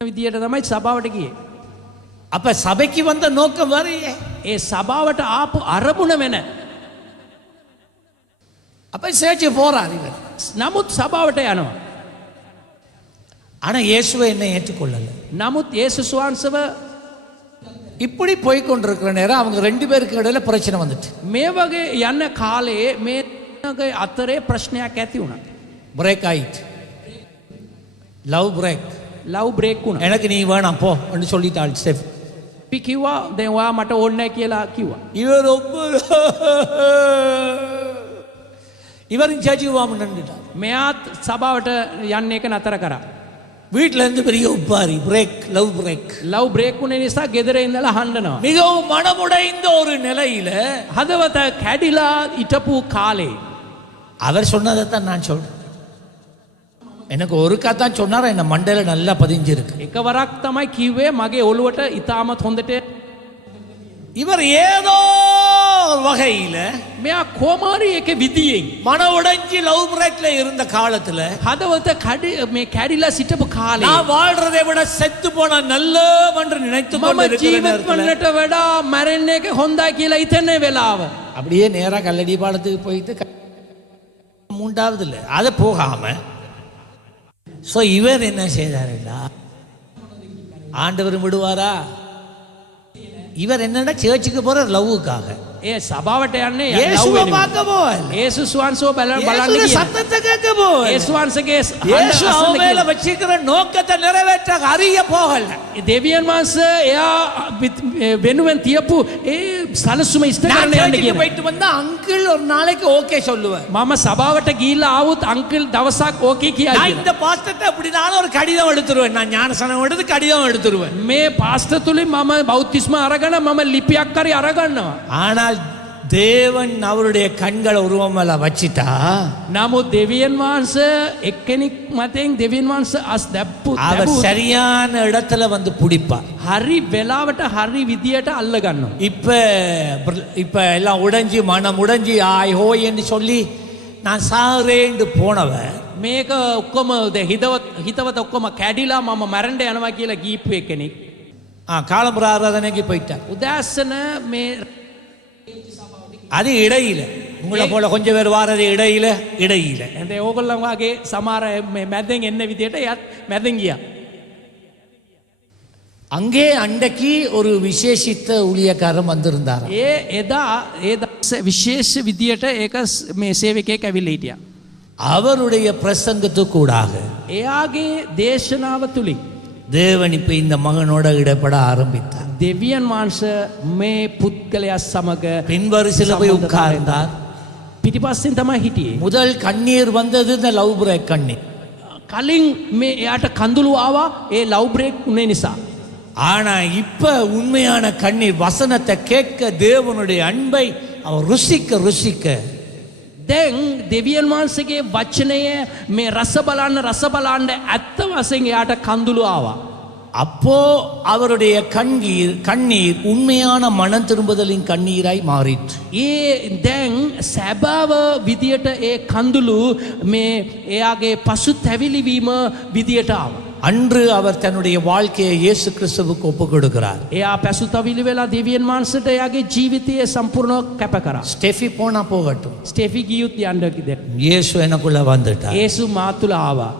විදියට තමයි සභාවට ගියේ. அப்ப சபைக்கு வந்த நோக்கம் வேற. ඒ සභාවට ආපු අරමුණ වෙන. அப்ப சேர்ச்சுக்கு போறார் இவர். නමුත් සභාවට යනවා. ஆனா இயேசுவை என்னை ஏற்றுக்கொள்ளல. නමුත් යේසුස් වහන්සේව இப்படி போய் கொண்டிருக்கிற நேரம் அவங்க ரெண்டு பேருக்கு இடையில பிரச்சனை வந்துட்டு, මේ වගේ යන්න කාලේ මේ අතරේ ප්‍රශ්නයක් ඇති වුණා. பிரேக் ஆயிட்டு, லவ் பிரேக். ලව් බ්‍රේක් වුණා. எனக்கு நீ வேணாம் போ என்று சொல்லிட்டாள் ஸ்டெஃபி. අපි කිව්වා දැන් ඔයා මට ඕනේ නැහැ කියලා කිව්වා. இவர் ரொம்ப இவரும் சேர்ச்சுக்கு போகாம நின்றுட்டார். මෙයාත් සභාවට යන්න එක නතර කරා. வீட்டுல இருந்து பெரிய உப்பாரி, break, love break. Love break වුණ නිසා ගෙදර ඉඳලා හඬනවා. மிகவும் மனமுடைந்த ஒரு நிலையில හදවත කැඩිලා හිටපු කාලේ அவர் சொன்னதைத்தான் நான் சொல்றேன். எனக்கு ஒரு கத்தான் சொன்னார், என்ன மண்டையில நல்லா பதிஞ்சிருக்கு. එකවරක් තමයි කිව්වේ මගේ ඔළුවට ඉතාමත් හොඳට. இவர் ஏதோ ஒரு வகையில මෙයා කොමාරි එක විදියෙන් மன உடைஞ்சி லவ் பிரேக்ல இருந்த காலத்துல, හදවත මේ කැඩිලා සිටපු කාලේ நான் வாழ்றதை விட செத்து போன நல்ல என்று நினைத்து මම கொண்டிருக்கிற ජීවත් நேரத்துல වන්නට වඩා මැරෙන්න එක හොඳයි කියලා හිතන වෙලාව அப்படியே நேரா கல்லடி பாலத்துக்கு போயிட்டு மூண்டாவது இல்லை அதை போகாம, சோ இவர் என்ன செய்தாருடா, ஆண்டவர் விடுவாரா? இவர் என்னடா சேர்ச்சுக்கு போற லவ்வுக்காக ඒ සභාවට යන්නේ இயேசுவை பார்க்க போகல, යේසුස් වහන්සේව බලන්න இயேசுவின் ගියා. சத்தத்தை கேட்க போகல, යේසුස් වහන්සේගේ இயேசு அவன் மேல வச்சிருக்கிற நோக்கத்தை நிறைவேற்ற அறிய போகல. දෙවියන් වහන්සේ එයා වෙනුවෙන් තියපු ඒ සලසුම ඉෂ්ට நான் කරන්න යන්න சேர்ச்சுக்கு කියනවා. போயிட்டு வந்தா அங்கிள் ஒரு நாளைக்கு ஓகே சொல்லுவேன். මම සභාවට ගිහිල්ලා ආවොත් අංකල් දවසක් ඕකේ நான் කියයි. இந்த பாஸ்டர்ட்ட அப்படினாலும் ஒரு கடிதம் எடுத்துருவேன். நான் ஞானசனம் எடுத்து கடிதம் எடுத்துருவேன். මේ පාස්ටර් තුලින් මම බෞතිස්ම අරගෙන මම ලිපියක් හරි අරගන්නවා. ஆனால் தேவன் அவருடைய கண்களை உருவமல வச்சிட்டா, නමුත් දෙවියන් වහන්සේ එක්කෙනෙක් මතෙන් දෙවියන් වහන්සේ අස් அவர் சரியான இடத்துல வந்து பிடிப்பார். හරි වෙලාවට හරි විදියට අල්ල ගන්නවා. இப்ப எல்லாம் உடைஞ்சி மனம் உடைஞ்சி ஆய் ஹோய் என்று சொல்லி நான் சாரேண்டு போனவர், මේක ඔක්කොම හිතවත ඔක්කොම කැඩිලා මම මැරෙන්න යනවා කියලා ගීපු එකෙනෙක් காலம்புற ஆராதனைக்கு போயிட்டார். උදෑසන මේ அது இடையில உங்களை போல கொஞ்சம் பேர் வாரது இடையில இடையில එතේ ඕගොල්ලන් වගේ සමහර මේ මැදෙන් එන්න විදියට යත් මැදෙන් ගියා. அங்கே அன்றைக்கு ஒரு விசேஷித்த ஊழியக்காரன் வந்திருந்தார். එදා ඒ දවසේ විශේෂ විදියට ඒක මේ සේවකයෙක් ඇවිල්ලා හිටියා. அவருடைய பிரசங்கத்துக்கூடாக එයාගේ දේශනාව තුලින් தேவன் இப்ப இந்த மகனோட இடப்பட ஆரம்பித்தார். දෙවියන් වහන්සේ මේ පුද්ගලයා සමග பின்வரிசையில் போய் உட்கார்ந்தார். පිටිපස්සෙන් තමයි හිටියේ. முதல் கண்ணீர் வந்தது இந்த லவ் பிரேக் கண்ணீர். කලින් මේ එයාට කඳුළු ආවා ඒ ලව් බ්‍රේක් උනේ නිසා. ஆனா இப்ப உண்மையான கண்ணீர், வசனத்தை கேட்க தேவனுடைய அன்பை அவர் ருசிக்க ருசிக்க දැන් දෙවියන් වහන්සේගේ වචනය මේ රස බලන්න ඇත්ත වශයෙන් එයාට කඳුළු ආවා. அப்போ அவருடைய கண்ணீர் உண்மையான மனம் திரும்புதலின் கண்ணீராய் மாறிற்று. ඒ දැන් සැබෑව විදියට ඒ කඳුළු මේ එයාගේ පසුතැවිලි වීම විදියට ආවා. அன்று அவர் தன்னுடைய வாழ்க்கையை இயேசு கிறிஸ்துவுக்கு ஒப்புக் கொடுக்கிறார். එයා පසුතැවිලි වෙලා දෙවියන් වහන්සේට එයාගේ ජීවිතය සම්පූර්ණව කැප කරා. ஸ்டெஃபி போனா போகட்டும், ස්ටෙෆි ගියුත් යන්න කිව්වා. இயேசு எனக்குள்ள வந்துட்டார். යේසු මා තුල ආවා.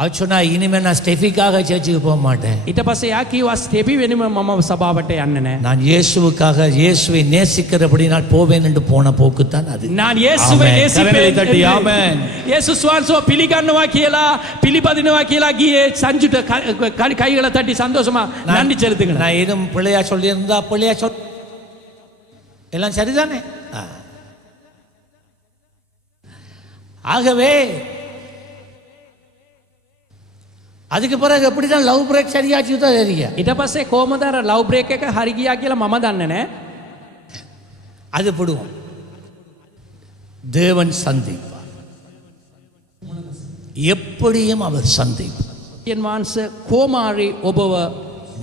அவர் சொன்னா இனிமே நான் ஸ்டெஃபிக்காக சேர்ச்சுக்கு போக மாட்டேன், ඊට පස්සේ එයා කිව්වා ස්ටෙෆි වෙනම මම සභාවට යන්නේ නැහැ. நான் இயேசுவுக்காக இயேசுவை நேசிக்கிறபடி நான் போவேன் என்று போன போக்குத்தான் அது. நான் இயேசுவை ஆமென். கரங்களை தட்டி நேசிப்பேன். ஆமென். යේසුස් වහන්සේව පිළිගන්නවා කියලා පිළිපදිනවා කියලා ගියේ සංජුට කයිகளை தட்டி சந்தோஷமா நன்றி செலுத்துங்க. நான் ஏதும் பிள்ளையா சொல்லியிருந்தா பிள்ளையா சொல், எல்லாம் சரிதானே? ஆகவே அதுக்கு பிறகு எப்படிதான் லவ் பிரேக் சரியாச்சு தான் தெரியும். ඊට පස්සේ කොහමද අර ලව් බ්‍රේක් එක හරි ගියා කියලා මම දන්නේ නැහැ. அது போடுவோம். தேவன் சந்திப்பார், எப்படியும் அவர் சந்திப்பார். දෙවියන් වහන්සේ කොමාරි ඔබව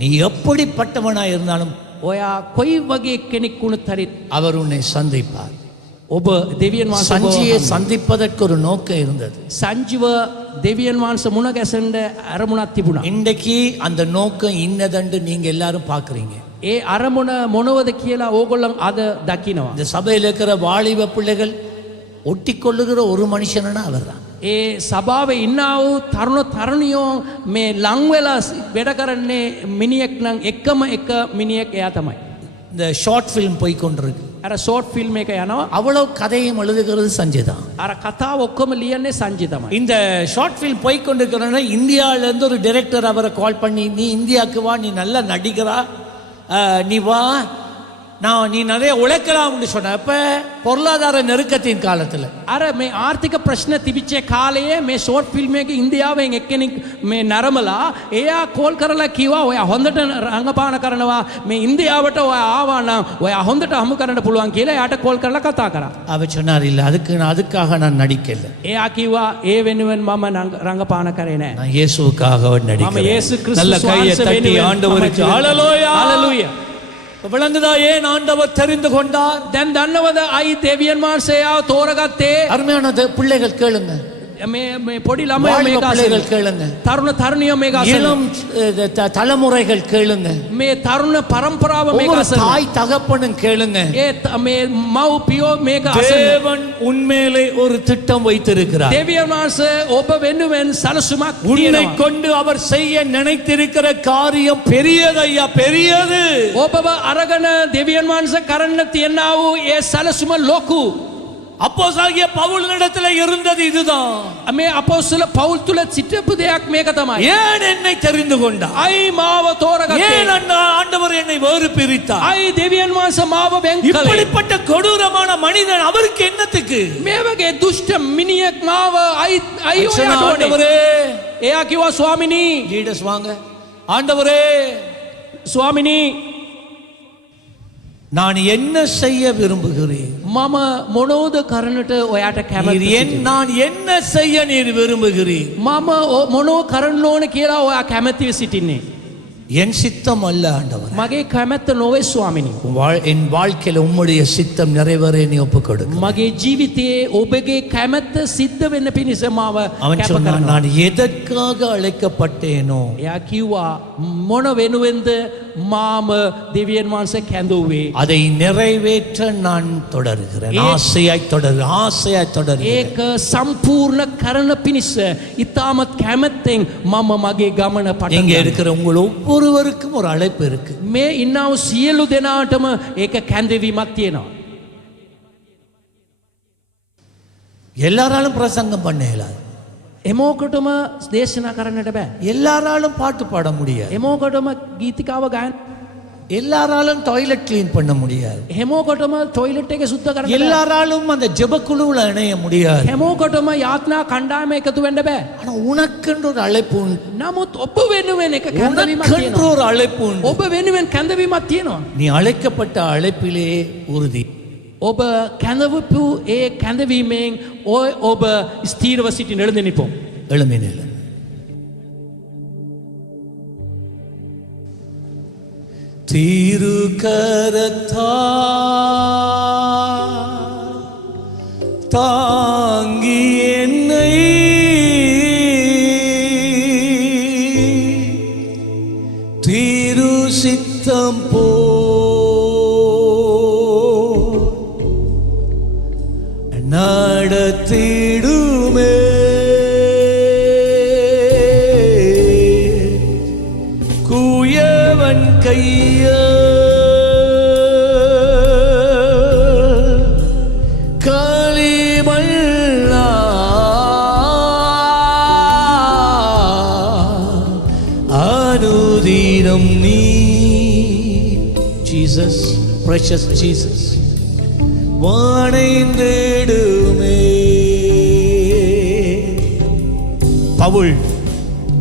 நீ எப்படிப்பட்டவனாய் இருந்தாலும் ඔයා කොයි වගේ කෙනෙක් වුණත් හරි அவர் உன்னை சந்திப்பார். ඔබ දෙවියන් වහන්සේ சஞ்சியை சந்திப்பதற்கு ஒரு நோக்கம் இருந்தது. සංජීව දෙවියන් වහන්සේ මුණ ගැසෙන්න අරමුණක් තිබුණා. இன்றைக்கு அந்த நோக்கம் இன்னதென்று நீங்க எல்லாரும் பார்க்குறீங்க. ඒ අරමුණ මොනවද කියලා ඕගොල්ලන් අද දකිනවා. இந்த சபையில் இருக்கிற வாலிப பிள்ளைகள் ஒட்டி கொள்ளுகிற ஒரு மனுஷனா அவர் தான். ඒ සභාවේ ඉන්නා වූ තරුණ තරුණියෝ මේ ලං වෙලා වැඩ කරන්නේ මිනිහෙක් නම් එකම එක මිනිහෙක් එයා තමයි. இந்த ஷார்ட் ஃபிலிம் போய் கொண்டிருக்கு. අර ෂෝට් ෆිල්ම් එක යනවා. அவ்வளவு கதையும் எழுதுகிறது சஞ்சய் தான். අර කතාව ඔක්කොම ලියන්නේ සංජි තමයි. இந்த ஷார்ட் ஃபிலிம் போய் கொண்டிருக்கிறனா இந்தியாவிலேருந்து ஒரு டைரக்டர் அவரை கால் பண்ணி, நீ இந்தியாவுக்கு வா, நீ நல்லா நடிக்கிறா, நீ வா, நான் நீ நிறைய உழைக்கலாம்னு சொன்ன. அப்போ பொருளாதார நெருக்கத்தின் காலத்தில் අර මේ ආර්ථික ප්‍රශ්න තිබිච්ච කාලයේ මේ ෂෝට් ෆිල්ම් එක ඉන්දියාවෙන් එක්කෙනෙක් මේ නරඹලා එයා කෝල් කරලා කිව්වා ඔයා හොඳට රංගපාන කරනවා, මේ ඉන්දියාවට ඔයා ආවා නම් ඔයා හොඳට හමු කරන්න පුළුවන් කියලා එයාට කෝල් කරලා කතා කරා. அவர் சொன்னார், இல்லை அதுக்காக நான் நடிக்கல, එයා කිව්වා ඒ වෙනුවෙන් මම රංගපාන කරේ නැහැ. நான் இயேசுவுக்காக මම நடிக்கிறேன். යේසු ක්‍රිස්තුස් நல்ல கையை වහන්සේ தட்டி වෙනුවෙන් ஆண்டவருக்கு ஹalleluya. හalleluya. விளங்குதா ஏன் ஆண்டவர் தெரிந்து கொண்டார்? දැන් දන්නවද අයි දෙවියන් වහන්සේ ආව තෝරගත්තේ? அருமையான பிள்ளைகள் கேளுங்க, මේ පොඩි ළමයි வாலிப මේක பிள்ளைகள் අසන. கேளுங்க, තරුණ තරුණියෝ මේක අසන. இளம் தலைமுறைகள் கேளுங்க, මේ තරුණ පරම්පරාව මේක ஒவ்வொரு අසන. தாய் தகப்பனும் கேளுங்க. මේ මව්පියෝ මේක අසන. தேவன் உன்மேலே ஒரு திட்டம் வைத்திருக்கிறார். දෙවියන් වහන්සේ ඔබ වෙනුවෙන් සලසුමක් உன்னை තියෙනවා. கொண்டு அவர் செய்ய நினைத்திருக்கிற காரியம் பெரியது ஐயா, பெரியது. ඔබව අරගෙන දෙවියන් වහන්සේ කරන්න තියනා වූ ඒ සලසුම ලොකු. அப்போஸ்தலனாகிய பவுலினிடத்தில் இருந்தது இதுதான். මේ අපොස්තල පවුල් තුල සිටපු දෙයක් මේක තමයි. ஏன் என்னை தெரிந்து கொண்டார்? අයි මාව තෝරගත්තේ? ஏன் ஆண்டவர் என்னை வேறு பிரித்தார்? අයි දෙවියන් වහන්සේ මාව වෙන් කළේ? இப்படிப்பட்ட கொடூரமான மனிதன் அவருக்கு என்னத்துக்கு? මේ වගේ දුෂ්ට මිනිහෙක් මාව අයි ඔයාට ඕනේ. ஆண்டவரே, එයා කිව්වා ස්වාමිනී, லீடர்ஸ் வாங்க, ஆண்டவரே ස්වාමිනී நான் என்ன செய்ய விரும்புகிறேன்? මම මොනෝද කරන්නට ඔයාට කැමති? நான் என்ன செய்ய நீர் விரும்புகிறீர்? මම මොනෝ කරන්න ඕන කියලා ඔයා කැමතිව සිටින්නේ? என் சித்தம் அல்ல ஆண்டவர், මගේ කැමැත්ත නොවේ ස්වාමිනී. என் வாழ்க்கையில உம்முடைய சித்தம் நிறைவேற நீ ஒப்புக் கொடு. මගේ ජීවිතයේ ඔබගේ කැමැත්ත සිද්ධ වෙන්න පිණිස මාව அவன் කැප சொன்னான், කරනවා. நான் எதற்காக அழைக்கப்பட்டேனோ එයා කිව්වා මොන වෙනුවෙන්ද මාම දෙවියන් වහන්සේ කැඳවුවේ? அதை நிறைவேற்ற நான் தொடர்கிறேன். ஆசையாய் தொடர்கிறேன். ඒක සම්පූර්ණ කරන පිණිස ඉතාමත් කැමැත්තෙන් මම මගේ ගමන පටන් இங்கே ගන්නවා. இருக்கிற உங்கள் ஒவ்வொருவருக்கும் ஒரு அழைப்பு இருக்கு. මේ ඉන්නා වූ සියලු දෙනාටම ඒක කැඳවීමක් තියෙනවා. எல்லாராலும் பிரசங்கம் பண்ண இயலாது, එමෝකටම දේශනා කරන්නට බෑ. எல்லாராலும் பாட்டு பாட முடியாது, එමෝකටම ගීතිකාව ගායන, எல்லாராலும் டாய்லெட் கிளீன் பண்ண முடியாது, හැමෝකටම টොයිලට් එක සුද්ධ කරන්න බෑ. எல்லாராலும் அந்த ஜெபக்குழுவில் இணைய முடியாது. හැමෝකටම යාත්නා කණ්ඩායම එකතු වෙන්න බෑ. ஆனா உனக்கென்று ஒரு அழைப்பு உண்டு. නමුත් ඔබ වෙනුවෙන් එක කැඳවීමක් உனக்கென்று තියෙනවා. ஒரு அழைப்பு உண்டு. ඔබ වෙනුවෙන් කැඳවීමක් තියෙනවා. நீ அழைக்கப்பட்ட அழைப்பிலே உறுதி. ඔබ කැඳවපු ඒ කැඳවීමෙන් ඔබ ස්ථීරව සිටි නිරදෙනිපොම්. எழும்பி நில்லு. திருக்கரத்தால் தாங்கி என்னை திரு சித்தம் போ நடத்திடுமே. குயவன் கைய களிமண்ணா அனுதினம் நீ ஜீசஸ், precious Jesus வாணைந்திடுமே. பவுல்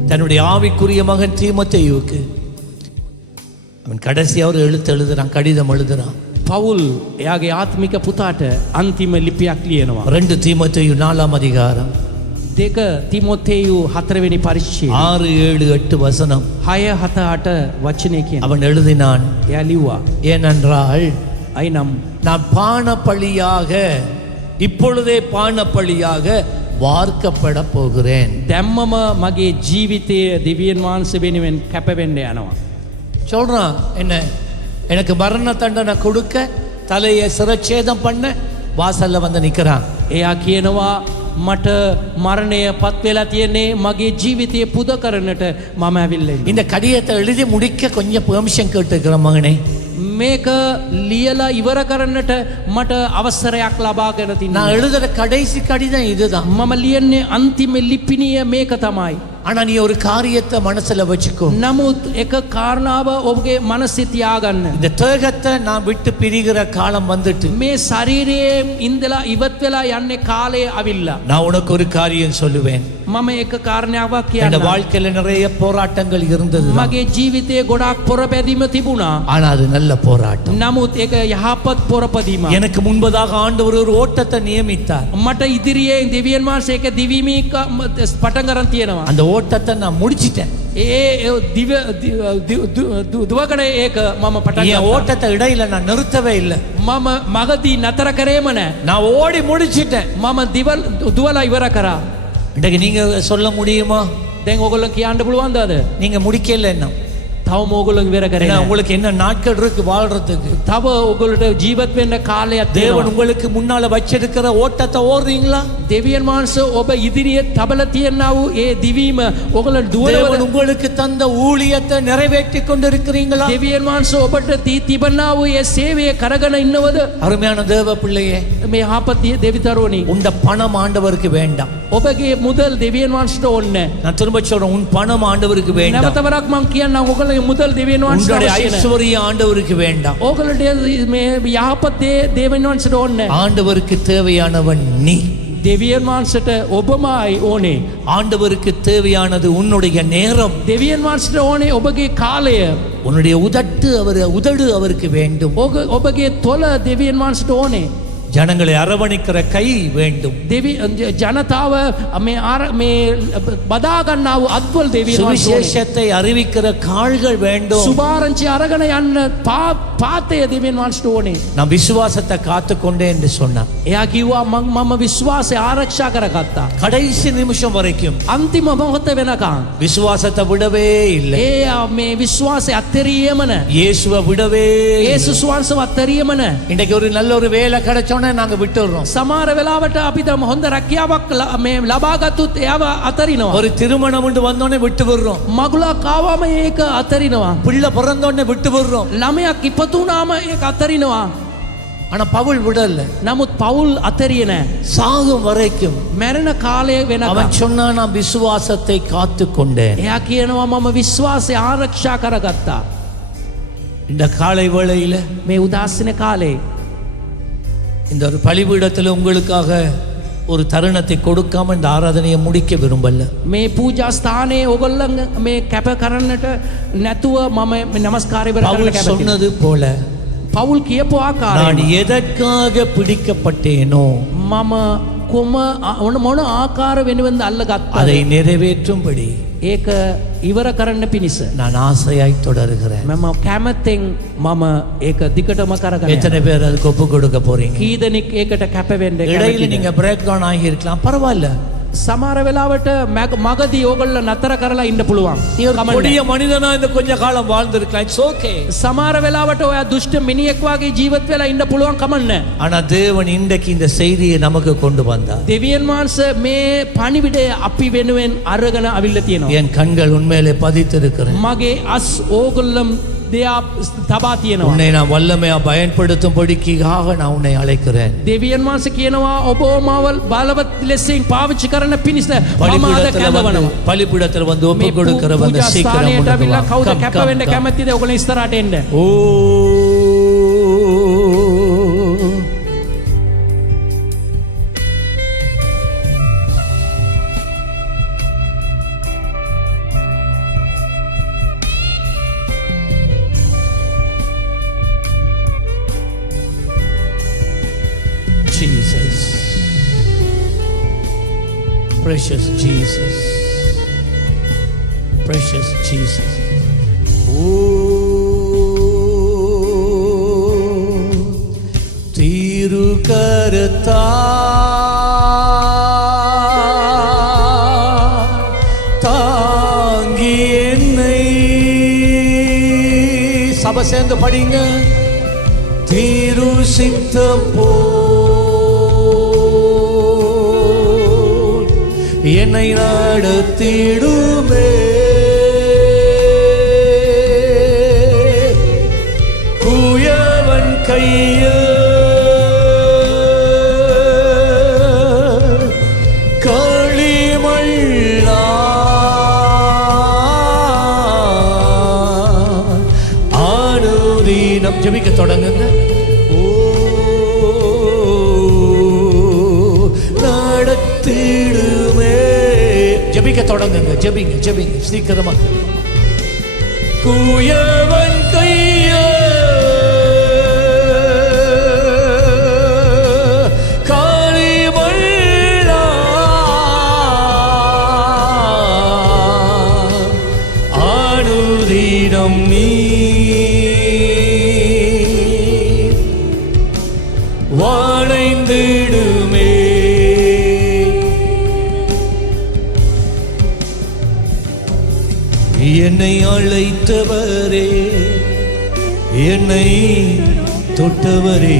தன்னுடைய ஆவிக்குரிய மகன் தீமோத்தேயுவுக்கு அவன் கடைசியாக ஒரு எழுத்து எழுதுறான், கடிதம் எழுதுறான். පවුල් එයාගේ ආත්මික පුතාට අන්තිම ලිපියක් ලියනවා. 2 தீமோத்தேயு 4ஆம் அதிகாரம் දෙක තිමොතේයු 4 වෙනි පරිච්ඡේදය 6, 7, 8 வசனம். 6, 7, 8 වචනේ කියන. அவன் எழுதினான், එයා ලිව්වා ஏனென்றால் අයිනම් நான் பானபலியாக இப்பொழுதே பானபலியாக வார்க்கப்பட போகிறேன். දැම්මම මගේ ජීවිතය දෙවියන් වහන්සේ වෙනුවෙන් කැප වෙන්න යනවා. சொல்றான், என்ன எனக்கு மரண தண்டனை கொடுக்க, தலையை சிரச்சேதம் பண்ண வாசல்ல வந்து நிக்கிறான். එයා කියනවා මට මරණය පත් වෙලා තියෙන්නේ මගේ ජීවිතය පුද කරන්නට මම ඇවිල්ලා ඉන්නේ. இந்த கடிதத்தை எழுதி முடிக்க கொஞ்சம் பெர்மிஷன் கேட்டுக்கிறேன் மகனே. මේක ලියලා ඉවර කරන්නට මට අවසරයක් ලබාගෙන තිනවා. நான் எழுதுற கடைசி கடிதம் இதுதான். මම ලියන්නේ අන්තිම ලිපිනිය මේක තමයි. ஆனா நீ ஒரு காரியத்தை மனசுல வச்சுக்கோ. නමුත් එක කාරණාව ඔබගේ මනසේ තියාගන්න. இந்த தேகத்தை நான் விட்டு பிரிகிற காலம் வந்துட்டு. මේ ශරීරයෙන් ඉඳලා ඉවත් වෙලා යන්නේ කාලය අවිල්ලා. நான் உனக்கு ஒரு காரியம் சொல்லுவேன். මම එක කාරණාවක් என் කියන්නම්. வாழ்க்கையில நிறைய போராட்டங்கள் இருந்தது. මගේ ජීවිතයේ ගොඩාක් පොරපැදීම තිබුණා. ஆனா அது நல்ல போராட்டம். නමුත් ඒක යහපත් පොරපැදීම. எனக்கு முன்பதாக ஆண்டவர் ஒரு ஓட்டத்தை நியமித்தார். මට ඉදිරියේ දෙවියන් වහන්සේ එක දිවීමේ පටන් ගන්න තියෙනවා. அந்த ஓட்டத்தை நான் முடிச்சிட்டேன். දුවකඩ ඒක මම පටන් என் ගත්තා. ஓட்டத்தை இடையில நான் நிறுத்தவே இல்லை. මම මගදී නතර කරේම නැහැ. நான் ஓடி முடிச்சிட்டேன். මම දුවලා ඉවර කරා. இன்றைக்கு நீங்க சொல்ல முடியுமா? දැන් ඕගොල්ලෝ කියන්න පුළුවන්ද අද? நீங்க முடிக்கல என்ன? තවම ඕගොල්ලෝ ඉවර කරේ ஏன்னா නැහැ. உங்களுக்கு என்ன நாட்கள் இருக்கு வாழ்றதுக்கு. තව ඕගොල්ලෝට ජීවත් වෙන්න කාලයක් தேவன் තියෙනවා. உங்களுக்கு முன்னால வச்சிருக்கிற ஓட்டத்தை ஓடுறீங்களா? දෙවියන් වහන්සේ ඔබ ඉදිරියේ තබල තියනා වූ ඒ දිවීම ඔගොල්ලෝ தேவன் දුවනවද? உங்களுக்கு தந்த ஊழியத்தை நிறைவேற்றி கொண்டிருக்கிறீங்களா? දෙවියන් වහන්සේ ඔබට තිබන්නා වූ ඒ සේවය කරගෙන ඉන්නවද? அருமையான தேவ பிள்ளையே, මේ යහපත් දෙවිතරුවනි, உண்ட பணம் ஆண்டவருக்கு வேண்டாம். ඔබගේ මුදල් දෙවියන් වහන්සේට ඕනේ නැහැ. நான் திரும்ப சொல்றேன், உன் பணம் ஆண்டவருக்கு வேண்டாம். නැවතවරක් මම කියන්නම් ඔයගොල්ලෝගේ මුදල් දෙවියන් වහන්සේට உன்னுடைய අවශ්‍ය නැහැ. ஐஸ்வர்யம் ஆண்டவருக்கு வேண்டாம். ඕගොල්ලෝට මේ යහපත් දෙවියන් වහන්සේට ඕනේ නැහැ. ஆண்டவருக்கு தேவையானவன் நீ. දෙවියන් වහන්සේට ඔබමයි ඕනේ. ஆண்டவருக்கு தேவையானது உன்னுடைய நேரம். දෙවියන් වහන්සේට ඕනේ ඔබගේ කාලය. உன்னுடைய உதடு அவருக்கு வேண்டும். ඔබගේ තොල දෙවියන් වහන්සේට ඕනේ. ஜனங்களை அரவணைக்கிற கை வேண்டும். ජනතාව මේ බදා ගන්නා වූ අත්වල දෙවියන් වහන්සේ ඕනේ. சுவிசேஷத்தை அறிவிக்கிற கால்கள் வேண்டும். සුභාරංචි අරගෙන යන්න පාතය දෙවියන් වහන්සේට ඕනේ. நான் விசுவாசத்தை காத்துக்கொண்டேன் என்று சொன்னான். එයා කිව්වා මම විශ්වාසය ආරක්ෂා කරගත්තා. கடைசி நிமிஷம் வரைக்கும் අන්තිම මොහොත වෙනකන් விசுவாசத்தை விடவே இல்லை. මේ විශ්වාසය අත්තරියම නැහැ. இயேசுவை விடவே இல்லை. යේසුස් වහන්සේව අත්තරියම නැහැ. இன்றைக்கு ஒரு நல்ல ஒரு வேலை கிடைச்சோன்னே நாங்க விட்டுறோம். සමහර වෙලාවට අපි තම හොඳ රැකියාවක් මේ ලබාගත්තොත් එයාව අතරිනවා. ஒரு திருமணம் என்று வந்தோடனே விட்டு விடுறோம். මගුලක් ආවම ඒක අතරිනවා. பிள்ளை பிறந்தோடனே விட்டு விடுறோம். ළමයක් ඉපතුනාම ඒක අතරිනවා. ஆனா பவுல் விடல. නමුත් පවුල් අතරිය නැහැ. சாகும் வரைக்கும் මැරෙන කාලය වෙනකම් அவன் சொன்னா, நான் விசுவாசத்தை காத்து கொண்டேன். එයා කියනවා මම විශ්වාසය ආරක්ෂා කරගත්තා. இந்த காலை வேளையில මේ උදාසන කාලේ இந்த ஒரு பலிபீடத்தில் உங்களுக்காக ஒரு தருணத்தை கொடுக்காம இந்த ஆராதனையை முடிக்க விரும்பல. මේ පූජා ස්ථානයේ ඕගොල්ලන් මේ කැප කරන්නට නැතුව මම නමස්කාරය කරන්න பவுல் කැමතියි. சொன்னது போல, පවුල් කියපු நான் ආකාරයෙන් எதற்காக பிடிக்கப்பட்டேனோ මොන ආකාර වෙනුවෙන්ද අල්ලගත්තා அதை நிறைவேற்றும்படி ඒක ඉවර කරන්න පිණිස நான் ஆசையாய் தொடருகிறேன். මම කැමැත්තෙන් මම ඒක දිගටම කරගෙන எத்தனை பேர் அதுக்கு ஒப்பு கொடுக்க போறீங்க? කී දෙනෙක් ඒකට කැප වෙන්න இடையில කැමතිද? நீங்க பிரேக் டவுன் ஆகியிருக்கலாம், பரவாயில்ல. සමහර වෙලාවට මගදී ඕගොල්ලෝ නතර කරලා ඉන්න පුළුවන්. நீ ஒரு கொடிய மனிதனா இந்த கொஞ்ச காலம் வாழ்ந்திருக்கலாம், இட்ஸ் ஓகே. සමහර වෙලාවට ඔයා දුෂ්ට මිනිහෙක් වගේ ජීවත් වෙලා ඉන්න පුළුවන් කමන්නේ. ஆனா தேவன் இன்றைக்கு இந்த செய்தியை நமக்கு கொண்டு வந்தார். දෙවියන් වහන්සේ මේ පණිවිඩය අපි වෙනුවෙන් අරගෙන අවිල්ල තියෙනවා. என் கண்கள் உண்மையிலே பதித்திருக்கிறேன். මගේ අස් ඕගොල්ලම් දෙයා තබා තියෙනවා. உன்னை நான் வல்லமையா பயன்படுத்தும்படிக்காக நான் உன்னை அழைக்கிறேன். දෙවියන් වහන්සේ කියනවා ඔබ මාවල් බලවත් ලෙසින් පාවිච්චි කරන පිණිස මම අද කැඳවනවා. பலிபீடத்தில் வந்து ஒப்பு கொடுக்கிறவங்க சீக்கிரம் ස්ථානයට අවිල්ලා කවුද முன்னுக்கு කැප வா. වෙන්න කැමතිද? ඔයගොල්ලෝ ඉස්සරහට එන්න. ஓ precious Jesus, precious Jesus. திருக்கரத்தா தாங்கி என்னை, சபை சேர்ந்து படிங்க. திரு சித்தம் போல் என்னை நடத்திடுமே, குயவன் கையில் ஜெபிக்க தொடங்குங்க. ஓ நடத்திடுமே, ஜெபிக்க தொடங்குங்க. ஜெபிங்க ஜெபிங்க சீக்கிரமா. குயவன் கைய காளிமல்லா ஆடுதிடம் நீ வாழைந்திடுமே. என்னை அழைத்தவரே, என்னை தொட்டவரே,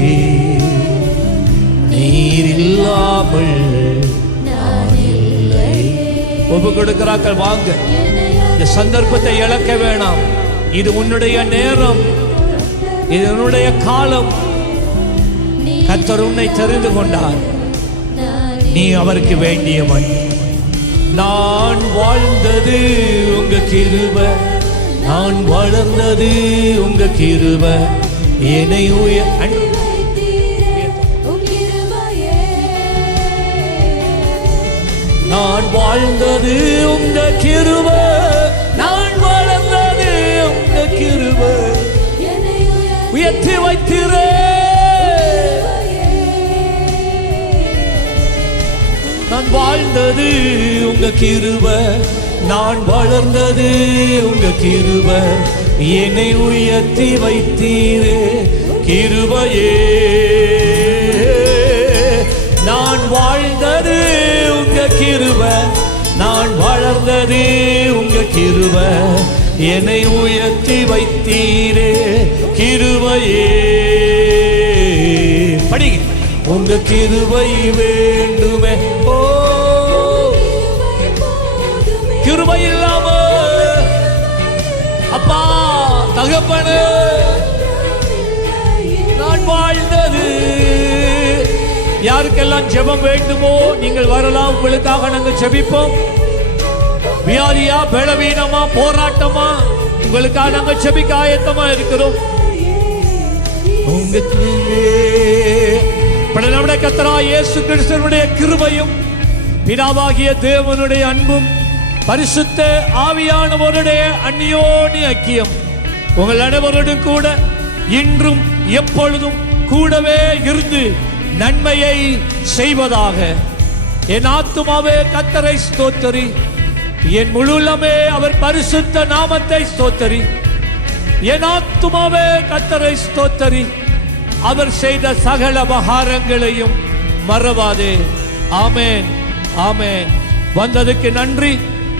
நீர் இல்லாமல் நான் இல்லை. ஒப்பு கொடுக்கிறார்கள். வாங்க, இந்த சந்தர்ப்பத்தை இழக்க வேணாம். இது உன்னுடைய நேரம், இது உன்னுடைய காலம். கர்த்தர் உன்னை தெரிந்து கொண்டார், நீ அவருக்கு வேண்டியவன். நான் வாழ்ந்தது உங்க கிருபை, நான் வளர்ந்தது உங்க கிருபை, என்னை நான் வாழ்ந்தது உங்க கிருபை, நான் வளர்ந்தது உங்க கிருபை, உயர்த்தி வைத்திரே. நான் வாழ்ந்தது உங்க கிருபை, நான் வளர்ந்தது உங்க கிருபை, என்னை உயர்த்தி வைத்தீரே கிருபையே. நான் வாழ்ந்தது உங்க கிருபை, நான் வளர்ந்தது உங்க கிருபை, என்னை உயர்த்தி வைத்தீரே கிருபையே. படிங்க. உங்க கிருபை வேண்டுமே, ஓ கிருபை இல்லாம அப்பா தகப்பனே நான் வாழ்ந்தது. யாருக்கெல்லாம் ஜெபம் வேண்டுமோ நீங்கள் வரலாம், உங்களுக்காக நாங்கள் ஜெபிப்போம். வியாதியா, பலவீனமா, போராட்டமா, உங்களுக்காக நாங்கள் ஜெபிக்க ஆயத்தமா இருக்கிறோம். நம்முடைய கர்த்தராகிய இயேசு கிறிஸ்துவினுடைய கிருபையும் பிதாவாகிய தேவனுடைய அன்பும் பரிசுத்த ஆவியானவருடைய அந்யோன்ய ஐக்கியம் உங்கள் அனைவரோடும் கூட இன்றும் எப்பொழுதும் கூடவே இருந்து நன்மையை செய்வதாக. என் ஆத்துமாவே கர்த்தரை ஸ்தோத்தரி, என் முழுலமே அவர் பரிசுத்த நாமத்தை ஸ்தோத்தரி. என் ஆத்துமாவே கர்த்தரை ஸ்தோத்தரி, அவர் செய்த சகல உபகாரங்களையும் மறவாதே. ஆமென் ஆமென். வந்ததுக்கு நன்றி.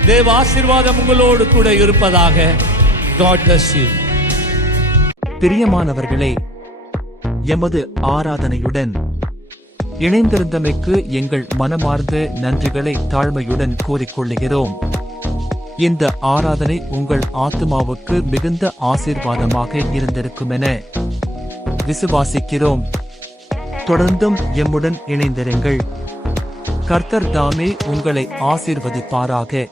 தேவ ஆசீர்வாதம் உங்களோடு கூட இருப்பதாக. God bless you. பிரியமானவர்களே, எமது ஆராதனையுடன் இணைந்திருந்தமைக்கு எங்கள் மனமார்ந்த நன்றிகளை தாழ்மையுடன் கூறிக்கொள்கிறோம். இந்த ஆராதனை உங்கள் ஆத்துமாவுக்கு மிகுந்த ஆசீர்வாதமாக இருந்திருக்கும் என விசுவாசிக்கிறோம். தொடர்ந்தும் எம்முடன் இணைந்திருங்கள். கர்த்தர் தாமே உங்களை ஆசீர்வதிப்பாராக.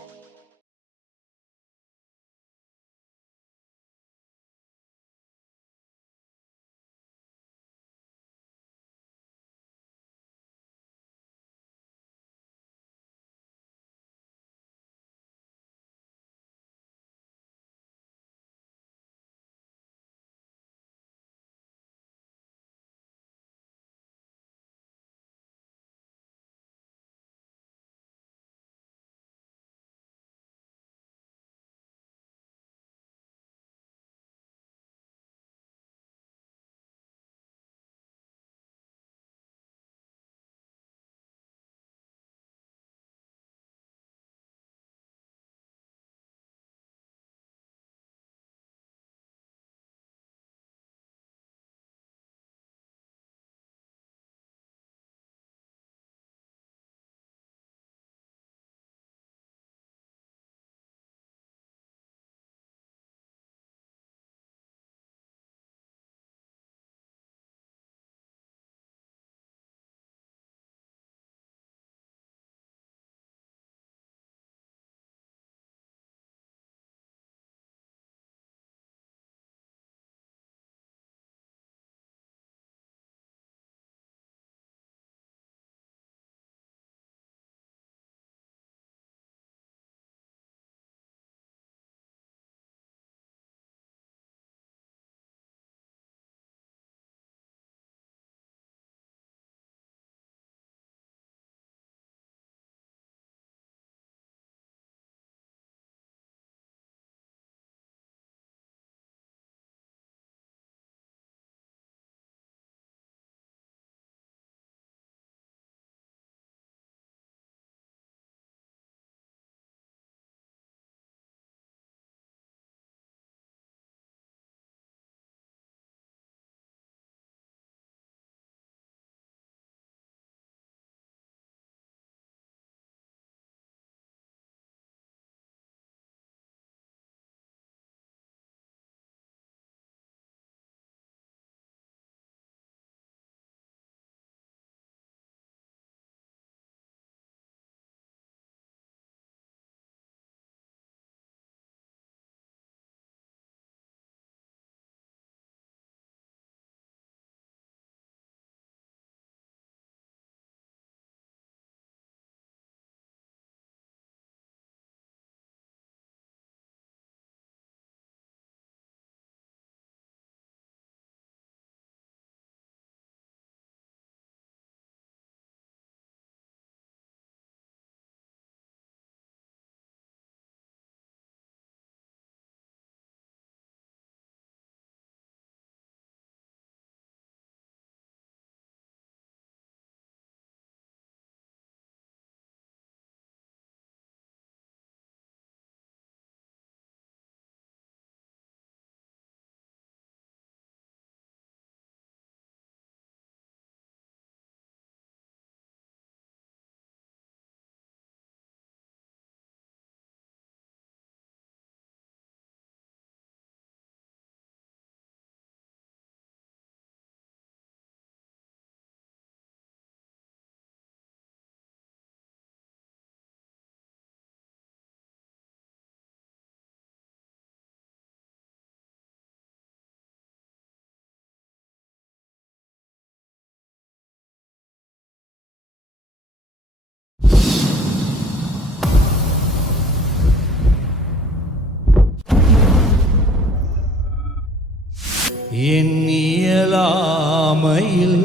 என் இயலாமையில்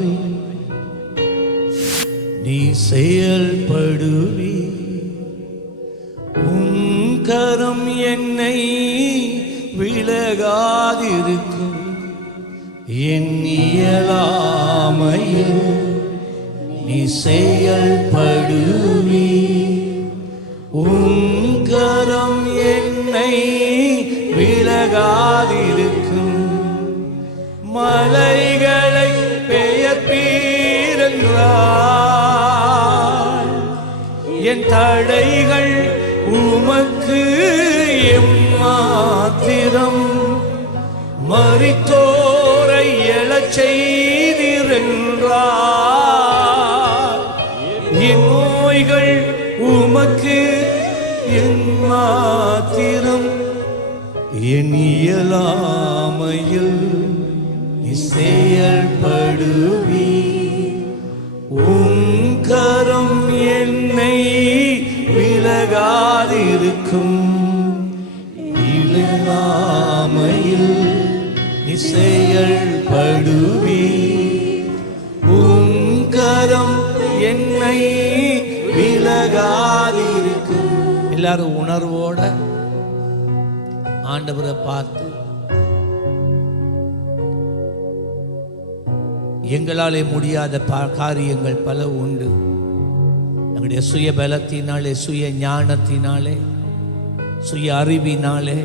நீ செயல்படுவி, உன் கரம் என்னை விலகாதிருக்கும். என் இயலாமையில் நீ செயல்படுவி, உன் கரம் என்னை விலகாதிருக்கும். மலைகளை பெயர்ப்பீரென்றால் என் தடைகள் உமக்கு எம்மாத்திரம். மரித்தோரை எழச் செய்தீரென்றால் என் நோய்கள் உமக்கு எம்மாத்திரம். என் இயலாமையில் நீ செயல்படுவி, உன் கரம் என்னை விலகாதிருக்கும். இயலாமையில் நீ செயல்படுவி, உன் கரம் என்னை விலகாதிருக்கும். எல்லாரும் உணர்வோட ஆண்டவரை பார்த்து, எங்களாலே முடியாத காரியங்கள் பல உண்டு. எங்களுடைய சுய பலத்தினாலே, சுய ஞானத்தினாலே, சுய அறிவினாலே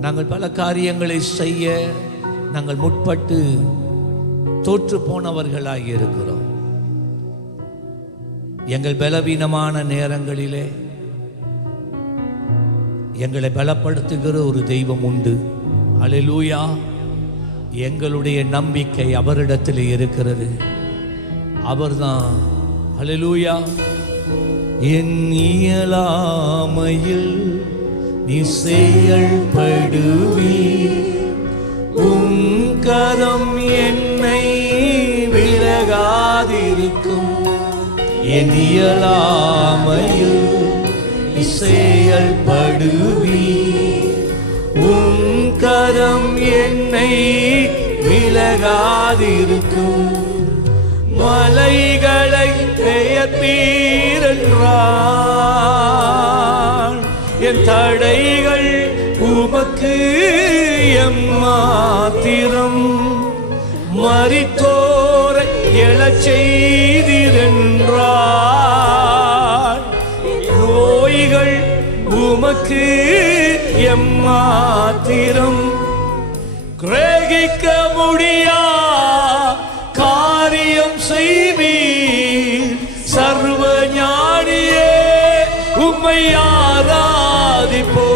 நாங்கள் பல காரியங்களை செய்ய நாங்கள் முற்பட்டு தோற்று போனவர்களாக இருக்கிறோம். எங்கள் பலவீனமான நேரங்களிலே எங்களை பலப்படுத்துகிற ஒரு தெய்வம் உண்டு. அல்லேலூயா. எங்களுடைய நம்பிக்கை அவரிடத்தில் இருக்கிறது. அவர்தான். அல்லேலூயா. என் இயலாமையில் நீ செயல்படுவி, உன் கரம் என்னை விலகாதிருக்கும். என் இயலாமையில் நீ செயல்படுவி, உன் கரம் என்னை விலகாதிருக்கும். மலைகளை பெயர்ப்பீரென்றால் என் தடைகள் உமக்கு எம்மாத்திரம். மரித்தோரை எழச் செய்தீரென்றால் நோய்கள் உமக்கு எம்மாத்திரம். கிரகிக்க முடியா காரியம் செய்வீர், சர்வ ஞானியே உம்மை ஆராதிப்போ.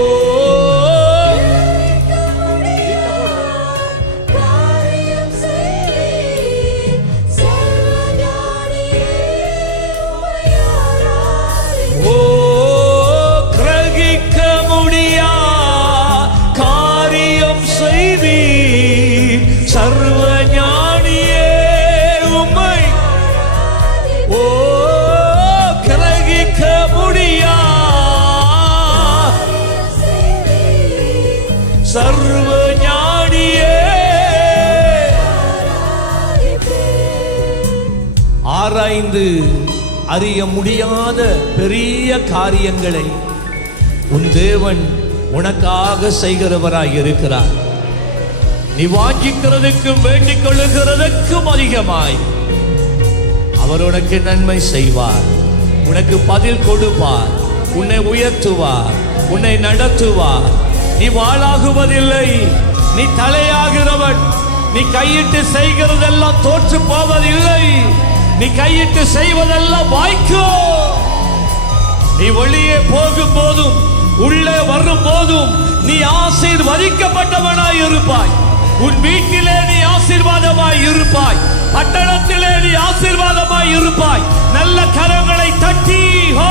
சர்வ ஞானியே உம்மை ஓ கிரகிக்க முடியா சர்வ ஞானியே. ஆராய்ந்து அறிய முடியாத பெரிய காரியங்களை உன் தேவன் உனக்காக செய்கிறவராய் இருக்கிறார். நீ வாஞ்சிக்கிறதுக்கும் வேண்டிக் கொள்ளுகிறதுக்கும் அதிகமாய் அவர் உனக்கு நன்மை செய்வார், உனக்கு பதில் கொடுப்பார், உன்னை உயர்த்துவார், உன்னை நடத்துவார். நீ வாளாகுவதில்லை, நீ தலையாகிறவன். நீ கையிட்டு செய்கிறதெல்லாம் தோற்று போவதில்லை, நீ கையிட்டு செய்வதெல்லாம் வாய்க்கும். நீ வெளியே போகும் போதும் உள்ளே வரும் போதும் நீ ஆசீர்வதிக்கப்பட்டவனாய் இருப்பாய். உன் வீட்டிலே நீ ஆசீர்வாதமாய் இருப்பாய், பட்டணத்திலே நீ ஆசீர்வாதமாய் இருப்பாய். நல்ல கரங்களை தட்டி ஹோ.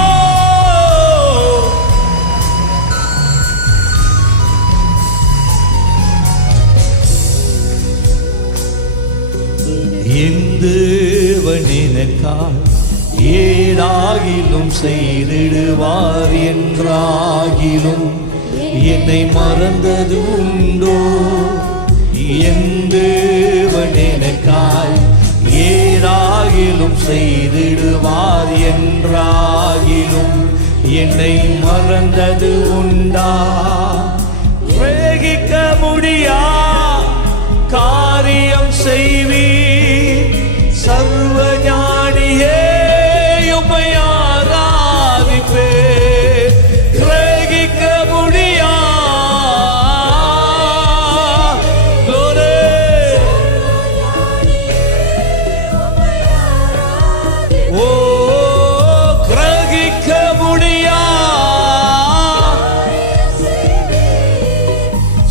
தேவனினக்காய் ஏதாகிலும் செய்திடுவார் என்றாகிலும் என்னை மறந்தது உண்டோ? என் தேவன் எனக்காய் ஏதாகிலும் செய்திடுவார் என்றாகிலும் என்னை மறந்தது உண்டா? கிரகிக்க முடியா காரியம் செய்வீர் சர்வ ஞானியே, உம்மை ஆராதிப்பேன். கிரகிக்க முடியா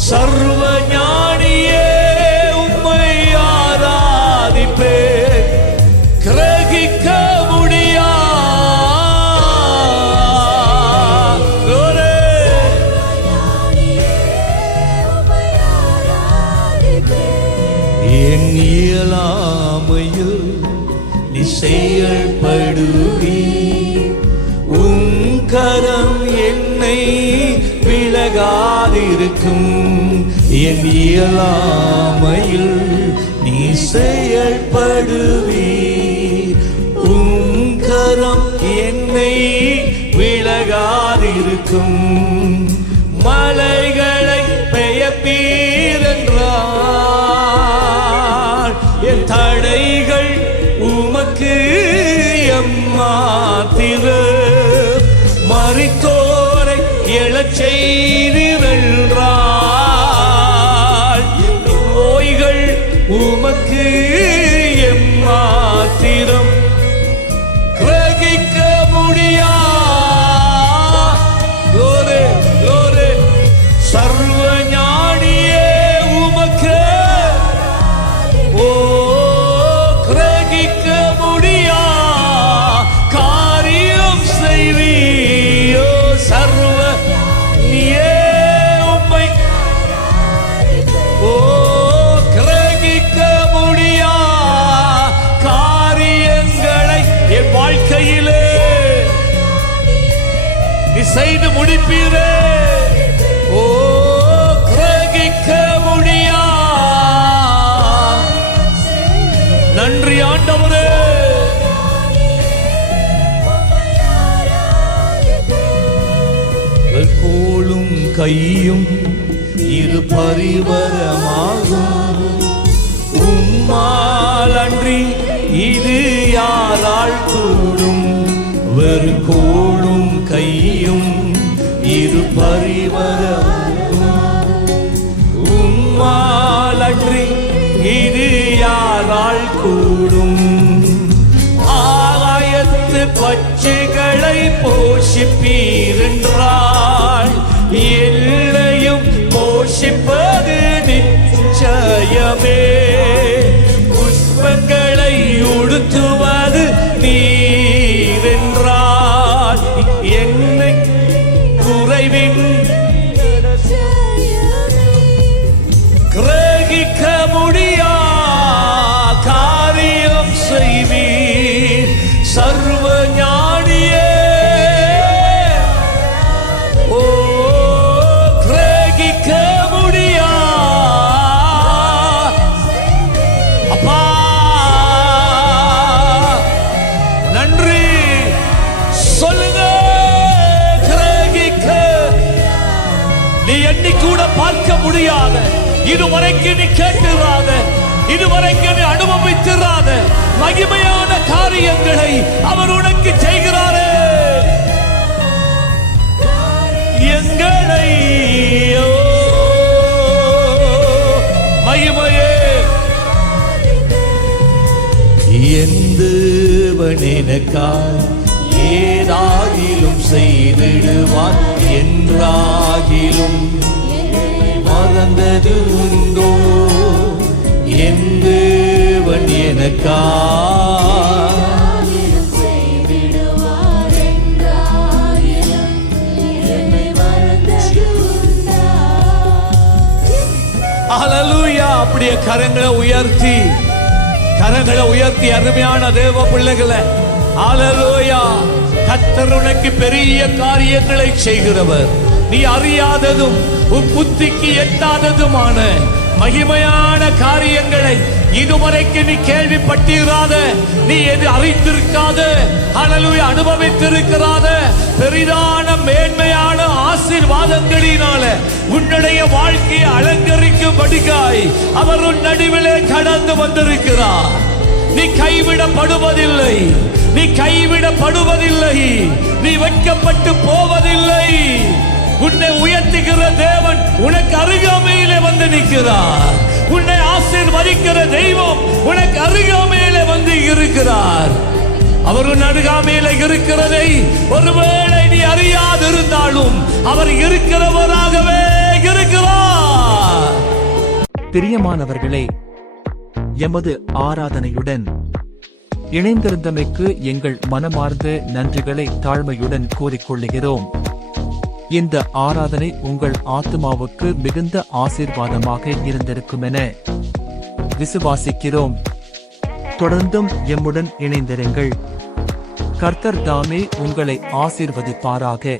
சர்வ ஞானியே, உம்மை ஆராதிப்பேன். கிரகிக்க முடியா என் இயலாமையில் நீ செயல்படுவீர். உம் கரம் என்னை விலகாதிருக்கும். என் இயலாமையில் நீ செயல்படுவீர். உம் கரம் என்னை விலகாதிருக்கும். மலைகளை பெயர்ப்பீர் என்றார். என் தடைகள் உமக்கு எம்மாத்திரம். மரித்தோரை எழச் செய்தீரென்றால் நோய்கள் உமக்கு எம்மாத்திரம். கிரகிக்க முடியா சர்வ ஞானியே, உமக்கு கிரகிக்க முடியா காரியம் செய்வீயோ. சர்வ நீயே உம்மை கிரகிக்க முடியா காரியங்களை என் வாழ்க்கையிலே நீ செய்து முடிப்பீரே. கிரகிக்க முடியா. நன்றி ஆண்டவரே. கோலும் கையும் இரு பரிவரமாகும். உம்மால் அன்றி இது யாரால் கூடும்? வெறு கோலும் கையும் இரு பரிவரமாகும். உம்மால் அன்றி இது யாரால் கூடும்? ஆகாயத்து பட்சிகளை போஷிப்பீர் என்றால் எல்லையும் போஷிப்பது நிச்சயமே. புஷ்பங்களை உடுத்துவது நீர் என்றால் என்னை குறைவின் கிரகிக்க முடியா காரியம் செய்வீர். சர்வ ஞானியே, கிரகிக்க முடியா. அப்பா நன்றி சொல்லுங்க. கிரகிக்க நீ எண்ணி கூட பார்க்க முடியாத, இதுவரைக்கும் நீ கேட்டிராத, இதுவரைக்கும் நீ அனுபவித்திராத மகிமையான காரியங்களை அவர் உனக்கு செய்கிறாரே. எங்களை மகிமையே எந்தவன் எனக்காய் ஏதாகிலும் செய்திடுவான் என்றாகிலும் மறந்தது உண்டோ? எந்தவன் எனக்காய் ஹல்லேலூயா. அப்படியே கரங்களை உயர்த்தி அருமையான தேவ பிள்ளைகளை ஹல்லேலூயா. கர்த்தர் உனக்கு பெரிய காரியங்களை செய்கிறவர். நீ அறியாததும் உன் புத்திக்கு எட்டாததுமான மகிமையான காரியங்களை இதுவரைக்கு நீ கேள்விப்பட்டிராத, நீ எது அறிந்திருக்காத, ஹல்லேலூயா, அனுபவித்திருக்கிறாத பெரிதான மேன்மையான ஆசீர்வாதங்களினால உன்னுடைய வாழ்க்கையை அலங்கரிக்கும்படியாய் அவர் உன் நடுவிலே கடந்து வந்திருக்கிறார். நீ கைவிடப்படுவதில்லை, நீ கைவிடப்படுவதில்லை, நீ வெட்கப்பட்டு போவதில்லை. உன்னை உயர்த்துகிற தேவன் உனக்கு அருகாமையிலே வந்து நிற்கிறார். உன்னை ஆசீர்வதிக்கிற தெய்வம் உனக்கு அருகாமையிலே வந்து இருக்கிறார். அவர் உன் அருகாமையிலே இருக்கிறதை ஒருவேளை நீ அறியாதிருந்தாலும் அவர் இருக்கிறவராகவே இருக்கிறார். பிரியமானவர்களே, எமது ஆராதனையுடன் இணைந்திருந்தமைக்கு எங்கள் மனமார்ந்த நன்றிகளை தாழ்மையுடன் கூறிக்கொள்ளுகிறோம். இந்த ஆராதனை உங்கள் ஆத்துமாவுக்கு மிகுந்த ஆசீர்வாதமாக இருந்திருக்கும் என விசுவாசிக்கிறோம். தொடர்ந்தும் எம்முடன் இணைந்திருங்கள். கர்த்தர் தாமே உங்களை ஆசீர்வதிப்பாராக.